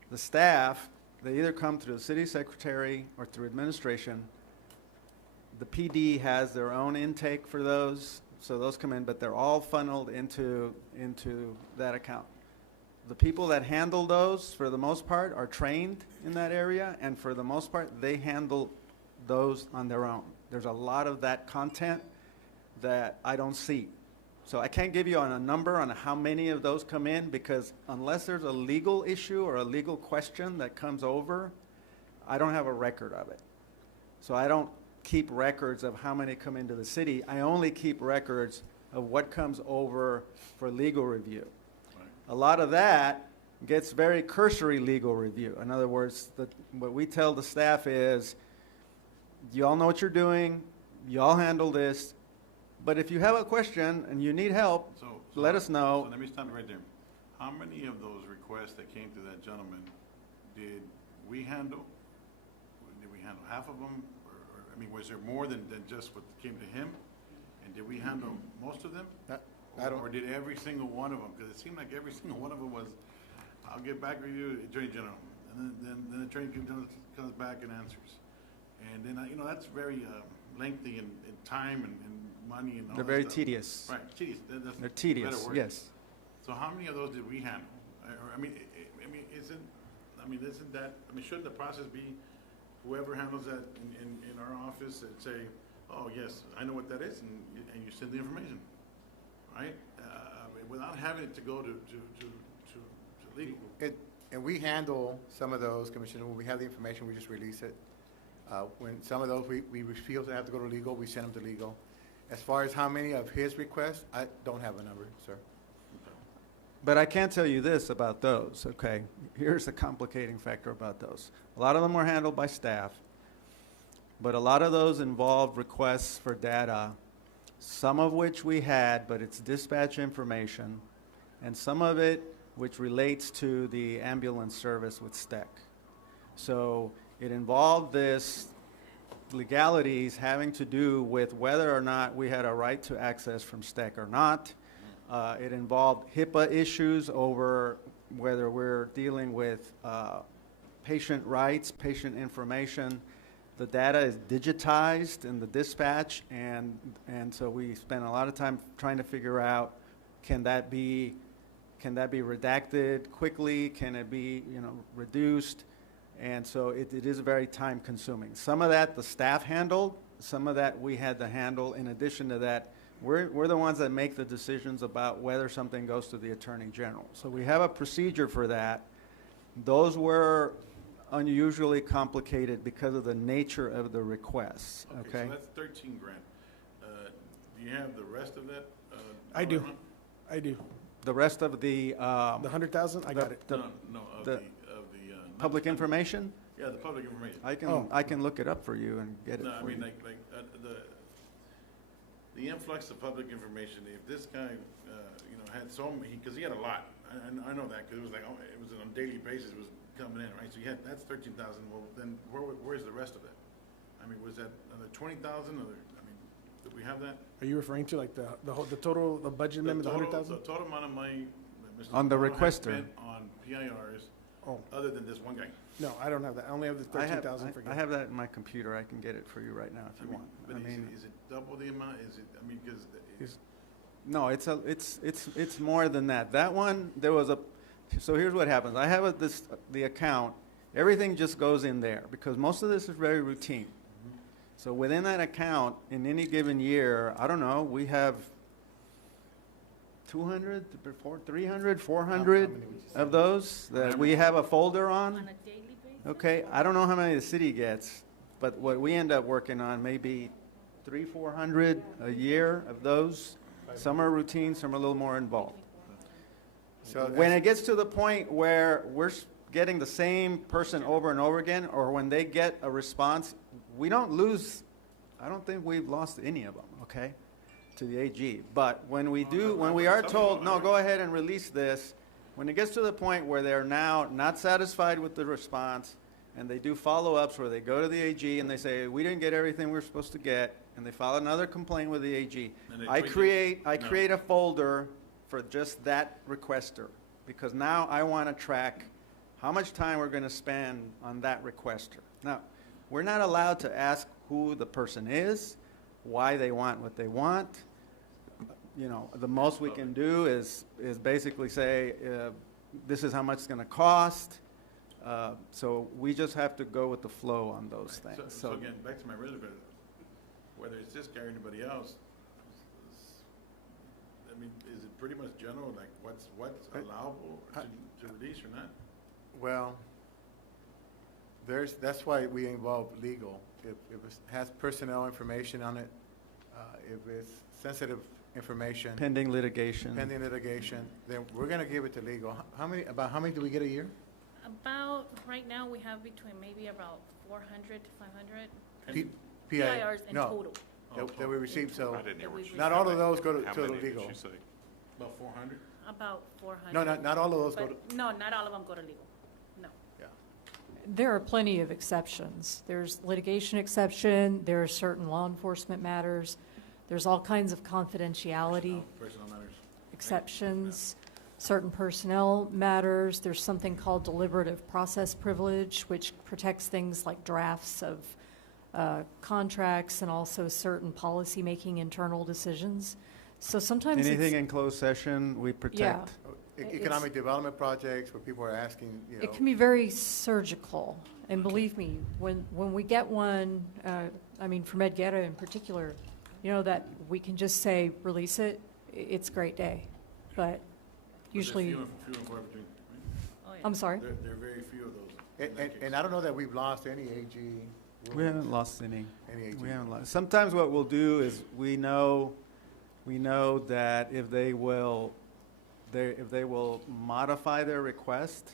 The staff, they either come through the city secretary or through administration. The PD has their own intake for those, so those come in, but they're all funneled into that account. The people that handle those, for the most part, are trained in that area, and for the most part, they handle those on their own. There's a lot of that content that I don't see. So I can't give you a number on how many of those come in, because unless there's a legal issue or a legal question that comes over, I don't have a record of it. So I don't keep records of how many come into the city. I only keep records of what comes over for legal review. Right. A lot of that gets very cursory legal review. In other words, what we tell the staff is, you all know what you're doing, you all handle this, but if you have a question and you need help, let us know. So let me stop right there. How many of those requests that came to that gentleman did we handle? Did we handle half of them? Was there more than just what came to him? And did we handle most of them? Or did every single one of them? Because it seemed like every single one of them was, I'll get back with you, Attorney General. And then the Attorney comes back and answers. And then, that's very lengthy in time and money and all that. They're very stuff. tedious. Right, tedious. That's They're a tedious, better word. yes. So how many of those did we handle? Shouldn't the process be whoever handles that in our office and say, oh, yes, I know what that is, and you send the information, right? Without having it to go to legal. And we handle some of those, Commissioner. When we have the information, we just release it. When some of those we feel they have to go to legal, we send them to legal. As far as how many of his requests, I don't have a number, sir. But I can tell you this about those, okay? Here's the complicating factor about those. A lot of them were handled by staff, but a lot of those involved requests for data, some of which we had, but it's dispatch information, and some of it which relates to the ambulance service with STEC. So it involved this legalities having to do with whether or not we had a right to access from STEC or not. It involved HIPAA issues over whether we're dealing with patient rights, patient information. The data is digitized in the dispatch, and so we spent a lot of time trying to figure out, can that be redacted quickly? Can it be, reduced? And so it is very time consuming. Some of that the staff handled, some of that we had to handle. In addition to that, we're the ones that make the decisions about whether something goes to the Attorney General. So we have a procedure for that. Those were unusually complicated because of the nature of the requests, okay? So that's 13 grand. Do you have the rest of that? I do. I do. The rest of the... The 100,000, I got it. Of the the public information? Yeah, the public information. I can look it up for you and get it No, I for mean, you. the influx of public information, if this guy, had so many, because he had a lot. I know that, because it was like, it was on a daily basis, it was coming in, right? So that's 13,000. Well, then where's the rest of it? I mean, was that another 20,000? Did we have that? Are you referring to like the total, the budget amendment, the 100,000? The total amount of money that Mr. On the Zamora has requester. spent on PIRs, other than this one guy. No, I don't have that. I only have the 13,000 for I have that in my computer. I can get it for you right now if you want. But is it double the amount? Is it, because No, it's more than that. That one, there was so here's what happens. I have the account. Everything just goes in there because most of this is very routine. So within that account, in any given year, I don't know, we have 200, 300, 400 of those that we have a folder on. On a daily basis? Okay, I don't know how many the city gets, but what we end up working on may be 300, 400 a year of those. Some are routine, some are a little more involved. So When it gets to the point where we're getting the same person over and over again, or when they get a response, we don't lose, I don't think we've lost any of them, okay, to the AG. But when we do, when we are told, no, go ahead and release this, when it gets to the point where they're now not satisfied with the response, and they do follow-ups where they go to the AG and they say, we didn't get everything we're supposed to get, and they file another complaint with the AG, I create a folder for just that requester, because now I want to track how much time we're going to spend on that requester. Now, we're not allowed to ask who the person is, why they want what they want. The most we can do is basically say, this is how much it's going to cost. So we just have to go with the flow on those things. So again, back to my earlier bit, whether it's this guy or anybody else, is it pretty much general, like what's allowable to release or not? Well, that's why we involve legal. If it has personnel information on it, if it's sensitive information. Pending litigation. Pending litigation, then we're gonna give it to legal. About how many do we get a year? About, right now, we have between maybe about 400 to 500 PIRs in total. That we receive, so I didn't hear what she not said. all of those go How to many did legal. she say? About 400? About 400. No, not all of those go But no, not all of them go to legal. No. There are plenty of exceptions. There's litigation exception, there are certain law enforcement matters, there's all kinds of confidentiality Personnel matters. exceptions, certain personnel matters. There's something called deliberative process privilege, which protects things like drafts of contracts and also certain policy-making internal decisions. So sometimes Anything in closed session, we protect. Economic development projects where people are asking, It can be very surgical, and believe me, when we get one, for Medguera in particular, that we can just say, release it, it's a great day. But usually, Few and far between, right? Oh, yeah. I'm sorry? There are very few of those. and I don't know that we've lost any AG. We haven't lost any. Any AG. We haven't lost. Sometimes what we'll do is we know that if they will modify their request,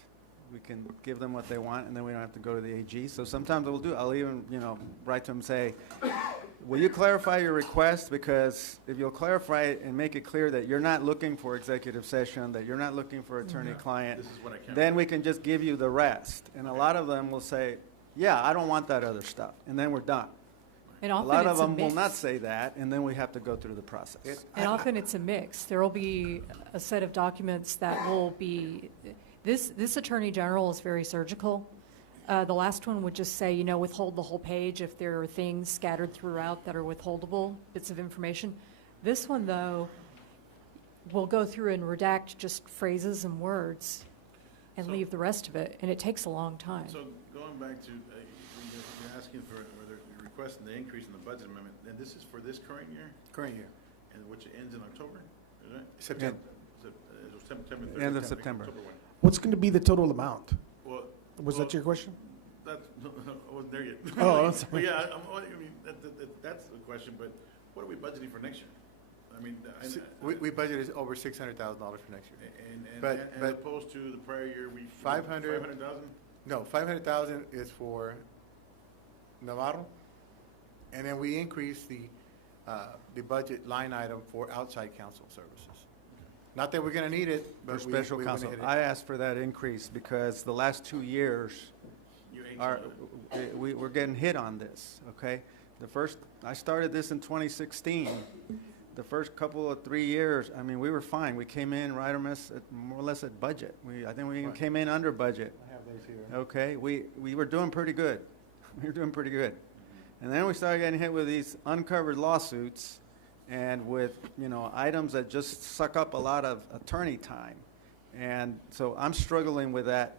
we can give them what they want, and then we don't have to go to the AG. So sometimes I'll even, write to them and say, will you clarify your request? Because if you'll clarify it and make it clear that you're not looking for executive session, that you're not looking for attorney-client, This is what I can't. then we can just give you the rest. And a lot of them will say, yeah, I don't want that other stuff. And then we're done. And A often lot it's of a them will not mix. say that, and then we have to go through the process. And often it's a mix. There will be a set of documents that will be, this Attorney General is very surgical. The last one would just say, you know, withhold the whole page if there are things scattered throughout that are withholdable, bits of information. This one, though, will go through and redact just phrases and words and leave the rest of it, and it takes a long time. So going back to, you're asking for, or you're requesting the increase in the budget amendment, and this is for this current year? Current year. And which ends in October, is it? September. September 30th. End of September. October 1. What's going to be the total amount? Well, Was that your question? That's, I wasn't there yet. Oh, I'm sorry. But yeah, I mean, that's the question, but what are we budgeting for next year? I mean, We budgeted over $600,000 for next year. and But as opposed to the prior year, we. 500,000? No, 500,000 is for Navarro, and then we increased the budget line item for outside counsel services. Not that we're gonna need it, For but special we wanna counsel, hit it. I asked for that increase because the last 2 years we're getting hit on this, okay? I started this in 2016. The first couple of 3 years, I mean, we were fine. We came in right more or less at budget. I think we even came in under budget. I have those here. Okay, we were doing pretty good. We were doing pretty good. And then we started getting hit with these uncovered lawsuits and with, you know, items that just suck up a lot of attorney time. And so I'm struggling with that,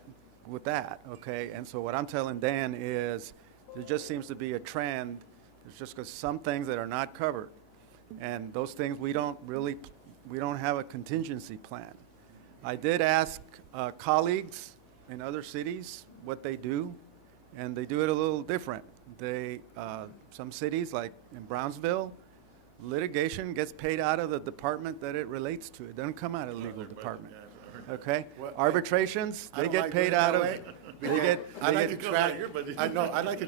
okay? And so what I'm telling Dan is there just seems to be a trend. There's just some things that are not covered. And those things we don't have a contingency plan. I did ask colleagues in other cities what they do, and they do it a little different. Some cities, like in Brownsville, litigation gets paid out of the department that it relates to. It doesn't come out of the legal department. Okay? Arbitrations, they get paid out of. I'd like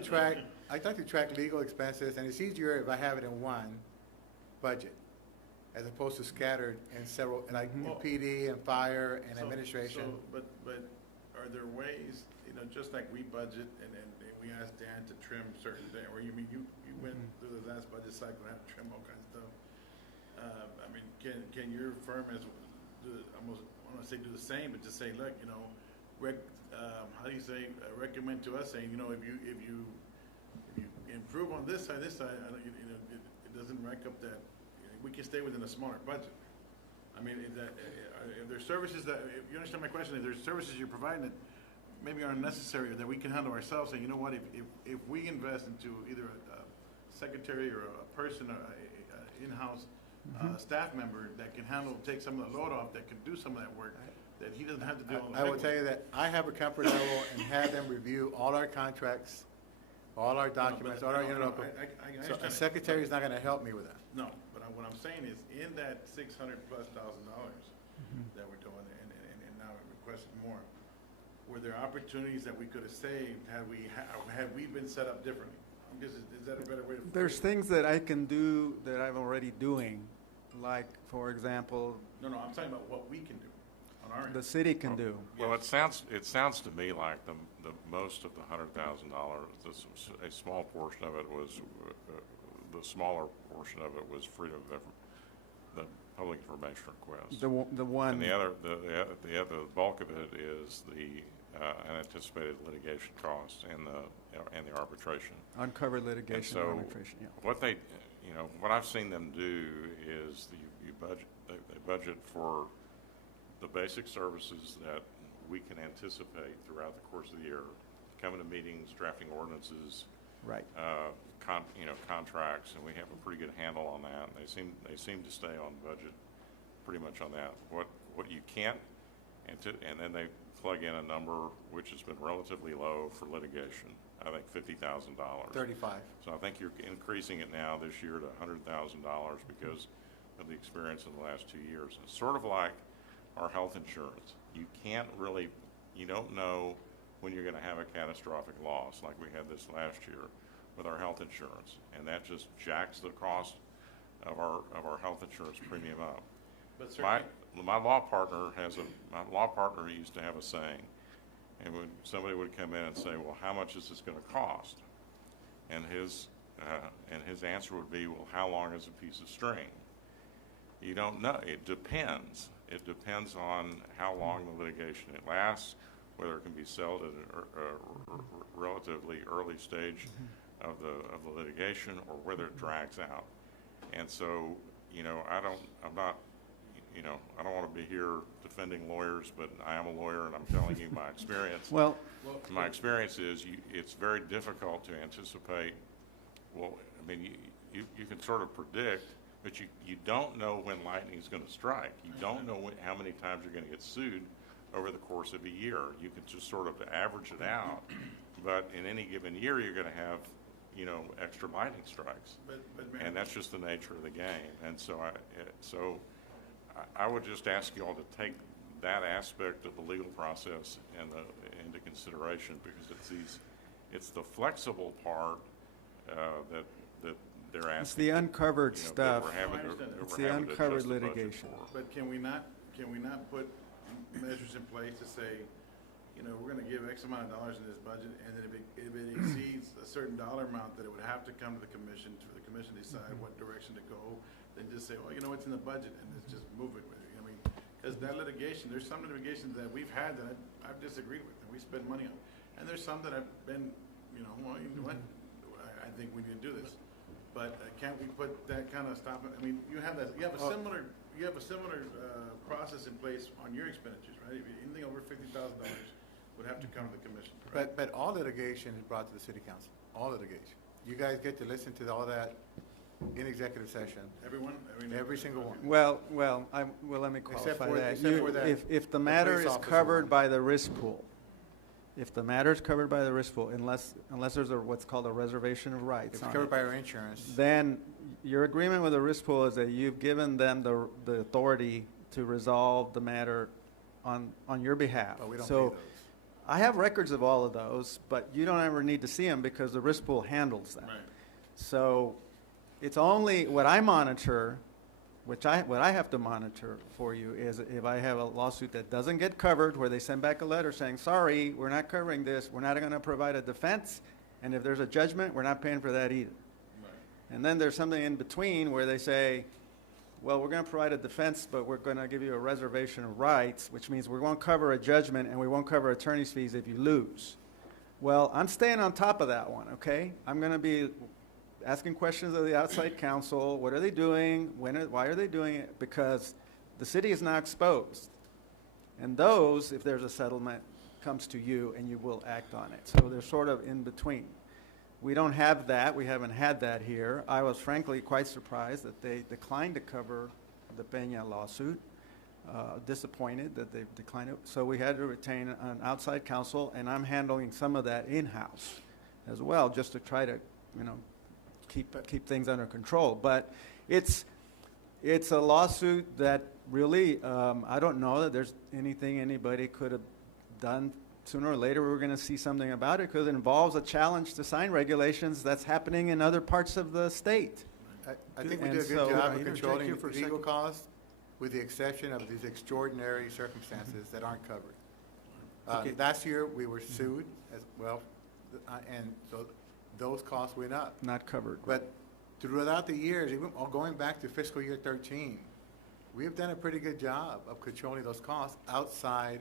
to track legal expenses, and it's easier if I have it in one budget, as opposed to scattered in several, like PD and fire and administration. But are there ways, you know, just like we budget and we asked Dan to trim certain things, or you went through the last budget cycle and had to trim all kinds of stuff. I mean, can your firm almost, I don't want to say do the same, but just say, look, you know, recommend to us, saying, you know, if you improve on this side, you know, it doesn't rack up that, we can stay within a smaller budget. I mean, if there's services that, if you understand my question, if there's services you're providing that maybe aren't necessary or that we can handle ourselves, saying, you know what, if we invest into either a secretary or a person, or a in-house staff member that can take some of the load off, that can do some of that work, that he doesn't have to do all the I will paperwork. tell you that I have a comfort level and have them review all our contracts, all our documents, all our interlocal. I So a understand. secretary is not gonna help me with that. No, but what I'm saying is, in that $600,000+ that we're doing, and now we're requesting more, were there opportunities that we could have saved had we been set up differently? Is that a better way to? There's things that I can do that I'm already doing, like, for example, No, I'm talking about what we can do on our end. the city can do. Well, it sounds to me like the most of the $100,000, a small portion of it was, the smaller portion of it was freedom of the public information request. The one. And the other bulk of it is the unanticipated litigation costs and the arbitration. Uncovered litigation and And so arbitration, yeah. what I've seen them do is they budget for the basic services that we can anticipate throughout the course of the year, coming to meetings, drafting ordinances, right, contracts, and we have a pretty good handle on that. They seem to stay on budget pretty much on that. What you can't, and then they plug in a number which has been relatively low for litigation. I think $50,000. 35. So I think you're increasing it now this year to $100,000 because of the experience in the last 2 years. It's sort of like our health insurance. You don't know when you're going to have a catastrophic loss like we had this last year with our health insurance, and that just jacks the cost of our health insurance premium up. But certainly, my law partner used to have a saying, and when somebody would come in and say, well, how much is this going to cost? And his And his answer would be, well, how long is a piece of string? You don't know. It depends. It depends on how long the litigation it lasts, whether it can be settled at a relatively early stage of the litigation, or whether it drags out. And so, you know, I don't want to be here defending lawyers, but I am a lawyer, and I'm telling you my experience. Well, my experience is it's very difficult to anticipate. Well, I mean, you can sort of predict, but you don't know when lightning is going to strike. You don't know how many times you're going to get sued over the course of a year. You can just sort of average it out, but in any given year, you're going to have, you know, extra lightning strikes, and that's just the nature of the game. And so I would just ask you all to take that aspect of the legal process into consideration, because it's the flexible part that they're asking. it's the uncovered you know, stuff. that It's we're the having to uncovered adjust the budget litigation. for. But can we not put measures in place to say, you know, we're gonna give X amount of dollars in this budget, and then if it exceeds a certain dollar amount, that it would have to come to the commission, for the commission to decide what direction to go, then just say, well, you know, it's in the budget, and let's just move it with it. I mean, because that litigation, there's some litigation that we've had that I've disagreed with, and we spend money on. And there's some that I've been, you know, well, you know what, I think we need to do this. But can't we put that kind of stop? I mean, you have a similar process in place on your expenditures, right? Anything over $50,000 would have to come to the commission, right? But all litigation is brought to the city council, all litigation. You guys get to listen to all that in executive session. Everyone? I mean, every single one. Well, let me Except qualify for- that. except for that If the the matter police is officer covered one. by the risk pool, if the matter is covered by the risk pool, unless there's what's called a reservation of rights It's on covered it, by our insurance. then your agreement with the risk pool is that you've given them the authority to resolve the matter on your behalf. But we don't So pay those. I have records of all of those, but you don't ever need to see them because the risk pool handles them. Right. So it's only what I monitor, what I have to monitor for you is if I have a lawsuit that doesn't get covered, where they send back a letter saying, sorry, we're not covering this, we're not going to provide a defense, and if there's a judgment, we're not paying for that either. Right. And then there's something in between where they say, well, we're going to provide a defense, but we're going to give you a reservation of rights, which means we won't cover a judgment and we won't cover attorney's fees if you lose. Well, I'm staying on top of that one, okay? I'm going to be asking questions of the outside counsel. What are they doing? Why are they doing it? Because the city is now exposed. And those, if there's a settlement, comes to you and you will act on it. So they're sort of in between. We don't have that. We haven't had that here. I was frankly quite surprised that they declined to cover the Peña lawsuit. Disappointed that they declined it. So we had to retain an outside counsel, and I'm handling some of that in-house as well, just to try to, you know, keep things under control. But it's a lawsuit that really, I don't know that there's anything anybody could have done. Sooner or later, we're going to see something about it because it involves a challenge to sign regulations that's happening in other parts of the state. I think we And did a good so- job Can I of controlling interject here for a legal second? costs, with the exception of these extraordinary circumstances that aren't covered. Okay. Last year, we were sued as well, and so those costs went up. Not covered. But throughout the years, even going back to fiscal year 13, we have done a pretty good job of controlling those costs outside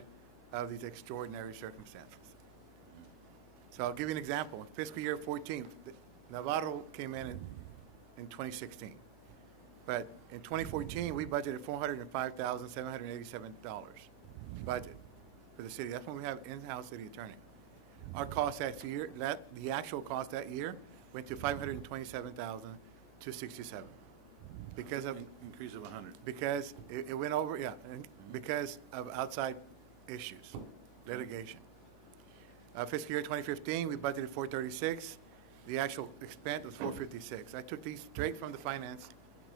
of these extraordinary circumstances. So I'll give you an example. In fiscal year 14, Navarro came in 2016. But in 2014, we budgeted $405,787 budget for the city. That's when we have in-house city attorney. Our cost that year, the actual cost that year went to $527,267 because of Increase of 100. because it went over, yeah, and because of outside issues, litigation. Fiscal year 2015, we budgeted 436. The actual expense was 456. I took these straight from the finance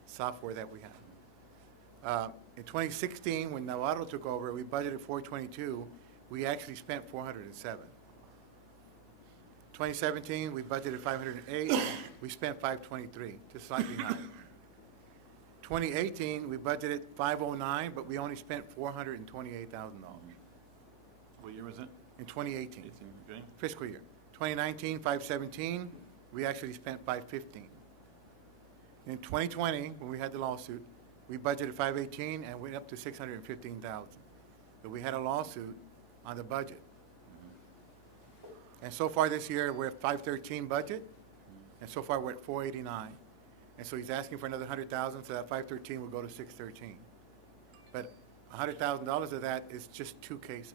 software that we have. In 2016, when Navarro took over, we budgeted 422. We actually spent 407. 2017, we budgeted 508. We spent 523, just slightly higher. 2018, we budgeted 509, but we only spent $428,000. What year was that? In 2018, 18, okay. fiscal year. 2019, 517, we actually spent 515. In 2020, when we had the lawsuit, we budgeted 518 and went up to 615,000. But we had a lawsuit on the budget. And so far this year, we're at 513 budget, and so far we're at 489. And so he's asking for another 100,000, so that 513 will go to 613. But $100,000 of that is just 2 cases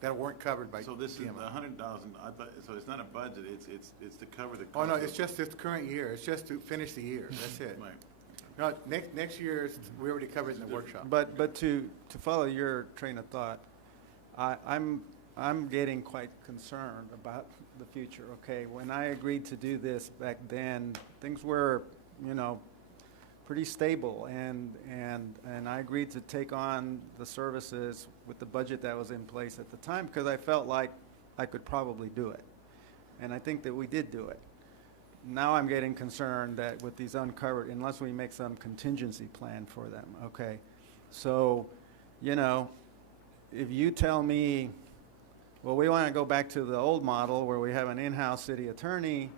that weren't covered by So this is the TMI. 100,000, I thought, so it's not a budget, it's to cover the cost. Oh, no, of- it's just this current year. It's just to finish the year. That's it. Right. No, next year, we already covered it in the workshop. But to follow your train of thought, I'm getting quite concerned about the future, okay? When I agreed to do this back then, things were, you know, pretty stable, and I agreed to take on the services with the budget that was in place at the time because I felt like I could probably do it. And I think that we did do it. Now I'm getting concerned that with these uncovered, unless we make some contingency plan for them, okay? So, you know, if you tell me, well, we want to go back to the old model where we have an in-house city attorney,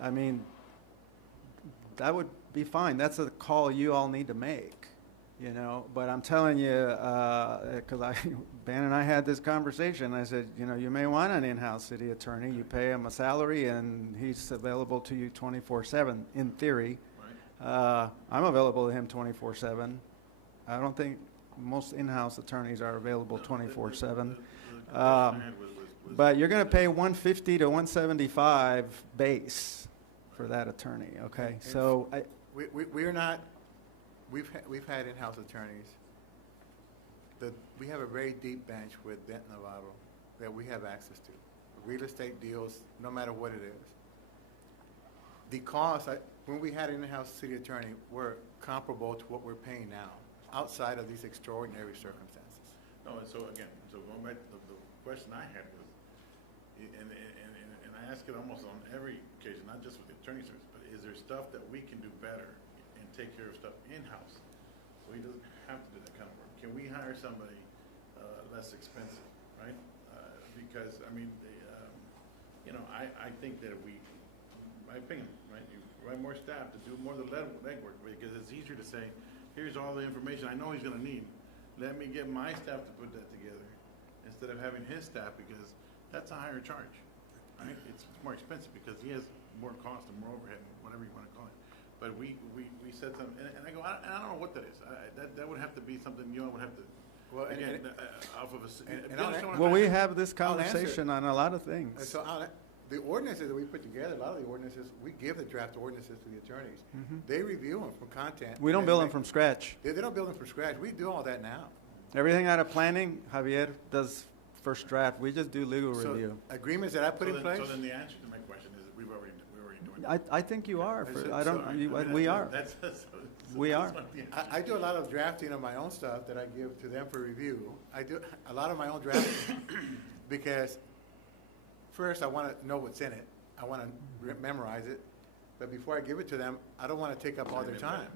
I mean, that would be fine. That's a call you all need to make, you know? But I'm telling you, because Ben and I had this conversation, I said, you know, you may want an in-house city attorney. You pay him a salary and he's available to you 24/7 in theory. Right. I'm available to him 24/7. I don't think most in-house attorneys are available 24/7. But you're going to pay 150 to 175 base for that attorney, okay? And So we are not, we've had in-house attorneys. We have a very deep bench with Dent Navarro that we have access to. Real estate deals, no matter what it is. The cost, when we had an in-house city attorney, were comparable to what we're paying now, outside of these extraordinary circumstances. No, and so again, so going back to the question I had was, and I ask it almost on every occasion, not just with the attorney service, but is there stuff that we can do better and take care of stuff in-house? So he doesn't have to do that kind of work. Can we hire somebody less expensive, right? Because, I mean, you know, I think that my opinion, right, you provide more staff to do more of the legwork, because it's easier to say, here's all the information I know he's gonna need. Let me get my staff to put that together instead of having his staff, because that's a higher charge, right? It's more expensive because he has more cost and more overhead, whatever you want to call it. But we said something, and I go, I don't know what that is. That would have to be something you all would have to, Well, again, off of a. well, we have this conversation on a lot of things. And so the ordinances that we put together, a lot of the ordinances, we give the draft ordinances to the attorneys. They review them for content. We don't build them from scratch. They don't build them from scratch. We do all that now. Everything out of planning, Javier does first draft. We just do legal So review. agreements that I put in place. So then the answer to my question is we're already doing that. I think you are. So- I don't. so- We are. We are. I do a lot of drafting of my own stuff that I give to them for review. I do a lot of my own drafting because first I want to know what's in it. I want to memorize it. But before I give it to them, I don't want to take up all their time.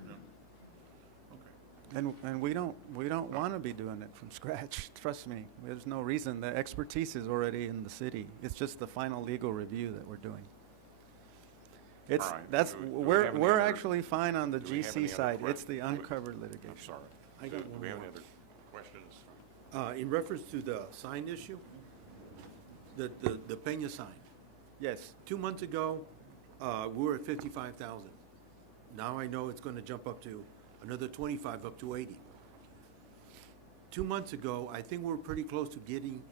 And we don't want to be doing it from scratch. Trust me. There's no reason. The expertise is already in the city. It's just the final legal review that we're doing. It's All right. that's Do we we're have any we're other- actually fine on the do we have GC any other side. It's questions? the uncovered litigation. I'm sorry. I got Do one we have more. any other questions? In reference to the sign issue, the Peña sign. Yes. 2 months ago, we were at 55,000. Now I know it's gonna jump up to another 25, up to 80. 2 months ago, I think we were pretty close to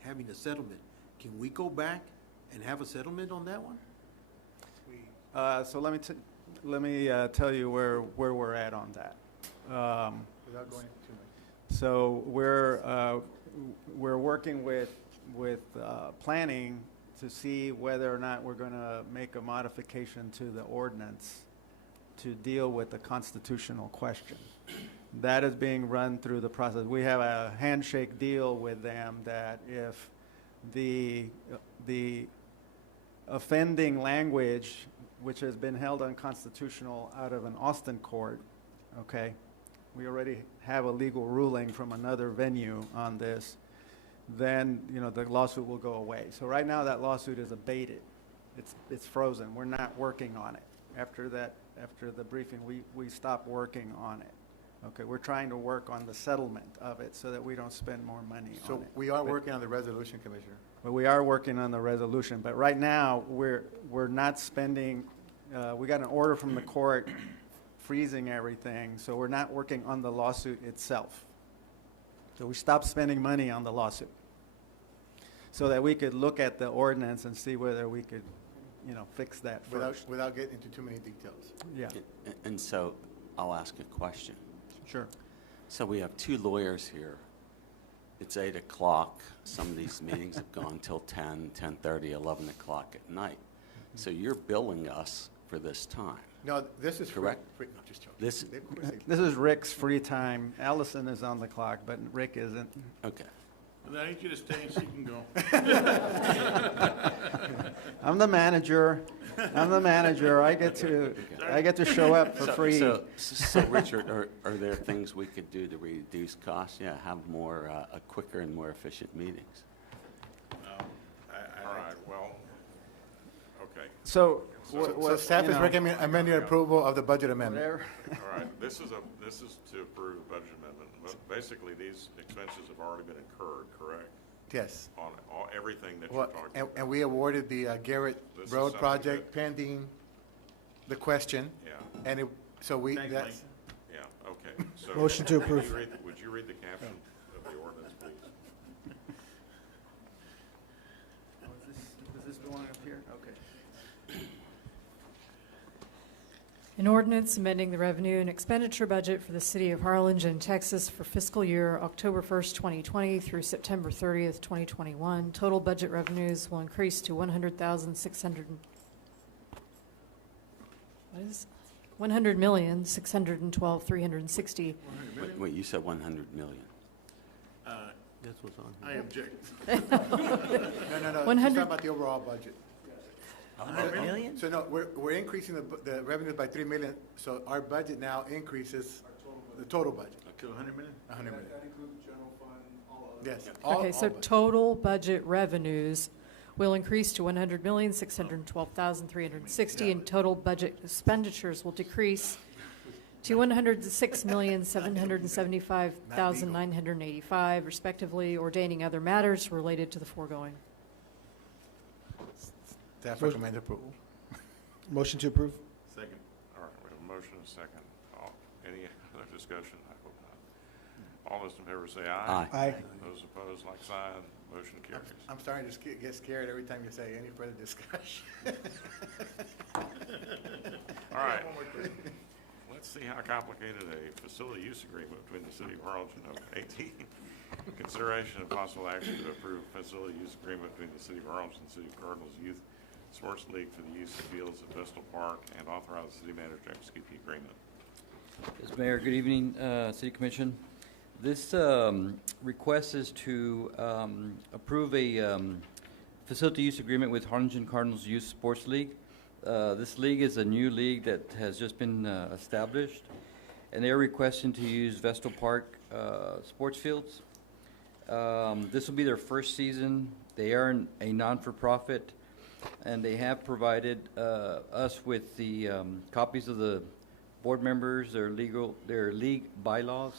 having a settlement. Can we go back and have a settlement on that one? So let me tell you where we're at on that. Without going too much. So we're working with planning to see whether or not we're going to make a modification to the ordinance to deal with the constitutional question. That is being run through the process. We have a handshake deal with them that if the offending language, which has been held unconstitutional out of an Austin court, okay, we already have a legal ruling from another venue on this, then, you know, the lawsuit will go away. So right now that lawsuit is abated, it's frozen. We're not working on it. After the briefing, we stopped working on it. Okay, we're trying to work on the settlement of it so that we don't spend more money on So it. we are But- working on the resolution, Commissioner. But we are working on the resolution, but right now, we're not spending, we got an order from the court freezing everything, so we're not working on the lawsuit itself. So we stopped spending money on the lawsuit, so that we could look at the ordinance and see whether we could, fix that first. Without getting into too many details. Yeah, And so I'll ask a question. sure. So we have two lawyers here. It's 8 o'clock. Some of these meetings have gone till 10, 10:30, 11 o'clock at night. So you're billing us for this time. No, this is Correct? No, just joking. This, Of course they- This is Rick's free time. Allison is on the clock, but Rick isn't. okay. Well, I need you to stay so you can go. I'm the manager. I get to show up for free. So Richard, are there things we could do to reduce costs? Yeah, have more, quicker and more efficient meetings. All right, well, okay. So, So staff is recommending approval of the budget amendment. All right, this is to approve the budget amendment. But basically, these expenses have already been incurred, correct? Yes. On everything that you're Well, talking and about. we awarded the Garrett This is Road something project pending the question. Yeah, And Thanks, that's, yeah, okay. So Motion to would approve. you would you read the caption of the ordinance, please? Is this the one up here? Okay. An ordinance amending the revenue and expenditure budget for the city of Harlingen, Texas for fiscal year October 1st, 2020 through September 30th, 2021. Total budget revenues will increase to $100,612,360. Wait, you said 100 million. That's what's on. I object. no, she's 100 talking about the overall budget. 100 million? So no, we're increasing the revenues by 3 million, so our budget now increases the total budget. To 100 million? 100 million. That includes general fund, all other. Yes. Okay, so total budget revenues will increase to $100,612,360, and total budget expenditures will decrease to $106,775,985, respectively, ordaining other matters related to the foregoing. Staff recommend approval. Motion to approve? Second. All right, we have a motion and a second. Any other discussion? I hope not. All those in favor say aye. Aye. Those opposed, like sign. Motion carries. I'm starting to get scared every time you say any further discussion. All right. Let's see how complicated a facility use agreement between the city of Harlingen and 18. Consideration and possible action to approve a facility use agreement between the city of Harlingen and the city of Cardinals Youth Sports League for the use of fields at Vestal Park, and authorize the city manager to execute the agreement. Yes, Mayor, good evening, City Commission. This request is to approve a facility use agreement with Harlingen Cardinals Youth Sports League. This league is a new league that has just been established, and they're requesting to use Vestal Park sports fields. This will be their first season. They are a non-for-profit, and they have provided us with the copies of the board members, their league bylaws,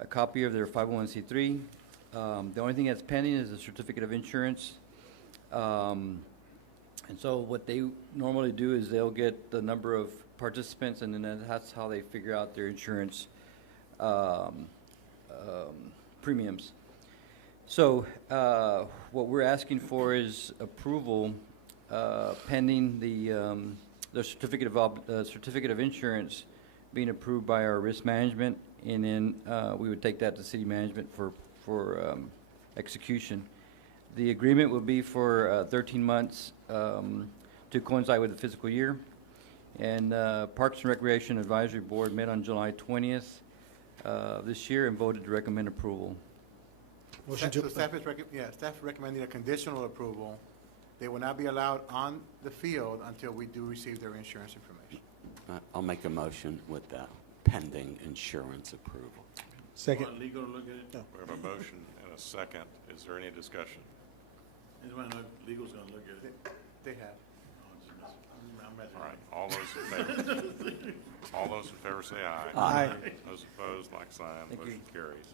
a copy of their 501c3. The only thing that's pending is a certificate of insurance. And so what they normally do is they'll get the number of participants, and then that's how they figure out their insurance premiums. So what we're asking for is approval pending the certificate of insurance being approved by our risk management, and then we would take that to city management for execution. The agreement will be for 13 months to coincide with the fiscal year. And Parks and Recreation Advisory Board met on July 20th this year and voted to recommend approval. So staff is recommending a conditional approval. They will not be allowed on the field until we do receive their insurance information. I'll make a motion with that pending insurance approval. Second. Want legal to look at it? We have a motion and a second. Is there any discussion? Legal's gonna look at it. They have. All right, all those in favor? All those in favor say aye. Aye. Those opposed, like sign, Thank you. motion carries.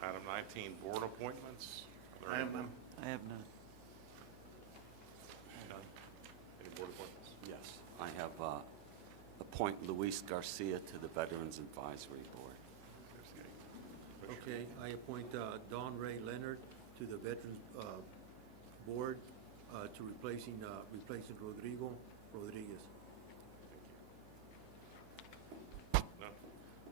Item 19, board appointments. Are there I any- have none. I have none. None? Any board appointments? Yes. I have appoint Luis Garcia to the Veterans Advisory Board. Okay, I appoint Don Ray Leonard to the Veterans Board to replacing Rodrigo Rodriguez. No?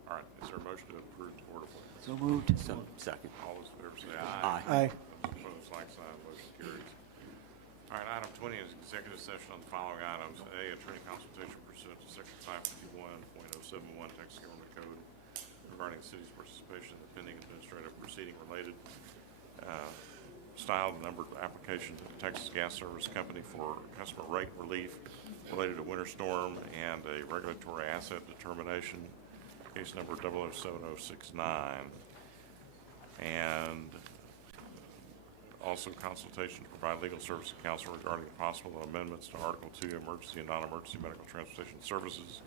All right, is there a motion to approve board appointments? So moved. Second. All those in favor say aye. Aye. Those opposed, like sign, motion carries. All right, item 20 is executive session on the following items. A, attorney consultation pursuant to section 551.071 Texas Government Code regarding the city's participation in the pending administrative proceeding related style and numbered application to the Texas Gas Service Company for customer rate relief related to winter storm and a regulatory asset determination, case number 007069. And also consultation to provide legal service to council regarding the possible amendments to Article 2, Emergency and Non-Emergency Medical Transportation Services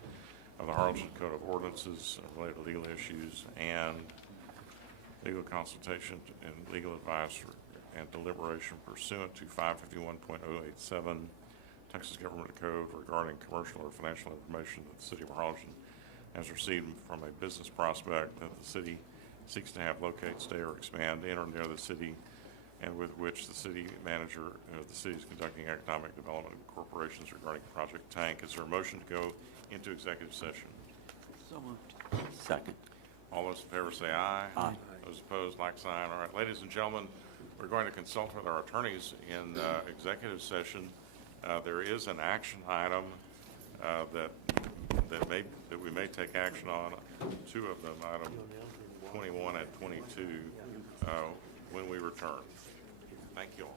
of the Harlingen Code of Ordinances related to legal issues, and legal consultation and legal advice and deliberation pursuant to 551.087 Texas Government Code regarding commercial or financial information that the city of Harlingen has received from a business prospect that the city seeks to have locate, stay, or expand in or near the city, and with which the city manager of the city is conducting economic development corporations regarding Project Tank. Is there a motion to go into executive session? So moved. Second. All those in favor say aye. Aye. Those opposed, like sign. All right, ladies and gentlemen, we're going to consult with our attorneys in executive session. There is an action item that we may take action on. Two of them, item 21 and 22, when we return. Thank you all.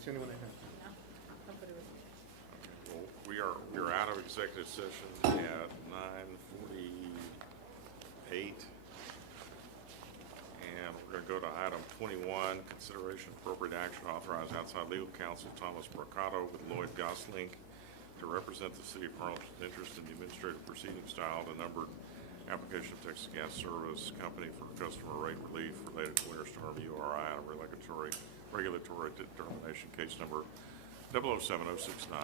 That's the only one I have. Well, we're out of executive session at 9:48. And we're going to go to item 21, consideration appropriate action to authorize outside legal counsel Thomas Mercado with Lloyd Gosling to represent the city of Harlingen interest in the administrative proceeding style to numbered application of Texas Gas Service Company for customer rate relief related to Winter Storm URI and regulatory determination case number 007069.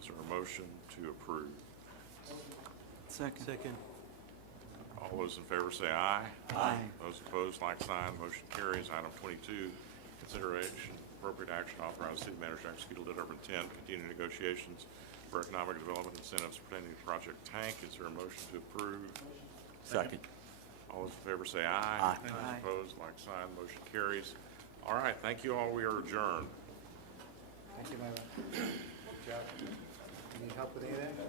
Is there a motion to approve? Second. All those in favor say aye. Aye. Those opposed, like sign. Motion carries. Item 22, consideration appropriate action to authorize the city manager to execute a letter of intent, continue negotiations for economic development incentives pertaining to Project Tank. Is there a motion to approve? Second. All those in favor say aye. Aye. Those Aye. opposed, like sign. Motion carries. All right, thank you all. We are adjourned. Thank you, Myra. Good job. Need help with any of that? No.